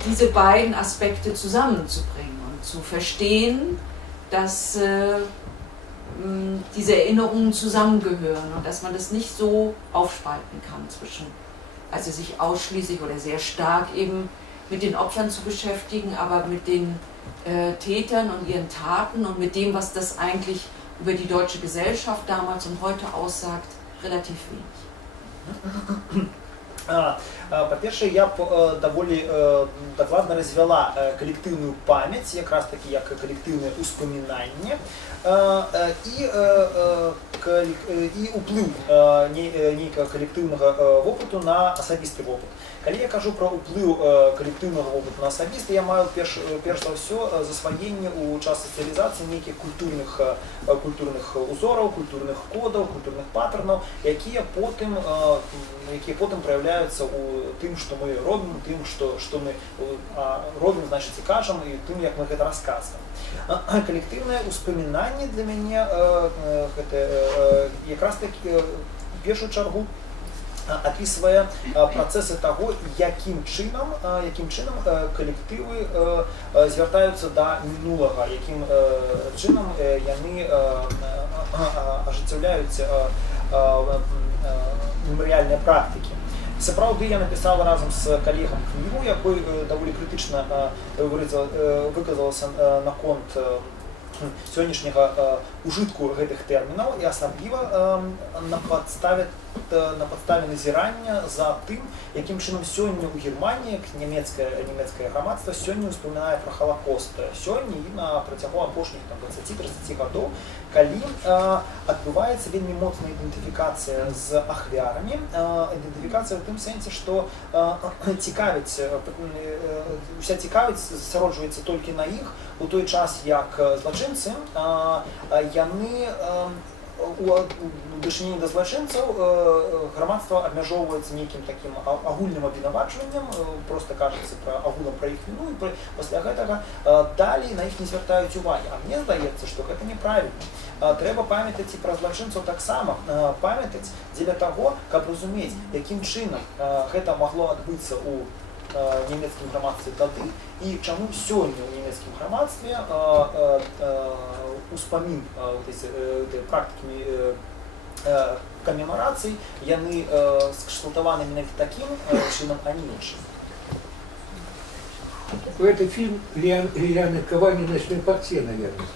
diese beiden Aspekte zusammenzubringen und zu verstehen, dass diese Erinnerungen zusammengehören und dass man das nicht so aufspalten kann zwischen, also sich ausschließlich oder sehr stark eben mit den Opfern zu beschäftigen, aber mit den Tätern und ihren Taten und mit dem, was das eigentlich über die deutsche Gesellschaft damals und heute aussagt, relativ wenig. По-перше, я б доволі докладно розвела колективну пам'ять, якраз таки як колективне успоминання, і уплив нейкого колективного опиту на особистий опит. Коли я кажу про уплив колективного опиту на особистий, я маю перш за все засвоєння у час соціалізації нейких культурних узорів, культурних кодів, культурних паттернів, які потім проявляються у тим, що ми робимо, тим, що ми робимо, значить і кажемо, і тим, як ми це розказуємо. Колективне успоминання для мене якраз таки в першу чергу описує процеси того, яким чином колективи звертаються до минулого, яким чином вони осуществляють меморіальні практики. Справді, я написав разом з колегом книгу, який доволі критично виказався на конт сьогоднішнього ужитку гэтых тэрмінаў і асабліва на падставе назірання за тым, якім чынам сёння ў Германіі нямецкае грамадства сёння ўспамінае пра Халакост. Сёння і на працягу апошніх 20-30 гадоў, калі адбываецца вельмі моцная ідэнтыфікацыя з ахвярамі, ідэнтыфікацыя ў тым сэнсе, што уся цікавасць засяроджваецца толькі на іх, у той час як злачынцы яны у дачыненні да злачынцаў грамадства абмяжоўваецца нейкім такім агульным абвінавачваннем, просто кажацца пра агулам пра іх віну, і пасля гэтага далей на іх не звяртаюць увагі. А мне здаецца, што гэта неправільна. Трэба памятаць і пра злачынцаў таксама, памятаць дзеля таго, каб разумець, якім чынам гэта магло адбыцца ў нямецкім грамадстве тады і чаму сёння ў нямецкім грамадстве успамін практыкамі камемарацый яны скашталтаваны менавіта такім чынам, а не іншым. Это фильм Лилианы Кавани «Ночной портье», наверное.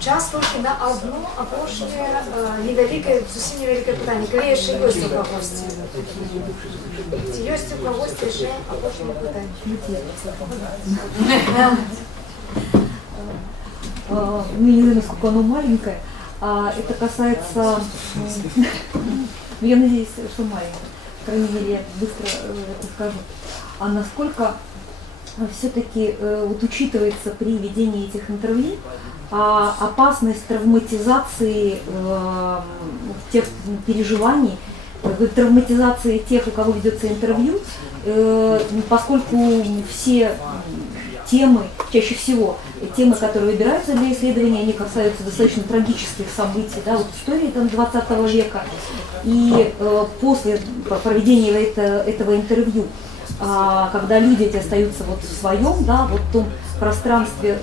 Час толькі на одно апошняе невялікае, зусім невялікае пытанне. Калі яшчэ ёсць у кагосьці? Ці ёсць у кагосьці яшчэ апошняе пытанне? Мне не знаю, насколько оно маленькое. Это касается... Я надеюсь, что маленькое. По крайней мере, я быстро это скажу. А насколько все-таки вот учитывается при ведении этих интервью опасность травматизации тех переживаний, травматизации тех, у кого ведется интервью, поскольку все темы, чаще всего темы, которые выбираются для исследования, они касаются достаточно трагических событий, да, вот истории 20 века. И после проведения этого интервью, когда люди эти остаются вот в своем, да, вот в том пространстве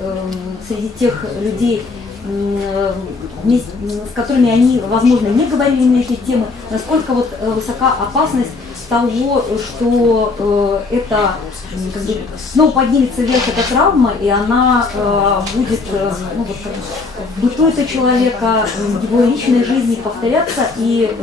среди тех людей, с которыми они, возможно, не говорили на эти темы, насколько вот высока опасность того, что это как бы, снова поднимется вверх эта травма, и она будет ну, вот, в быту этого человека, в его личной жизни повторяться, и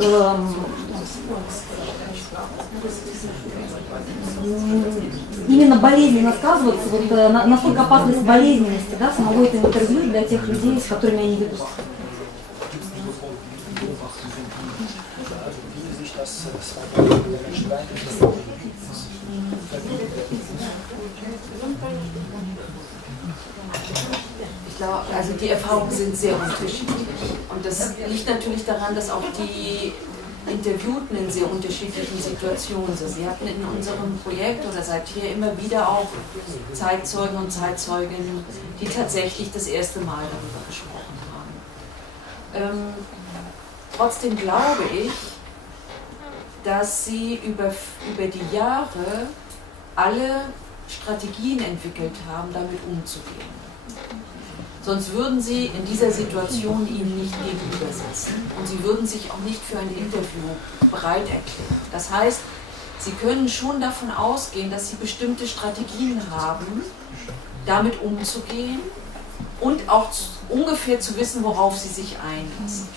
именно болезненно сказываться, вот, насколько опасность болезненности, да, самого этого интервью для тех людей, с которыми они ведут. Ich glaube, also die Erfahrungen sind sehr unterschiedlich. Und das liegt natürlich daran, dass auch die Interviewten in sehr unterschiedlichen Situationen sind. Wir hatten in unserem Projekt oder seither immer wieder auch Zeitzeugen und Zeitzeuginnen, die tatsächlich das erste Mal darüber gesprochen haben. Trotzdem glaube ich, dass sie über die Jahre alle Strategien entwickelt haben, damit umzugehen. Sonst würden sie in dieser Situation ihnen nicht gegenüber sitzen und sie würden sich auch nicht für ein Interview bereit erklären. Das heißt, sie können schon davon ausgehen, dass sie bestimmte Strategien haben, damit umzugehen und auch ungefähr zu wissen, worauf sie sich einlassen.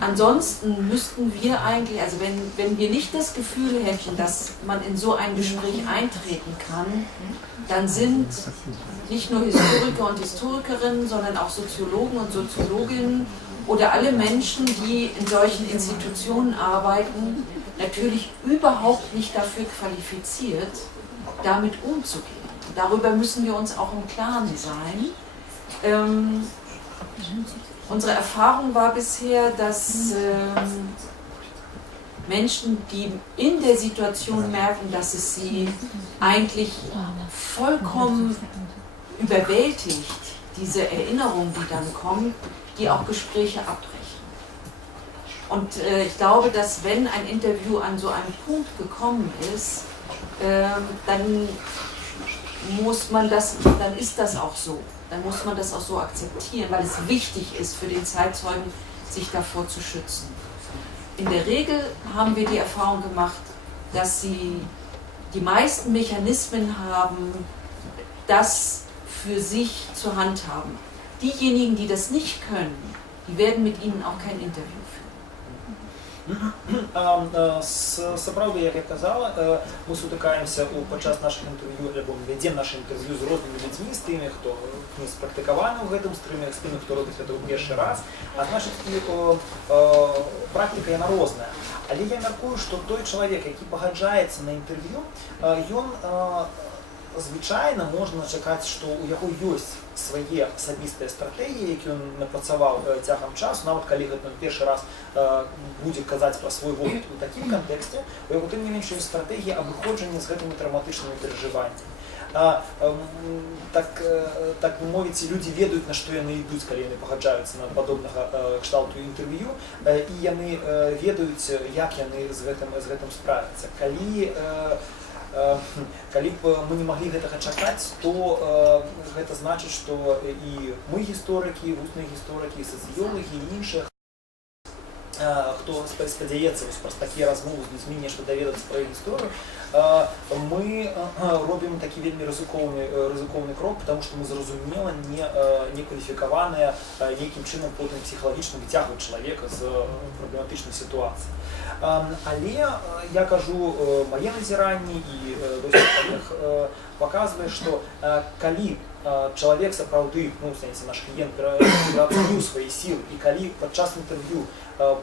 Ansonsten müssten wir eigentlich, also wenn wir nicht das Gefühl hätten, dass man in so ein Gespräch eintreten kann, dann sind nicht nur Historiker und Historikerinnen, sondern auch Soziologen und Soziologinnen oder alle Menschen, die in solchen Institutionen arbeiten, natürlich überhaupt nicht dafür qualifiziert, damit umzugehen. Und darüber müssen wir uns auch im Klaren sein. Unsere Erfahrung war bisher, dass Menschen, die in der Situation merken, dass es sie eigentlich vollkommen überwältigt, diese Erinnerung, die dann kommt, die auch Gespräche abbrechen. Und ich glaube, dass wenn ein Interview an so einen Punkt gekommen ist, dann ist das auch so. Dann muss man das auch so akzeptieren, weil es wichtig ist für den Zeitzeugen, sich davor zu schützen. In der Regel haben wir die Erfahrung gemacht, dass sie die meisten Mechanismen haben, das für sich zur Hand haben. Diejenigen, die das nicht können, die werden mit ihnen auch kein Interview führen. Сапраўды, як я казала, мы сутыкаемся падчас нашых інтэрв'ю, або мы вядзем нашы інтэрв'ю з рознымі людзьмі, з тымі, хто не спрактыкаваны ў гэтым, з тымі, хто робіць гэта ў першы раз. А значыць, практыка яна розная. Але я мяркую, што той чалавек, які пагаджаецца на інтэрв'ю, ён звычайна можна чакаць, што ў яго ёсць свае асабістыя стратэгіі, які ён напрацаваў цягам часу, нават калі гэта першы раз будзе казаць пра свой вопыт у такім кантэксце, у яго тым не менш ёсць стратэгія абыходжання з гэтымі траўматычнымі перажываннямі. Так бы мовіць, людзі ведаюць, на што яны ідуць, калі яны пагаджаюцца на падобнага кшталту інтэрв'ю, і яны ведаюць, як яны з гэтым справяцца. Калі б мы не маглі гэтага чакаць, то гэта значыць, што і мы гісторыкі, вусныя гісторыкі, сацыёлагі і іншыя, хто спадзяецца праз такія размовы з людзьмі нешта даведацца пра іх гісторыю, мы робім такі вельмі рызыкоўны крок, потому што мы зразумела не кваліфікаваныя нейкім чынам потым псіхалагічна выцягваць чалавека з праблематычнай сітуацыі. Але я кажу, мае назіранні і досвед калег паказвае, што калі чалавек сапраўды, ну, в сэнсе наш кліент пераацаніў свае сілы, і калі падчас інтэрв'ю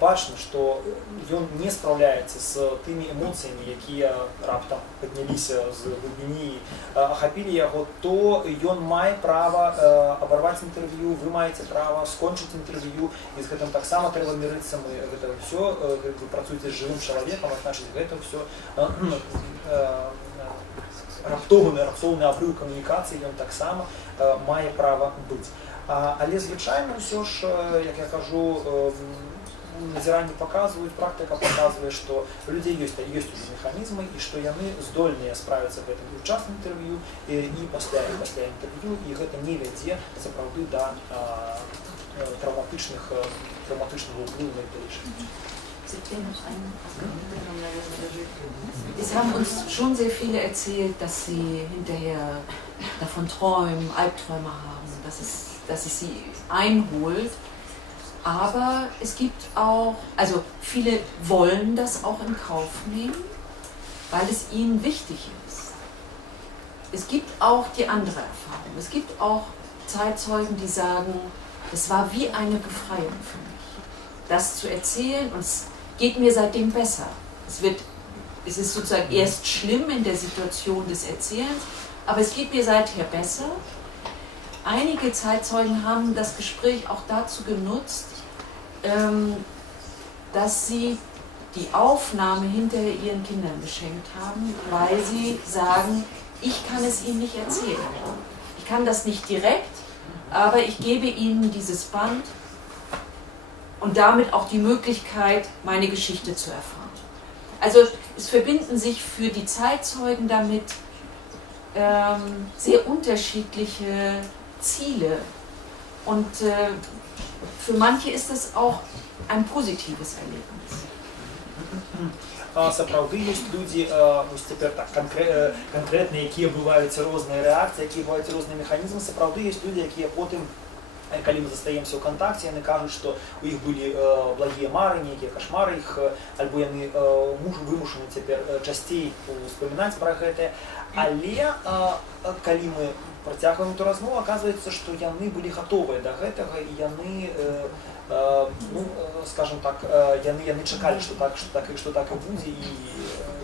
бачна, што ён не спраўляецца з тымі эмоцыямі, якія раптам падняліся з глыбіні, ахапілі яго, то ён мае права абарваць інтэрв'ю, вы маеце права скончыць інтэрв'ю, і з гэтым таксама трэба мірыцца. Мы гэта ўсё, вы працуеце з жывым чалавекам, а значыць, гэта ўсё раптоўны абрыў камунікацыі, ён таксама мае права быць. Але звычайна ўсё ж, як я кажу, назіранні паказваюць, практыка паказвае, што у людзей ёсць уже механізмы і што яны здольныя справіцца гэтым і ў час інтэрв'ю, і пасля інтэрв'ю, і гэта не вядзе сапраўды да траўматычнага ўплыву на інтэлігенцію. Es haben uns schon sehr viele erzählt, dass sie hinterher davon träumen, Albträume haben, dass es sie einholt. Aber es gibt auch, also viele wollen das auch in Kauf nehmen, weil es ihnen wichtig ist. Es gibt auch die andere Erfahrung. Es gibt auch Zeitzeugen, die sagen, es war wie eine Befreiung für mich, das zu erzählen, und es geht mir seitdem besser. Es ist sozusagen erst schlimm in der Situation des Erzählens, aber es geht mir seither besser. Einige Zeitzeugen haben das Gespräch auch dazu genutzt, dass sie die Aufnahme hinterher ihren Kindern geschenkt haben, weil sie sagen, ich kann es ihnen nicht erzählen. Ich kann das nicht direkt, aber ich gebe ihnen dieses Band und damit auch die Möglichkeit, meine Geschichte zu erfahren. Also es verbinden sich für die Zeitzeugen damit sehr unterschiedliche Ziele, und für manche ist das auch ein positives Erlebnis. Сапраўды ёсць людзі, вось цяпер так канкрэтна, якія бываюць розныя рэакцыі, якія бываюць розныя механізмы. Сапраўды ёсць людзі, якія потым, калі мы застаемся ў кантакце, яны кажуць, што у іх былі благія мары, нейкія кашмары іх, альбо яны вымушаны цяпер часцей успамінаць пра гэтае. Але калі мы працягваем эту размову, аказваецца, што яны былі гатовыя да гэтага, і яны, ну, скажем так, яны чакалі, што так і будзе, і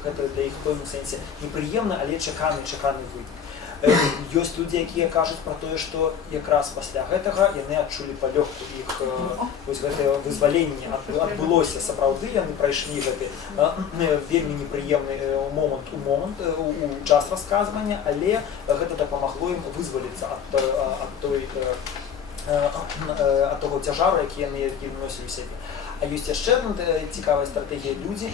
гэта для іх у пэўным сэнсе непрыемна, але чаканы вынік. Ёсць людзі, якія кажуць пра тое, што якраз пасля гэтага яны адчулі палёгку, іх вось гэтае вызваленне адбылося сапраўды, яны прайшлі гэты вельмі непрыемны момант у час расказвання, але гэта дапамагло ім вызваліцца ад того цяжару, які яны носілі сябе. А ёсць яшчэ адна цікавая стратэгія. Людзі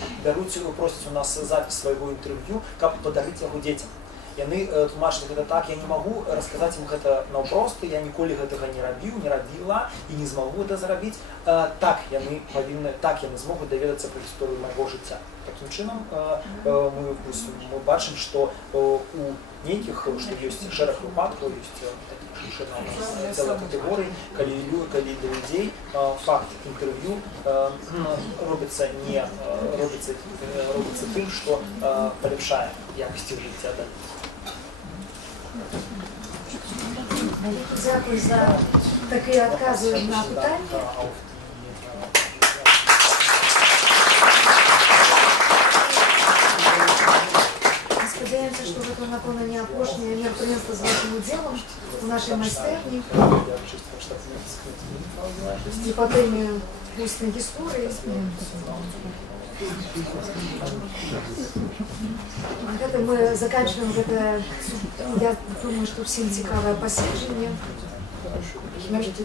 просяць у нас запіс свайго інтэрв'ю, каб падарыць яго дзецям. Яны тлумачаць гэта так: я не магу расказаць ім гэта наўпрост, я ніколі гэтага не рабіў, не рабіла і не змагу гэта зрабіць. Так яны змогуць даведацца пра гісторыю майго жыцця. Таким чином мы бачимо, що у нейкіх, што ёсць шэраг выпадкаў, ёсць цэлая катэгорый, калі для людзей факт інтэрв'ю робіцца тым, што паляпшае якасці жыцця далей. Дякую за такі адкази на питання. Сподіваємося, що це, напевно, не опошнє мероприємство з вашим уділом у нашій майстерні і по темі устної історії. Это мы заканчиваем это, я думаю, что всем цікаве посещение. Ich möchte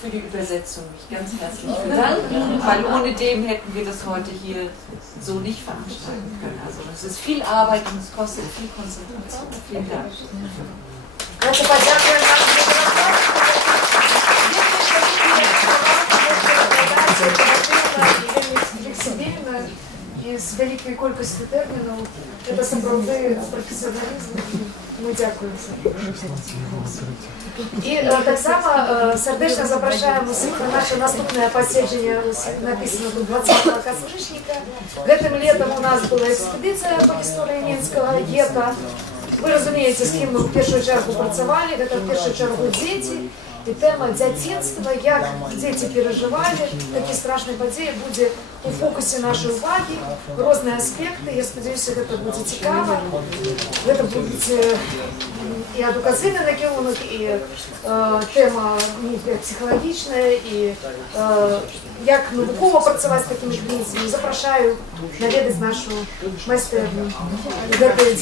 für die Übersetzung mich ganz herzlich bedanken, weil ohne dem hätten wir das heute hier so nicht veranstalten können. Also das ist viel Arbeit und es kostet viel Konzentration. Vielen Dank. Давайте подякуємо нашим флексибільно і з великою кількістю термінів. Це справді професіоналізм. Ми дякуємо. І так само сердечно запрошуємо всіх на наше наступне посідження, написано тут 20-го кастричника. Гэтым летом у нас була експедиція по історії Мінського гетто. Ви розумієте, з ким ми в першу чергу працювали, це в першу чергу діти. І тема дзяцінства, як діти переживали такі страшні події, буде у фокусі нашої уваги, різні аспекти. Я сподіваюся, це буде цікаво. Це буде і адукаційний накерунок, і тема психологічна, і як науково працювати з такими кризисами. Запрошую навідати нашу майстерню. Дякую.